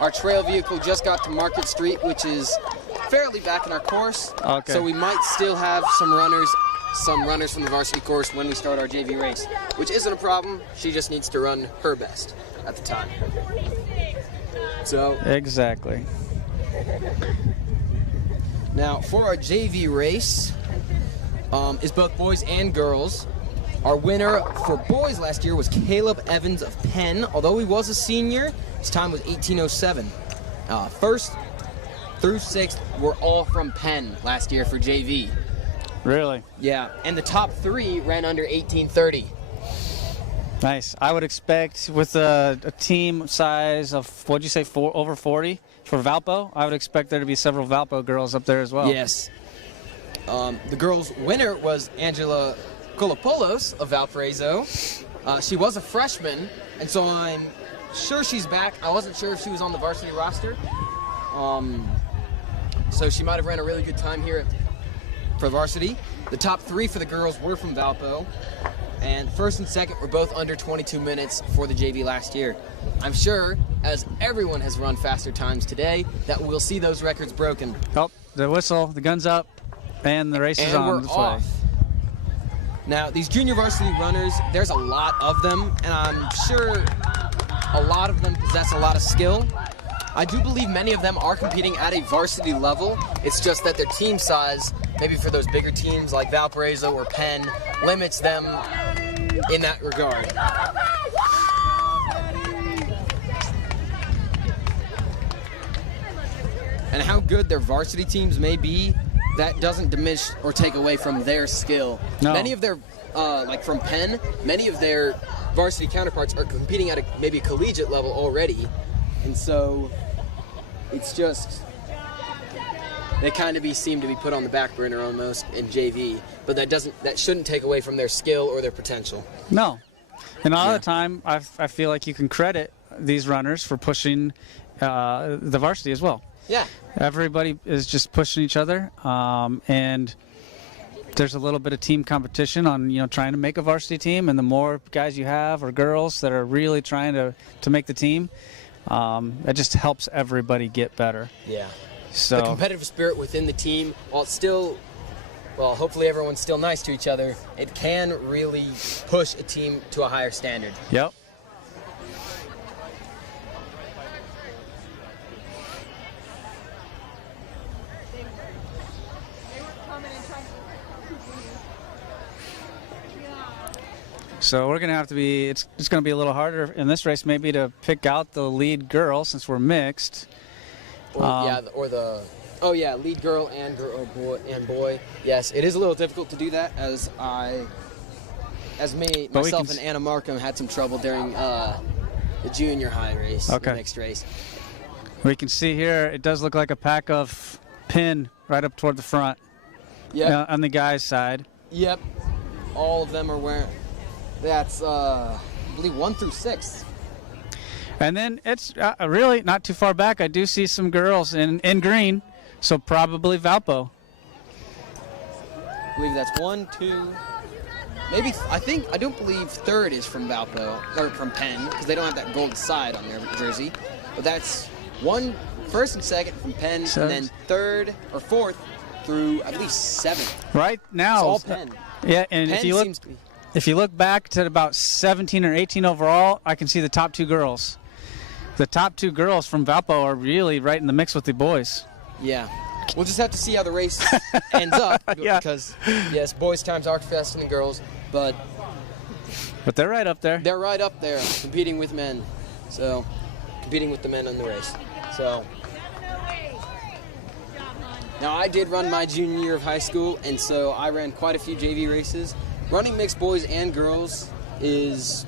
our trail vehicle just got to Market Street, which is fairly back in our course. Okay. So we might still have some runners from the varsity course when we start our JV race, which isn't a problem. She just needs to run her best at the time. So Exactly. now for our JV race is both boys and girls. Our winner for boys last year was Caleb Evans of Penn. Although he was a senior, his time was 18:07. First through sixth were all from Penn last year for JV. Really? Yeah, and the top three ran under 18:30. Nice. I would expect with a team size of, what'd you say, over 40 for Valpo, I would expect there to be several Valpo girls up there as well. Yes. The girls' winner was Angela Kolopoulos of Valparaiso. She was a freshman, and so I'm sure she's back. I wasn't sure if she was on the varsity roster. So she might have ran a really good time here for varsity. The top three for the girls were from Valpo, and first and second were both under 22 minutes for the JV last year. I'm sure, as everyone has run faster times today, that we'll see those records broken. Oh, the whistle, the gun's up, and the race is And on we're this off. way. Now, these junior varsity runners, there's a lot of them, and I'm sure a lot of them possess a lot of skill. I do believe many of them are competing at a varsity level. It's just that their team size, maybe for those bigger teams like Valparaiso or Penn, limits them in that regard. And how good their varsity teams may be, that doesn't diminish or take away from their skill. No. Many of their, like from Penn, many of their varsity counterparts are competing at maybe a collegiate level already. And so it's just, they kind of seem to be put on the back burner almost in JV, but that shouldn't take away from their skill or their potential. No. And all the time, I feel like you can credit these runners for pushing the varsity as well. Yeah. Everybody is just pushing each other, and there's a little bit of team competition on trying to make a varsity team, and the more guys you have or girls that are really trying to make the team, it just helps everybody get better. Yeah. So the competitive spirit within the team, while it's still, well, hopefully everyone's still nice to each other, it can really push a team to a higher standard. Yep. So we're gonna have to be. It's gonna be a little harder in this race, maybe, to pick out the lead girl since we're mixed. Lead girl and boy. Yes, it is a little difficult to do that, myself and Anna Markham had some trouble during the junior high race, the mixed race. We can see here it does look like a pack of pin right up toward the front. Yeah. On the guys' side. Yep. All of them are wearing. That's I believe 1 through 6. And then it's really not too far back. I do see some girls in green, so probably Valpo. I believe that's 1, 2, maybe. I don't believe third is from Valpo or from Penn because they don't have that gold side on their jersey. But that's first and second from Penn, and then third or fourth through I believe 7th. Right now, it's all Penn. Yeah, and Penn if you look back to about 17 or 18 overall, I can see the top two girls. The top two girls from Valpo are really right in the mix with the boys. Yeah. We'll just have to see how the race ends up because, yes, boys' times are faster than girls, but they're right up there. They're right up there competing with men. So, competing with the men in the race. So, now I did run my junior year of high school, and so I ran quite a few JV races. Running mixed boys and girls is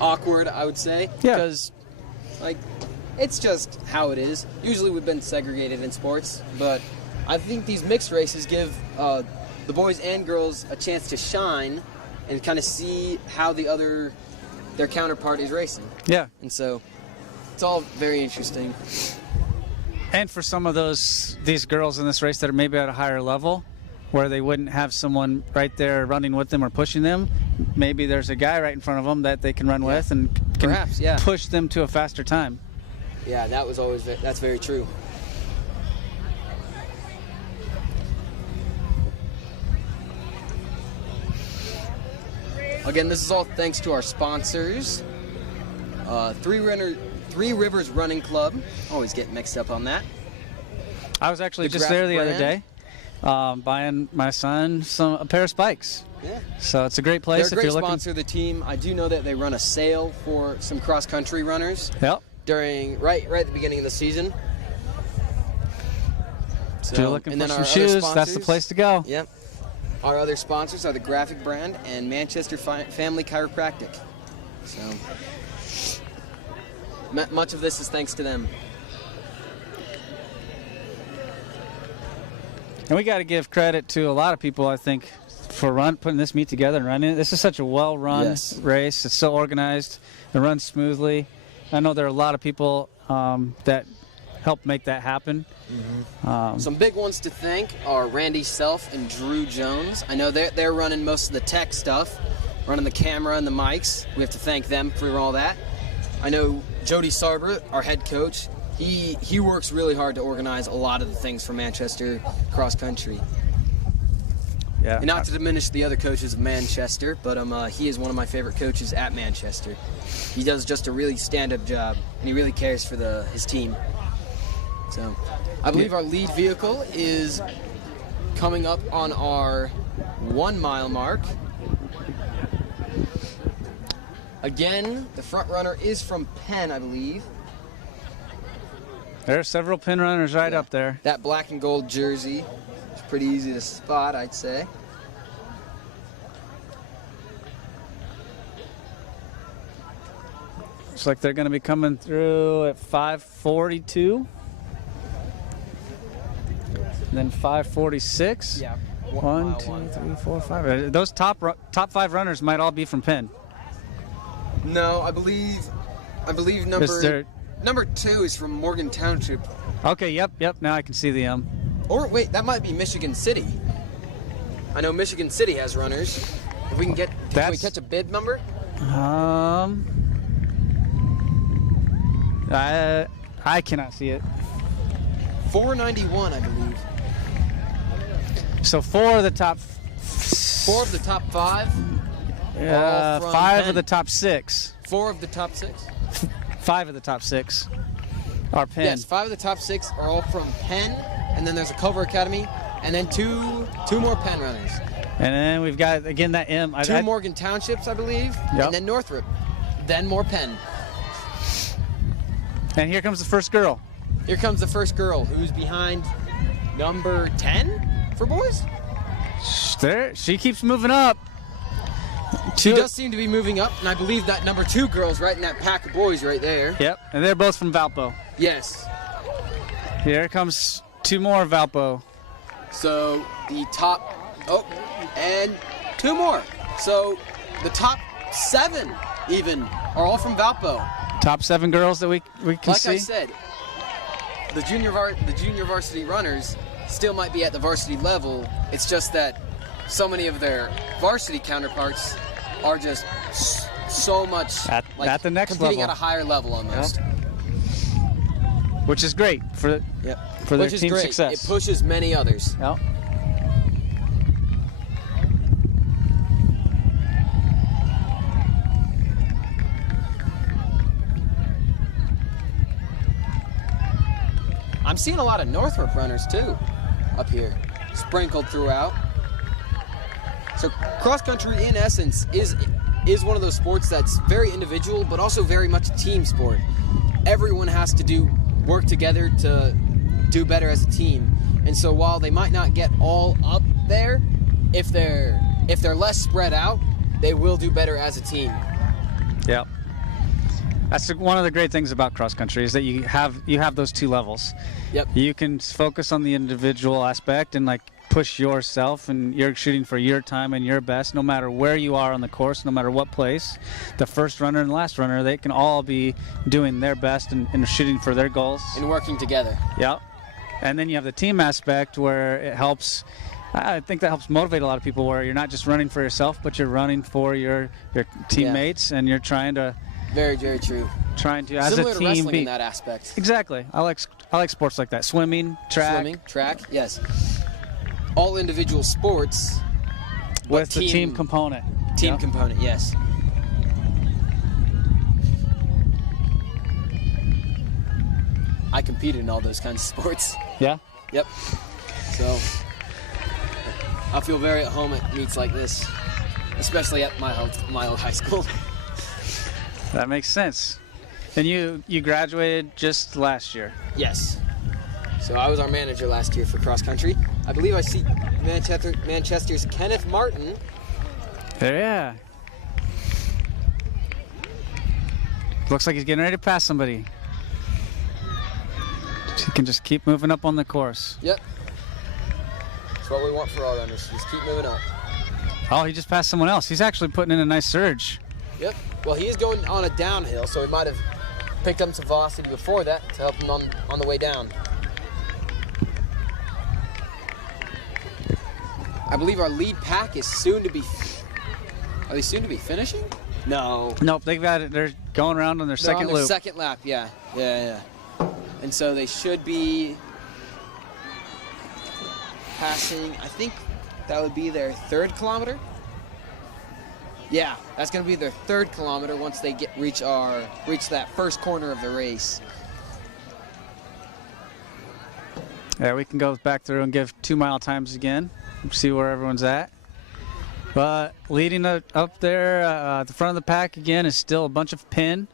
awkward, I would say, because it's just how it is. Usually we've been segregated in sports, but I think these mixed races give the boys and girls a chance to shine and kind of see how their counterpart is racing. Yeah. And so it's all very interesting. And for some of these girls in this race that are maybe at a higher level, where they wouldn't have someone right there running with them or pushing them, maybe there's a guy right in front of them that they can run with and can Perhaps, yeah. push them to a faster time. Yeah, that's very true. Again, this is all thanks to our sponsors. Three Rivers Running Club. Always get mixed up on that. I was actually just there the other day, buying my son a pair of spikes. Yeah. So it's a great place. They're a great sponsor of the team. I do know that they run a sale for some cross-country runners. Yep. During right at the beginning of the season. So, if you're looking for some shoes, that's the place to go. Yep. Our other sponsors are the Graphic Brand and Manchester Family Chiropractic. So much of this is thanks to them. And we got to give credit to a lot of people, I think, for putting this meet together and running it. This is such a well-run race. It's so organized. It runs smoothly. I know there are a lot of people that help make that happen. Mm-hmm. Some big ones to thank are Randy Self and Drew Jones. I know they're running most of the tech stuff, running the camera and the mics. We have to thank them for all that. I know Jody Sarber, our head coach, he works really hard to organize a lot of the things for Manchester cross country. Yeah. And not to diminish the other coaches of Manchester, but he is one of my favorite coaches at Manchester. He does just a really stand-up job, and he really cares for his team. So, I believe our lead vehicle is coming up on our 1 mile mark. Again, the front runner is from Penn, I believe. There are several Penn runners right up there. That black and gold jersey. Pretty easy to spot, I'd say. Looks like they're going to be coming through at 5:42. And then 5:46. Yeah. 1, 2, 3, 4, 5. Those top 5 runners might all be from Penn. No, I believe number 2 is from Morgan Township. Okay, yep. Now I can see the M. Or wait, that might be Michigan City. I know Michigan City has runners. If we can can we catch a bib number? I cannot see it. 491, I believe. So 4 of the top 5. Yeah, 5 of the top 6. 4 of the top 6. 5 of the top 6 are Penn. Yes, 5 of the top 6 are all from Penn, and then there's a Culver Academy, and then two more Penn runners. And then we've got again that M. 2 Morgan Townships, I believe, yep. And then Northrop, then more Penn. And here comes the first girl. Here comes the first girl, who's behind number 10 for boys. There, she keeps moving up. She does seem to be moving up, and I believe that number 2 girl's right in that pack of boys right there. Yep, and they're both from Valpo. Yes. Here comes 2 more Valpo. So the top, and 2 more. So the top 7 even are all from Valpo. Top 7 girls that we can see. Like I said, the junior varsity runners still might be at the varsity level. It's just that so many of their varsity counterparts are just so much at the next competing level. at a higher level almost. Yep. Which is great for their team success. It pushes many others. Yep. I'm seeing a lot of Northrop runners too up here, sprinkled throughout. So cross country, in essence, is one of those sports that's very individual, but also very much a team sport. Everyone has to work together to do better as a team. And so while they might not get all up there, if they're less spread out, they will do better as a team. Yep. That's one of the great things about cross country is that you have those 2 levels. Yep. You can focus on the individual aspect and like push yourself, and you're shooting for your time and your best, no matter where you are on the course, no matter what place. The first runner and the last runner, they can all be doing their best and shooting for their goals. And working together. Yep. And then you have the team aspect where it helps. I think that helps motivate a lot of people, where you're not just running for yourself, but you're running for your teammates, and you're trying to. Very, very true. Trying to, as Similar a to team, wrestling in that aspect. Exactly. I like sports like that. Swimming, track. Yes. All individual sports. With the team component. Team component, yes. I competed in all those kinds of sports. Yeah? Yep. So I feel very at home at meets like this, especially at my old high school. That makes sense. And you graduated just last year? Yes. So I was our manager last year for cross country. I believe I see Manchester's Kenneth Martin. Yeah. Looks like he's getting ready to pass somebody. He can just keep moving up on the course. Yep. That's what we want for all runners. Just keep moving up. Oh, he just passed someone else. He's actually putting in a nice surge. Yep. Well, he is going on a downhill, so he might have picked up some velocity before that to help him on the way down. I believe our lead pack is soon to be. Are they soon to be finishing? No. Nope, they've got it. They're going around on their second loop. Second lap, yeah. And so they should be passing. I think that would be their 3rd kilometer. Yeah, that's going to be their 3rd kilometer once they reach that first corner of the race. Yeah, we can go back through and give 2-mile times again. See where everyone's at. But leading up there at the front of the pack again is still a bunch of Penn.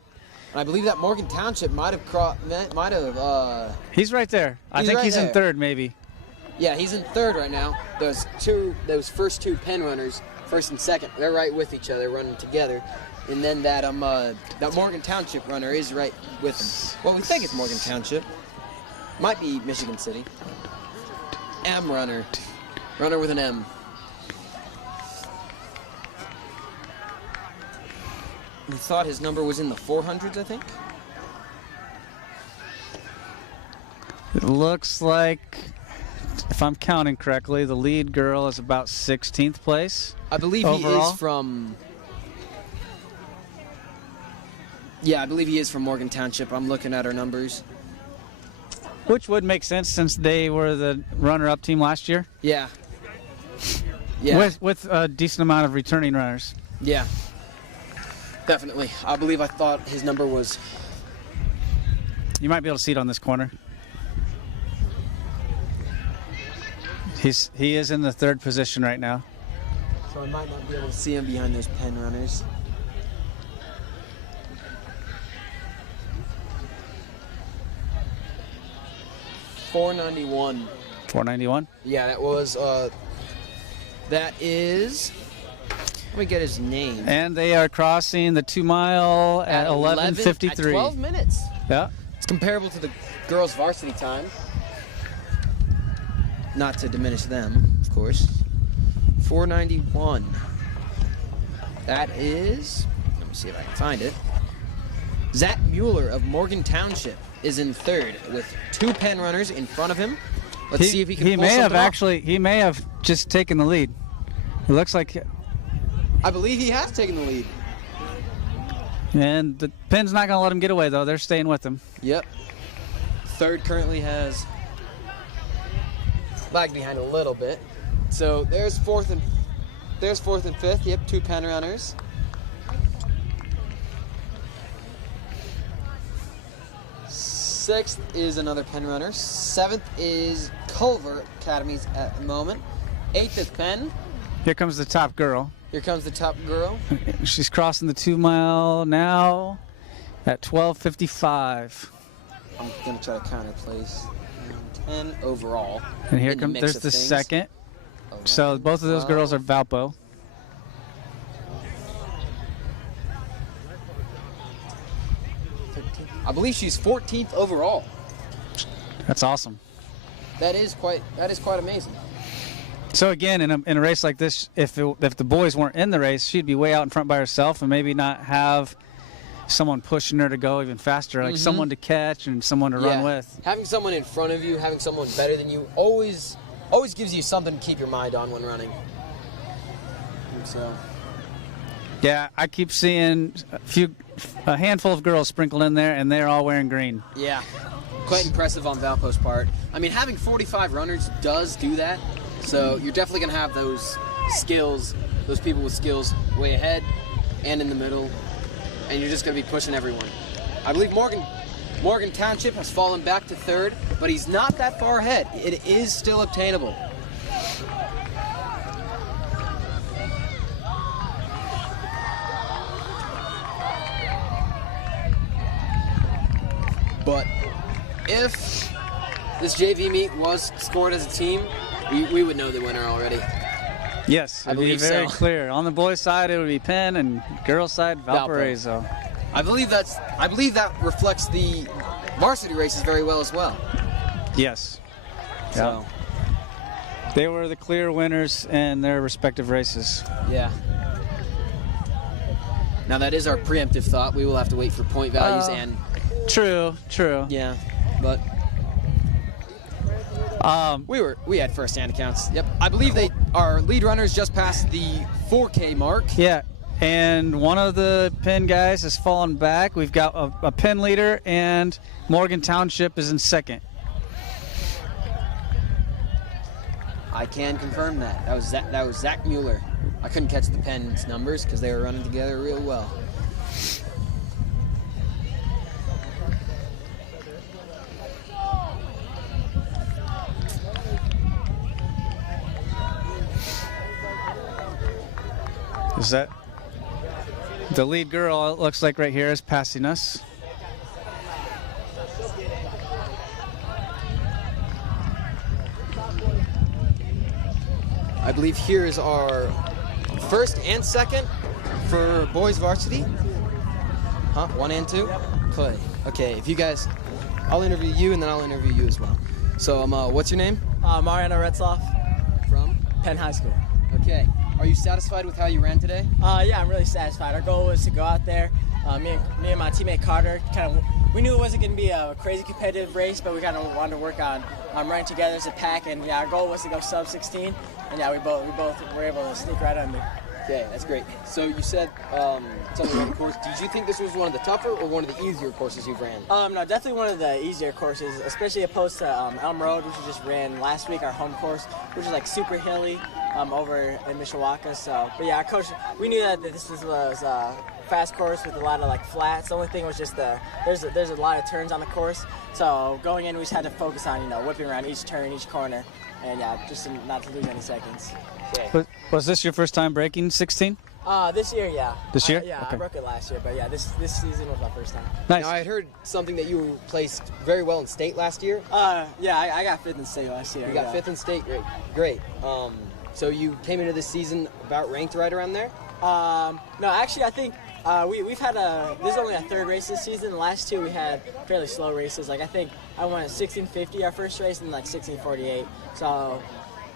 I believe that Morgan Township might have. He's right there. I think he's in 3rd, maybe. Yeah, he's in 3rd right now. Those first 2 Penn runners, 1st and 2nd, they're right with each other, running together. And then that Morgan Township runner is right with him. Well, we think it's Morgan Township. Might be Michigan City. M runner. Runner with an M. We thought his number was in the 400s, I think. It looks like, if I'm counting correctly, the lead girl is about 16th place. I believe overall. He is from. Yeah, I believe he is from Morgan Township. I'm looking at our numbers. Which would make sense since they were the runner-up team last year. Yeah. Yeah. With a decent amount of returning runners. Yeah. Definitely. I thought his number was. You might be able to see it on this corner. He is in the 3rd position right now. So I might not be able to see him behind those Penn runners. $491. 491? Yeah, that was. That is. Let me get his name. And they are crossing the 2-mile at 11:53. At 12 minutes. Yeah. It's comparable to the girls' varsity time. Not to diminish them, of course. 491. That is. Let me see if I can find it. Zach Mueller of Morgan Township is in 3rd with 2 Penn runners in front of him. Let's see if he can pull something off. He may have just taken the lead. It looks like. I believe he has taken the lead. And the Penn's not going to let him get away, though. They're staying with him. Yep. 3rd currently has lagged behind a little bit. So there's 4th and 5th. Yep, 2 Penn runners. Sixth is another Penn runner. 7th is Culver Academies at the moment. 8th is Penn. Here comes the top girl. Here comes the top girl. She's crossing the 2-mile now at 12:55. I'm going to try to counter place. 10 overall. And here comes, there's the second. So both of those girls are Valpo. I believe she's 14th overall. That's awesome. That is quite amazing. So again, in a race like this, if the boys weren't in the race, she'd be way out in front by herself and maybe not have someone pushing her to go even faster, like someone to catch and someone to run with. Having someone in front of you, having someone better than you, always gives you something to keep your mind on when running. So. Yeah, I keep seeing a handful of girls sprinkled in there, and they're all wearing green. Yeah, quite impressive on Valpo's part. I mean, having 45 runners does do that, so you're definitely going to have those skills, those people with skills way ahead and in the middle, and you're just going to be pushing everyone. I believe Morgan Township has fallen back to third, but he's not that far ahead. It is still obtainable. But if this JV meet was scored as a team, we would know the winner already. Yes, I believe very so. clear. On the boys' side, it would be Penn, and girls' side, Valparaiso. I believe that reflects the varsity races very well as well. Yes. So. They were the clear winners in their respective races. Yeah. Now that is our preemptive thought. We will have to wait for point values and. True. Yeah, but we had first-hand accounts. Yep, I believe our lead runners just passed the 4K mark. Yeah, and one of the Penn guys has fallen back. We've got a Penn leader, and Morgan Township is in second. I can confirm that. That was Zach Mueller. I couldn't catch the Penn's numbers because they were running together real well. Is that the lead girl? It looks like right here is passing us. I believe here is our first and second for boys varsity. Huh? 1 and 2? Yep. Okay, if you guys, I'll interview you and then I'll interview you as well. So, what's your name? Mariano Retzloff. From? Penn High School. Okay. Are you satisfied with how you ran today? Yeah, I'm really satisfied. Our goal was to go out there. Me and my teammate Carter we knew it wasn't going to be a crazy competitive race, but we kind of wanted to work on running together as a pack. And yeah, our goal was to go sub 16. And yeah, we both were able to sneak right under. Okay, that's great. So you said something about the course. Did you think this was one of the tougher or one of the easier courses you've ran? No, definitely one of the easier courses, especially opposed to Elm Road, which we just ran last week, our home course, which is like super hilly over in Mishawaka. So, but yeah, our coach, we knew that this was a fast course with a lot of like flats. The only thing was just there's a lot of turns on the course. So going in, we just had to focus on whipping around each turn, each corner, and yeah, just not to lose any seconds. Okay. Was this your first time breaking 16? This year, yeah. This year? Yeah, Okay. I broke it last year, but yeah, this season was my first time. Nice. Now, I had heard something that you placed very well in state last year. Yeah, I got 5th in state last year. You got 5th in state, great. So you came into this season about ranked right around there? No, actually, I think we've had this is only our 3rd race this season. The last 2 we had fairly slow races. Like I think I won at 16:50 our first race and like 16:48. So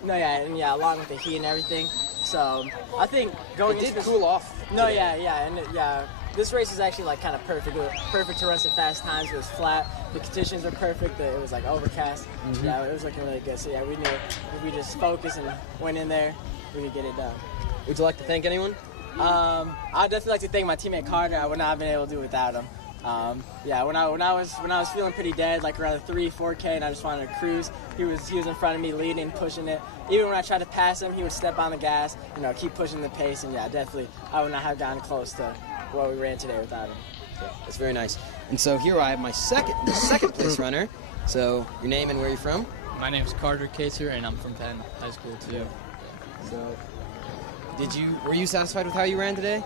no, yeah, along with the heat and everything. So I think going into this, cool off. No, yeah. This race is actually like kind of perfect. Perfect to run some fast times. It was flat. The conditions were perfect. It was like overcast. Mm-hmm. Yeah, it was looking really good. So yeah, we knew if we just focused and went in there, we could get it done. Would you like to thank anyone? I'd definitely like to thank my teammate Carter. I would not have been able to do it without him. Yeah, when I was feeling pretty dead, like around the 3-4K, and I just wanted to cruise, he was in front of me, leading, pushing it. Even when I tried to pass him, he would step on the gas, keep pushing the pace, and yeah, definitely, I would not have gotten close to what we ran today without him. Okay, that's very nice. And so here I have my second place runner. So your name and where you're from? My name's Carter Kaser, and I'm from Penn High School too. So. Were you satisfied with how you ran today?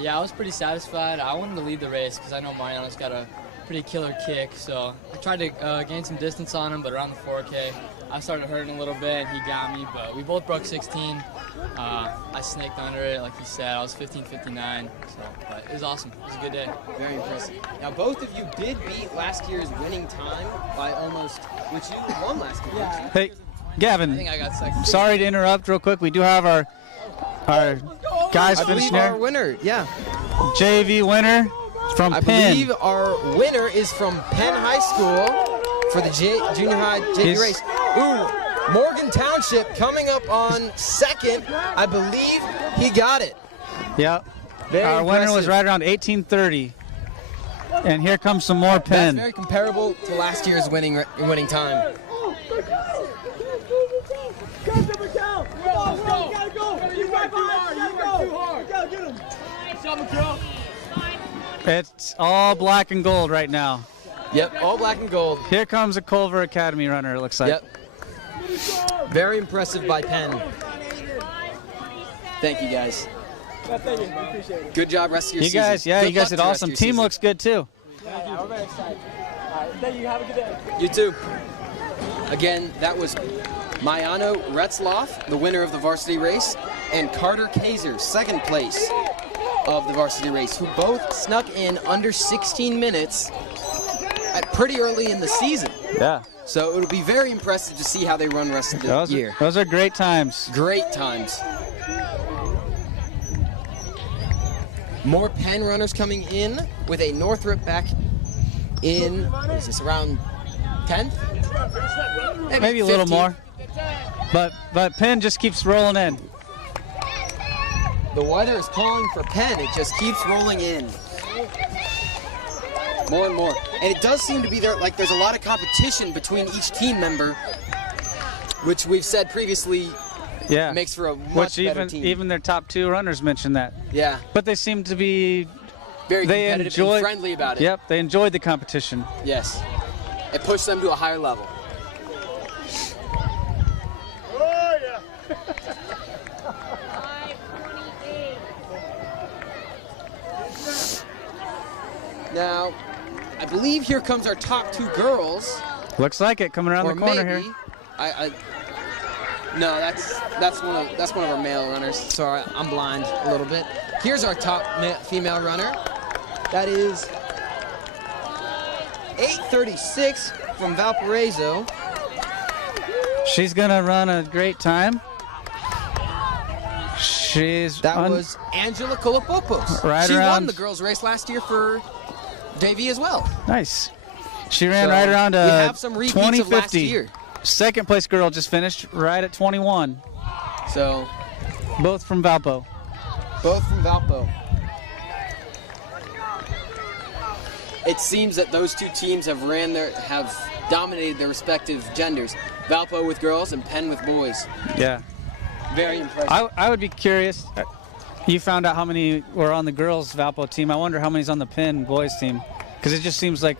Yeah, I was pretty satisfied. I wanted to lead the race because I know Mariano's got a pretty killer kick, so I tried to gain some distance on him, but around the 4K, I started hurting a little bit, and he got me, but we both broke 16. I snaked under it, like he said. I was 15:59, but it was awesome. It was a good day. Very impressive. Now, both of you did beat last year's winning time by almost, which you won last year. Yeah. Hey, Gavin, I think I got second. sorry to interrupt real quick. We do have our guys I finishing believe here. our winner, yeah. JV winner from I Penn. believe our winner is from Penn High School for the junior high JV race. Ooh, Morgan Township coming up on second. I believe he got it. Yep. Very Our winner was impressive. right around 18:30. And here comes some more That's Penn. very comparable to last year's winning time. It's all black and gold right now. Yep, all black and gold. Here comes a Culver Academy runner, it looks like. Yep. Very impressive by Penn. Thank you, guys. Thank you. We appreciate it. Good job rest of your You season. guys, yeah, Good you guys luck did the rest awesome. of your Team season. looks good too. Yeah, we're very excited. All right, thank you. Have a good day. You too. Again, that was Mayano Retzloff, the winner of the varsity race, and Carter Kaiser, second place of the varsity race, who both snuck in under 16 minutes at pretty early in the season. Yeah. So it'll be very impressive to see how they run rest of the year. Those are great times. Great times. More Penn runners coming in with a Northrop back in, what is this, around 10th? Maybe a little 15th. more. But Penn just keeps rolling in. The weather is calling for Penn. It just keeps rolling in. More and more. And it does seem to be there, like there's a lot of competition between each team member, which we've said previously Yeah. makes for a much better team. Even their top two runners mentioned that. Yeah. But they seem to be Very they competitive enjoy, and friendly about it. Yep, they enjoyed the competition. Yes. It pushed them to a higher level. Oh, yeah. Now, I believe here comes our top two girls. Looks like it coming around or the corner maybe, here. No, that's one of our male runners. Sorry, I'm blind a little bit. Here's our top female runner. That is 8:36 from Valparaiso. She's gonna run a great time. That was Angela Kolopopos. Right she won around- the girls' race last year for JV as well. Nice. She ran So, right around we have some repeats of 2050. last year. Second place girl just finished right at 21. So both from Valpo. Both from Valpo. It seems that those two teams have dominated their respective genders. Valpo with girls and Penn with boys. Yeah. Very impressive. I would be curious. You found out how many were on the girls Valpo team. I wonder how many's on the Penn boys team, because it just seems like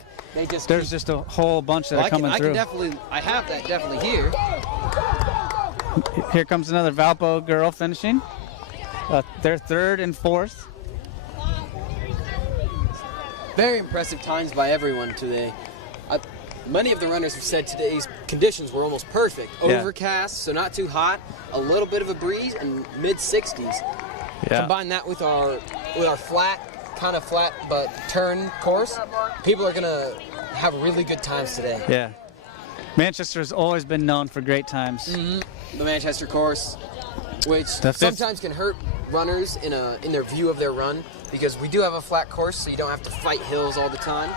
there's just a whole bunch that are coming through. I have that definitely here. Here comes another Valpo girl finishing. They're third and fourth. Very impressive times by everyone today. Many of the runners have said today's conditions were almost perfect. Yeah. Overcast, so not too hot, a little bit of a breeze, and mid-60s. Yeah. Combine that with our flat but turn course, people are gonna have really good times today. Yeah. Manchester's always been known for great times. The Manchester course, which The fifth- sometimes can hurt runners in their view of their run, because we do have a flat course, so you don't have to fight hills all the time.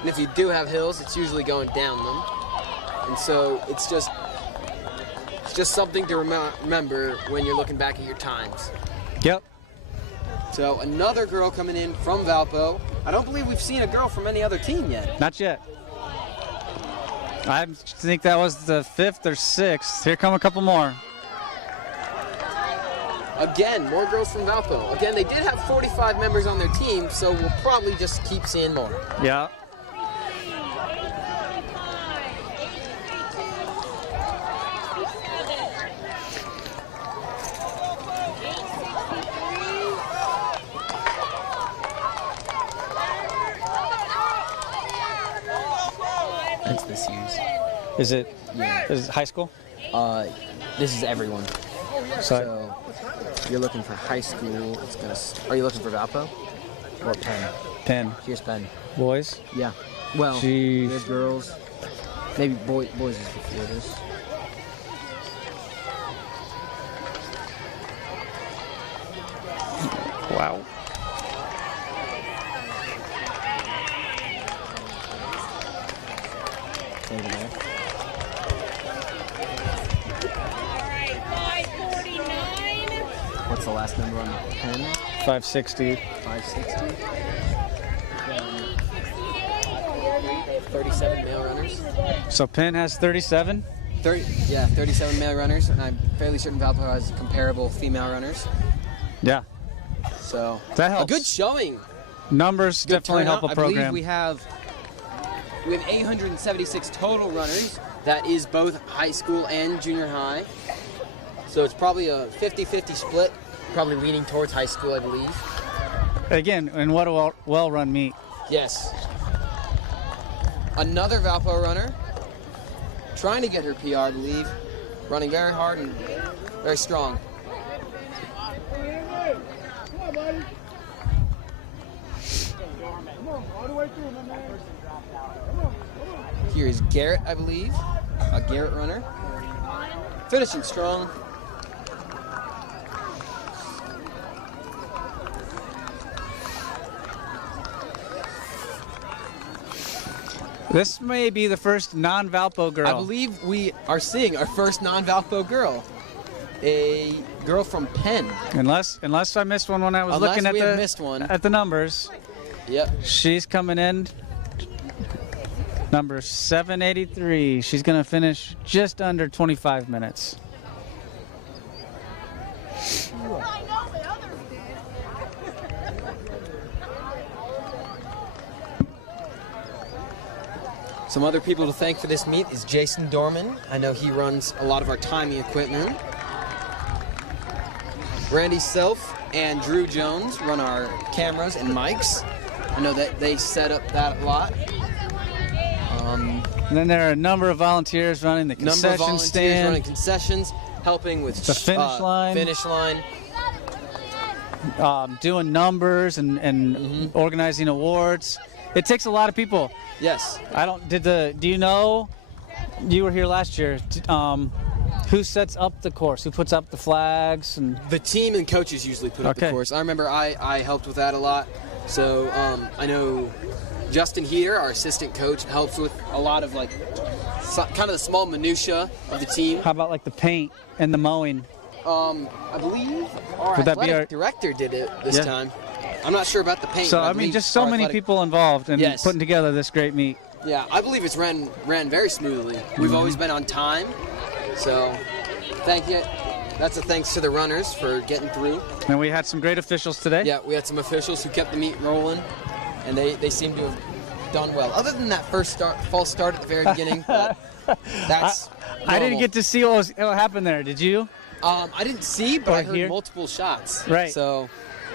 And if you do have hills, it's usually going down them. And so it's just something to remember when you're looking back at your times. Yep. So another girl coming in from Valpo. I don't believe we've seen a girl from any other team yet. Not yet. I think that was the fifth or sixth. Here come a couple more. Again, more girls from Valpo. Again, they did have 45 members on their team, so we'll probably just keep seeing more. Yeah. That's this year's. Is it? Yeah. Is it high school? This is everyone. So if you're looking for high school, are you looking for Valpo or Penn? Penn. Here's Penn. Boys? Yeah. Well, Jeez. there's girls. Maybe boys is before this. Wow. Over there. What's the last number on the pen? 560. 560. 37 male runners. So Penn has 37? 37 male runners, and I'm fairly certain Valpo has comparable female runners. Yeah. So that helps. A good showing. Numbers Good definitely turnout. help a I believe program. we have 876 total runners. That is both high school and junior high. So it's probably a 50-50 split, probably leaning towards high school, I believe. Again, and what a well-run meet. Yes. Another Valpo runner, trying to get her PR, I believe. Running very hard and very strong. Here is Garrett, I believe. A Garrett runner. Finishing strong. This may be the first non-Valpo girl. I believe we are seeing our first non-Valpo girl. A girl from Penn. Unless I missed one when I was looking at the numbers. Yep. She's coming in. Number 783. She's going to finish just under 25 minutes. Some other people to thank for this meet is Jason Dorman. I know he runs a lot of our timing equipment. Randy Self and Drew Jones run our cameras and mics. I know that they set up that a lot. And then there are a number of volunteers running the concession stand. Running concessions, helping with the finish line. Doing numbers and organizing awards. It takes a lot of people. Yes. Do you know? You were here last year. Who sets up the course? Who puts up the flags? And the team and coaches usually put up the course. I remember I helped with that a lot. So I know Justin Heater, our assistant coach, helps with a lot of kind of the small minutia of the team. How about like the paint and the mowing? I believe our athletic director did it this time. I'm not sure about the paint. So I mean, just so many people involved in putting together this great meet. Yeah, I believe it's ran very smoothly. We've always been on time, so thank you. That's a thanks to the runners for getting through. And we had some great officials today. Yeah, we had some officials who kept the meet rolling, and they seem to have done well. Other than that false start at the very beginning, but that's I didn't get to see what happened there. Did you? I didn't see, but I heard multiple shots. Right. So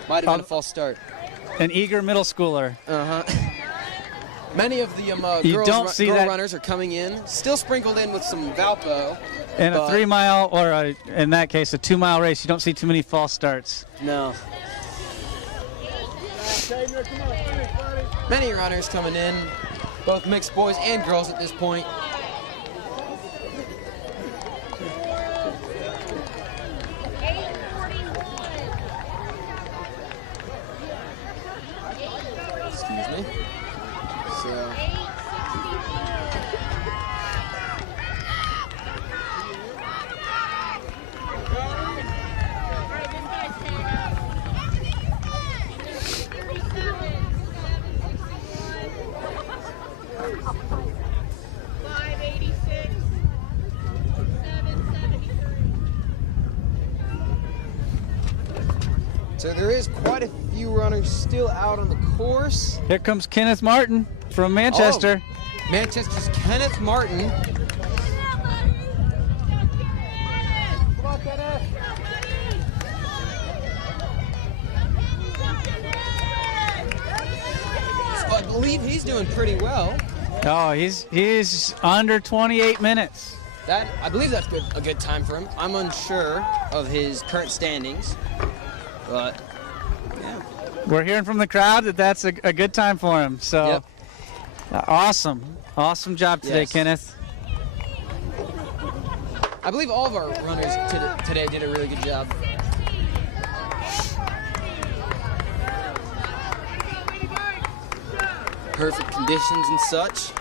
might have been a false start. An eager middle schooler. Many of the girl runners are coming in, still sprinkled in with some Valpo. In a 3 mile, or in that case, a 2 mile race, you don't see too many false starts. No. Many runners coming in, both mixed boys and girls at this point. Excuse me. So. So there is quite a few runners still out on the course. Here comes Kenneth Martin from Manchester. Oh, Manchester's Kenneth Martin. So I believe he's doing pretty well. Oh, he's under 28 minutes. I believe that's a good time for him. I'm unsure of his current standings. But, yeah. We're hearing from the crowd that that's a good time for him. So, awesome job today, Kenneth. I believe all of our runners today did a really good job. perfect conditions and such.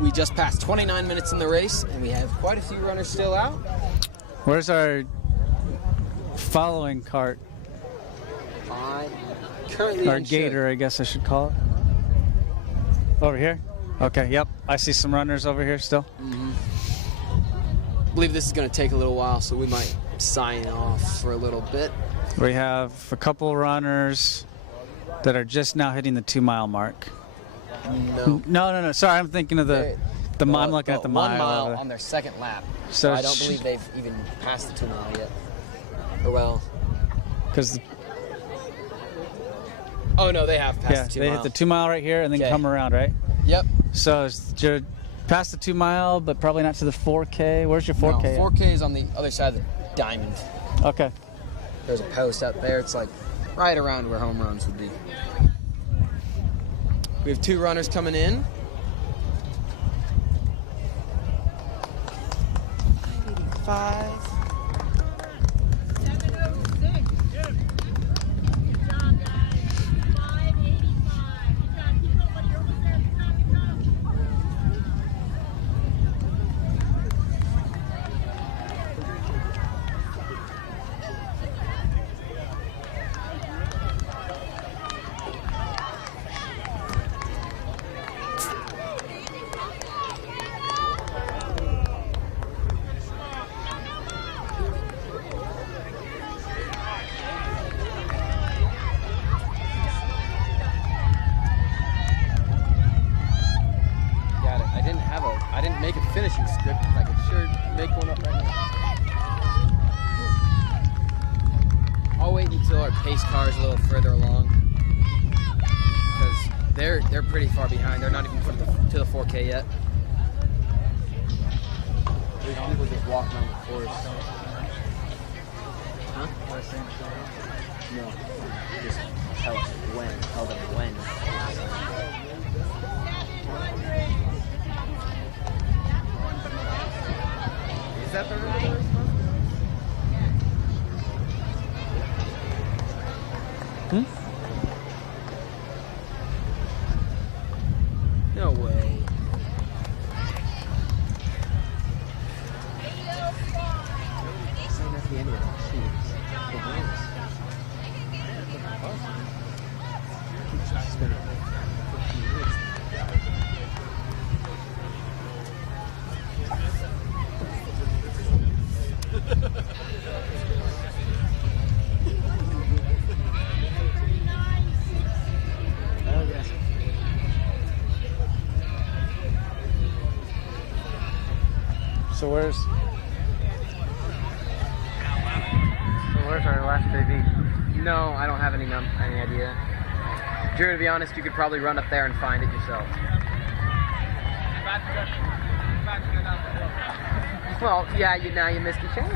We just passed 29 minutes in the race, and we have quite a few runners still out. Where's our following cart? Currently Our gator, I guess I should call it. Over here? Okay, yep. I see some runners over here still. I believe this is going to take a little while, so we might sign off for a little bit. We have a couple runners that are just now hitting the 2-mile mark. No. Sorry, I'm thinking of the I'm looking at the 1 mile. mile on their second lap. So I don't believe they've even passed the 2 mile yet. Or well, because oh no, they have passed the 2 they mile. hit the 2 mile right here and then come around, right? Yep. So you're past the 2 mile, but probably not to the 4K. Where's your 4K? No, 4K is on the other side of the diamond. Okay. There's a post out there. It's like right around where home runs would be. We have 2 runners coming in. Five. I didn't make a finishing script. I could sure make one up right now. I'll wait until our pace car is a little further along, because they're pretty far behind. They're not even put to the 4K yet. People just walking on the course. Huh? No. Just tell them when. Is that the river? No way. At the end of it, the wins. So where's our last baby? No, I don't have any idea. Drew, to be honest, you could probably run up there and find it yourself. Well, yeah, now you missed your chance.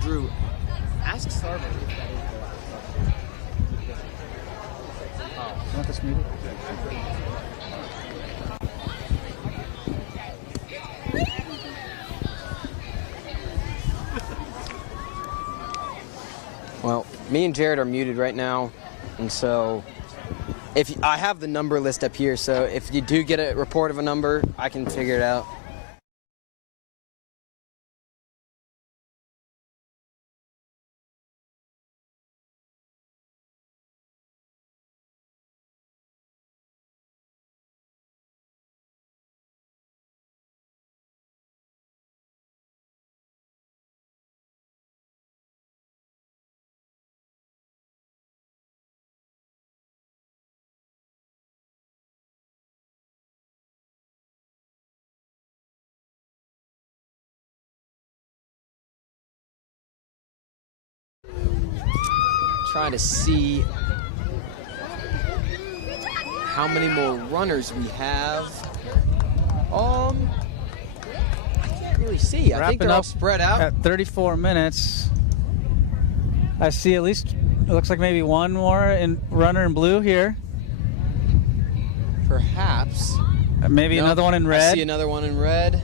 Drew, ask Sarver if that is You want this meeting? Well, me and Jared are muted right now, and so I have the number list up here, so if you do get a report of a number, I can figure it out. Trying to see how many more runners we have. I can't really see. I think they're all spread out. At 34 minutes. I see at least, it looks like maybe one more runner in blue here. Perhaps. Maybe another one in red. I see another one in red.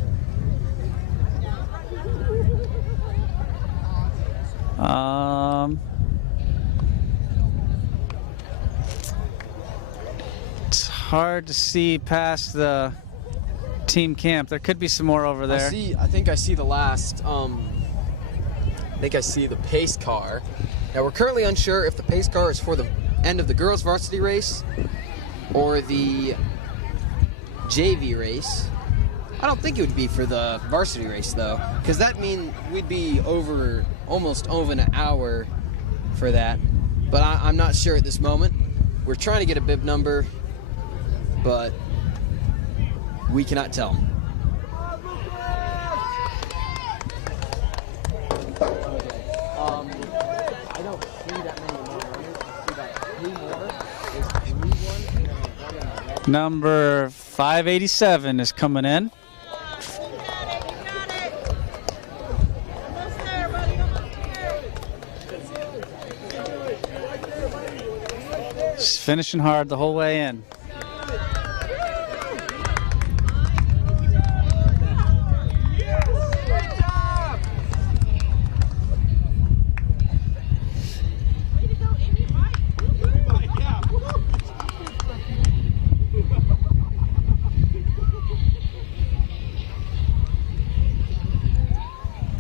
It's hard to see past the team camp. There could be some more over there. I think I see the last. I think I see the pace car. Now we're currently unsure if the pace car is for the end of the girls' varsity race or the JV race. I don't think it would be for the varsity race though, because that means we'd be almost over an hour for that. But I'm not sure at this moment. We're trying to get a bib number, but we cannot tell. I don't see that many more runners. I see about 3 more. There's 3 1. Number 587 is coming in. Just finishing hard the whole way in.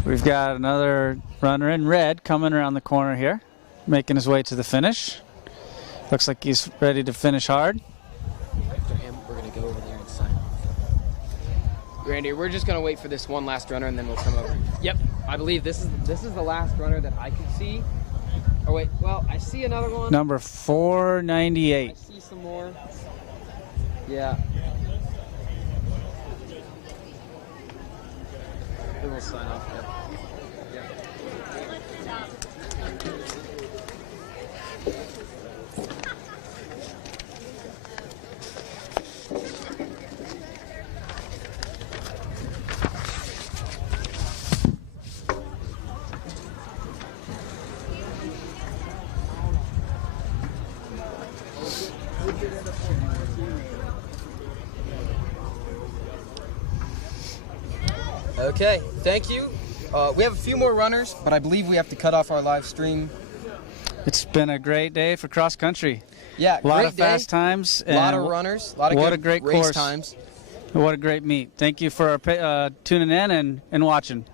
We've got another runner in red coming around the corner here, making his way to the finish. Looks like he's ready to finish hard. After him, we're going to go over there and sign off. Randy, we're just going to wait for this one last runner and then we'll come over. Yep, I believe this is the last runner that I can see. Oh wait, well, I see another one. Number 498. I see some more. Yeah. Then we'll sign off here. Okay, thank you. We have a few more runners, but I believe we have to cut off our live stream. It's been a great day for cross country. Yeah, a lot of fast times. A lot of runners. A lot of good great race course times. What a great meet. Thank you for tuning in and watching.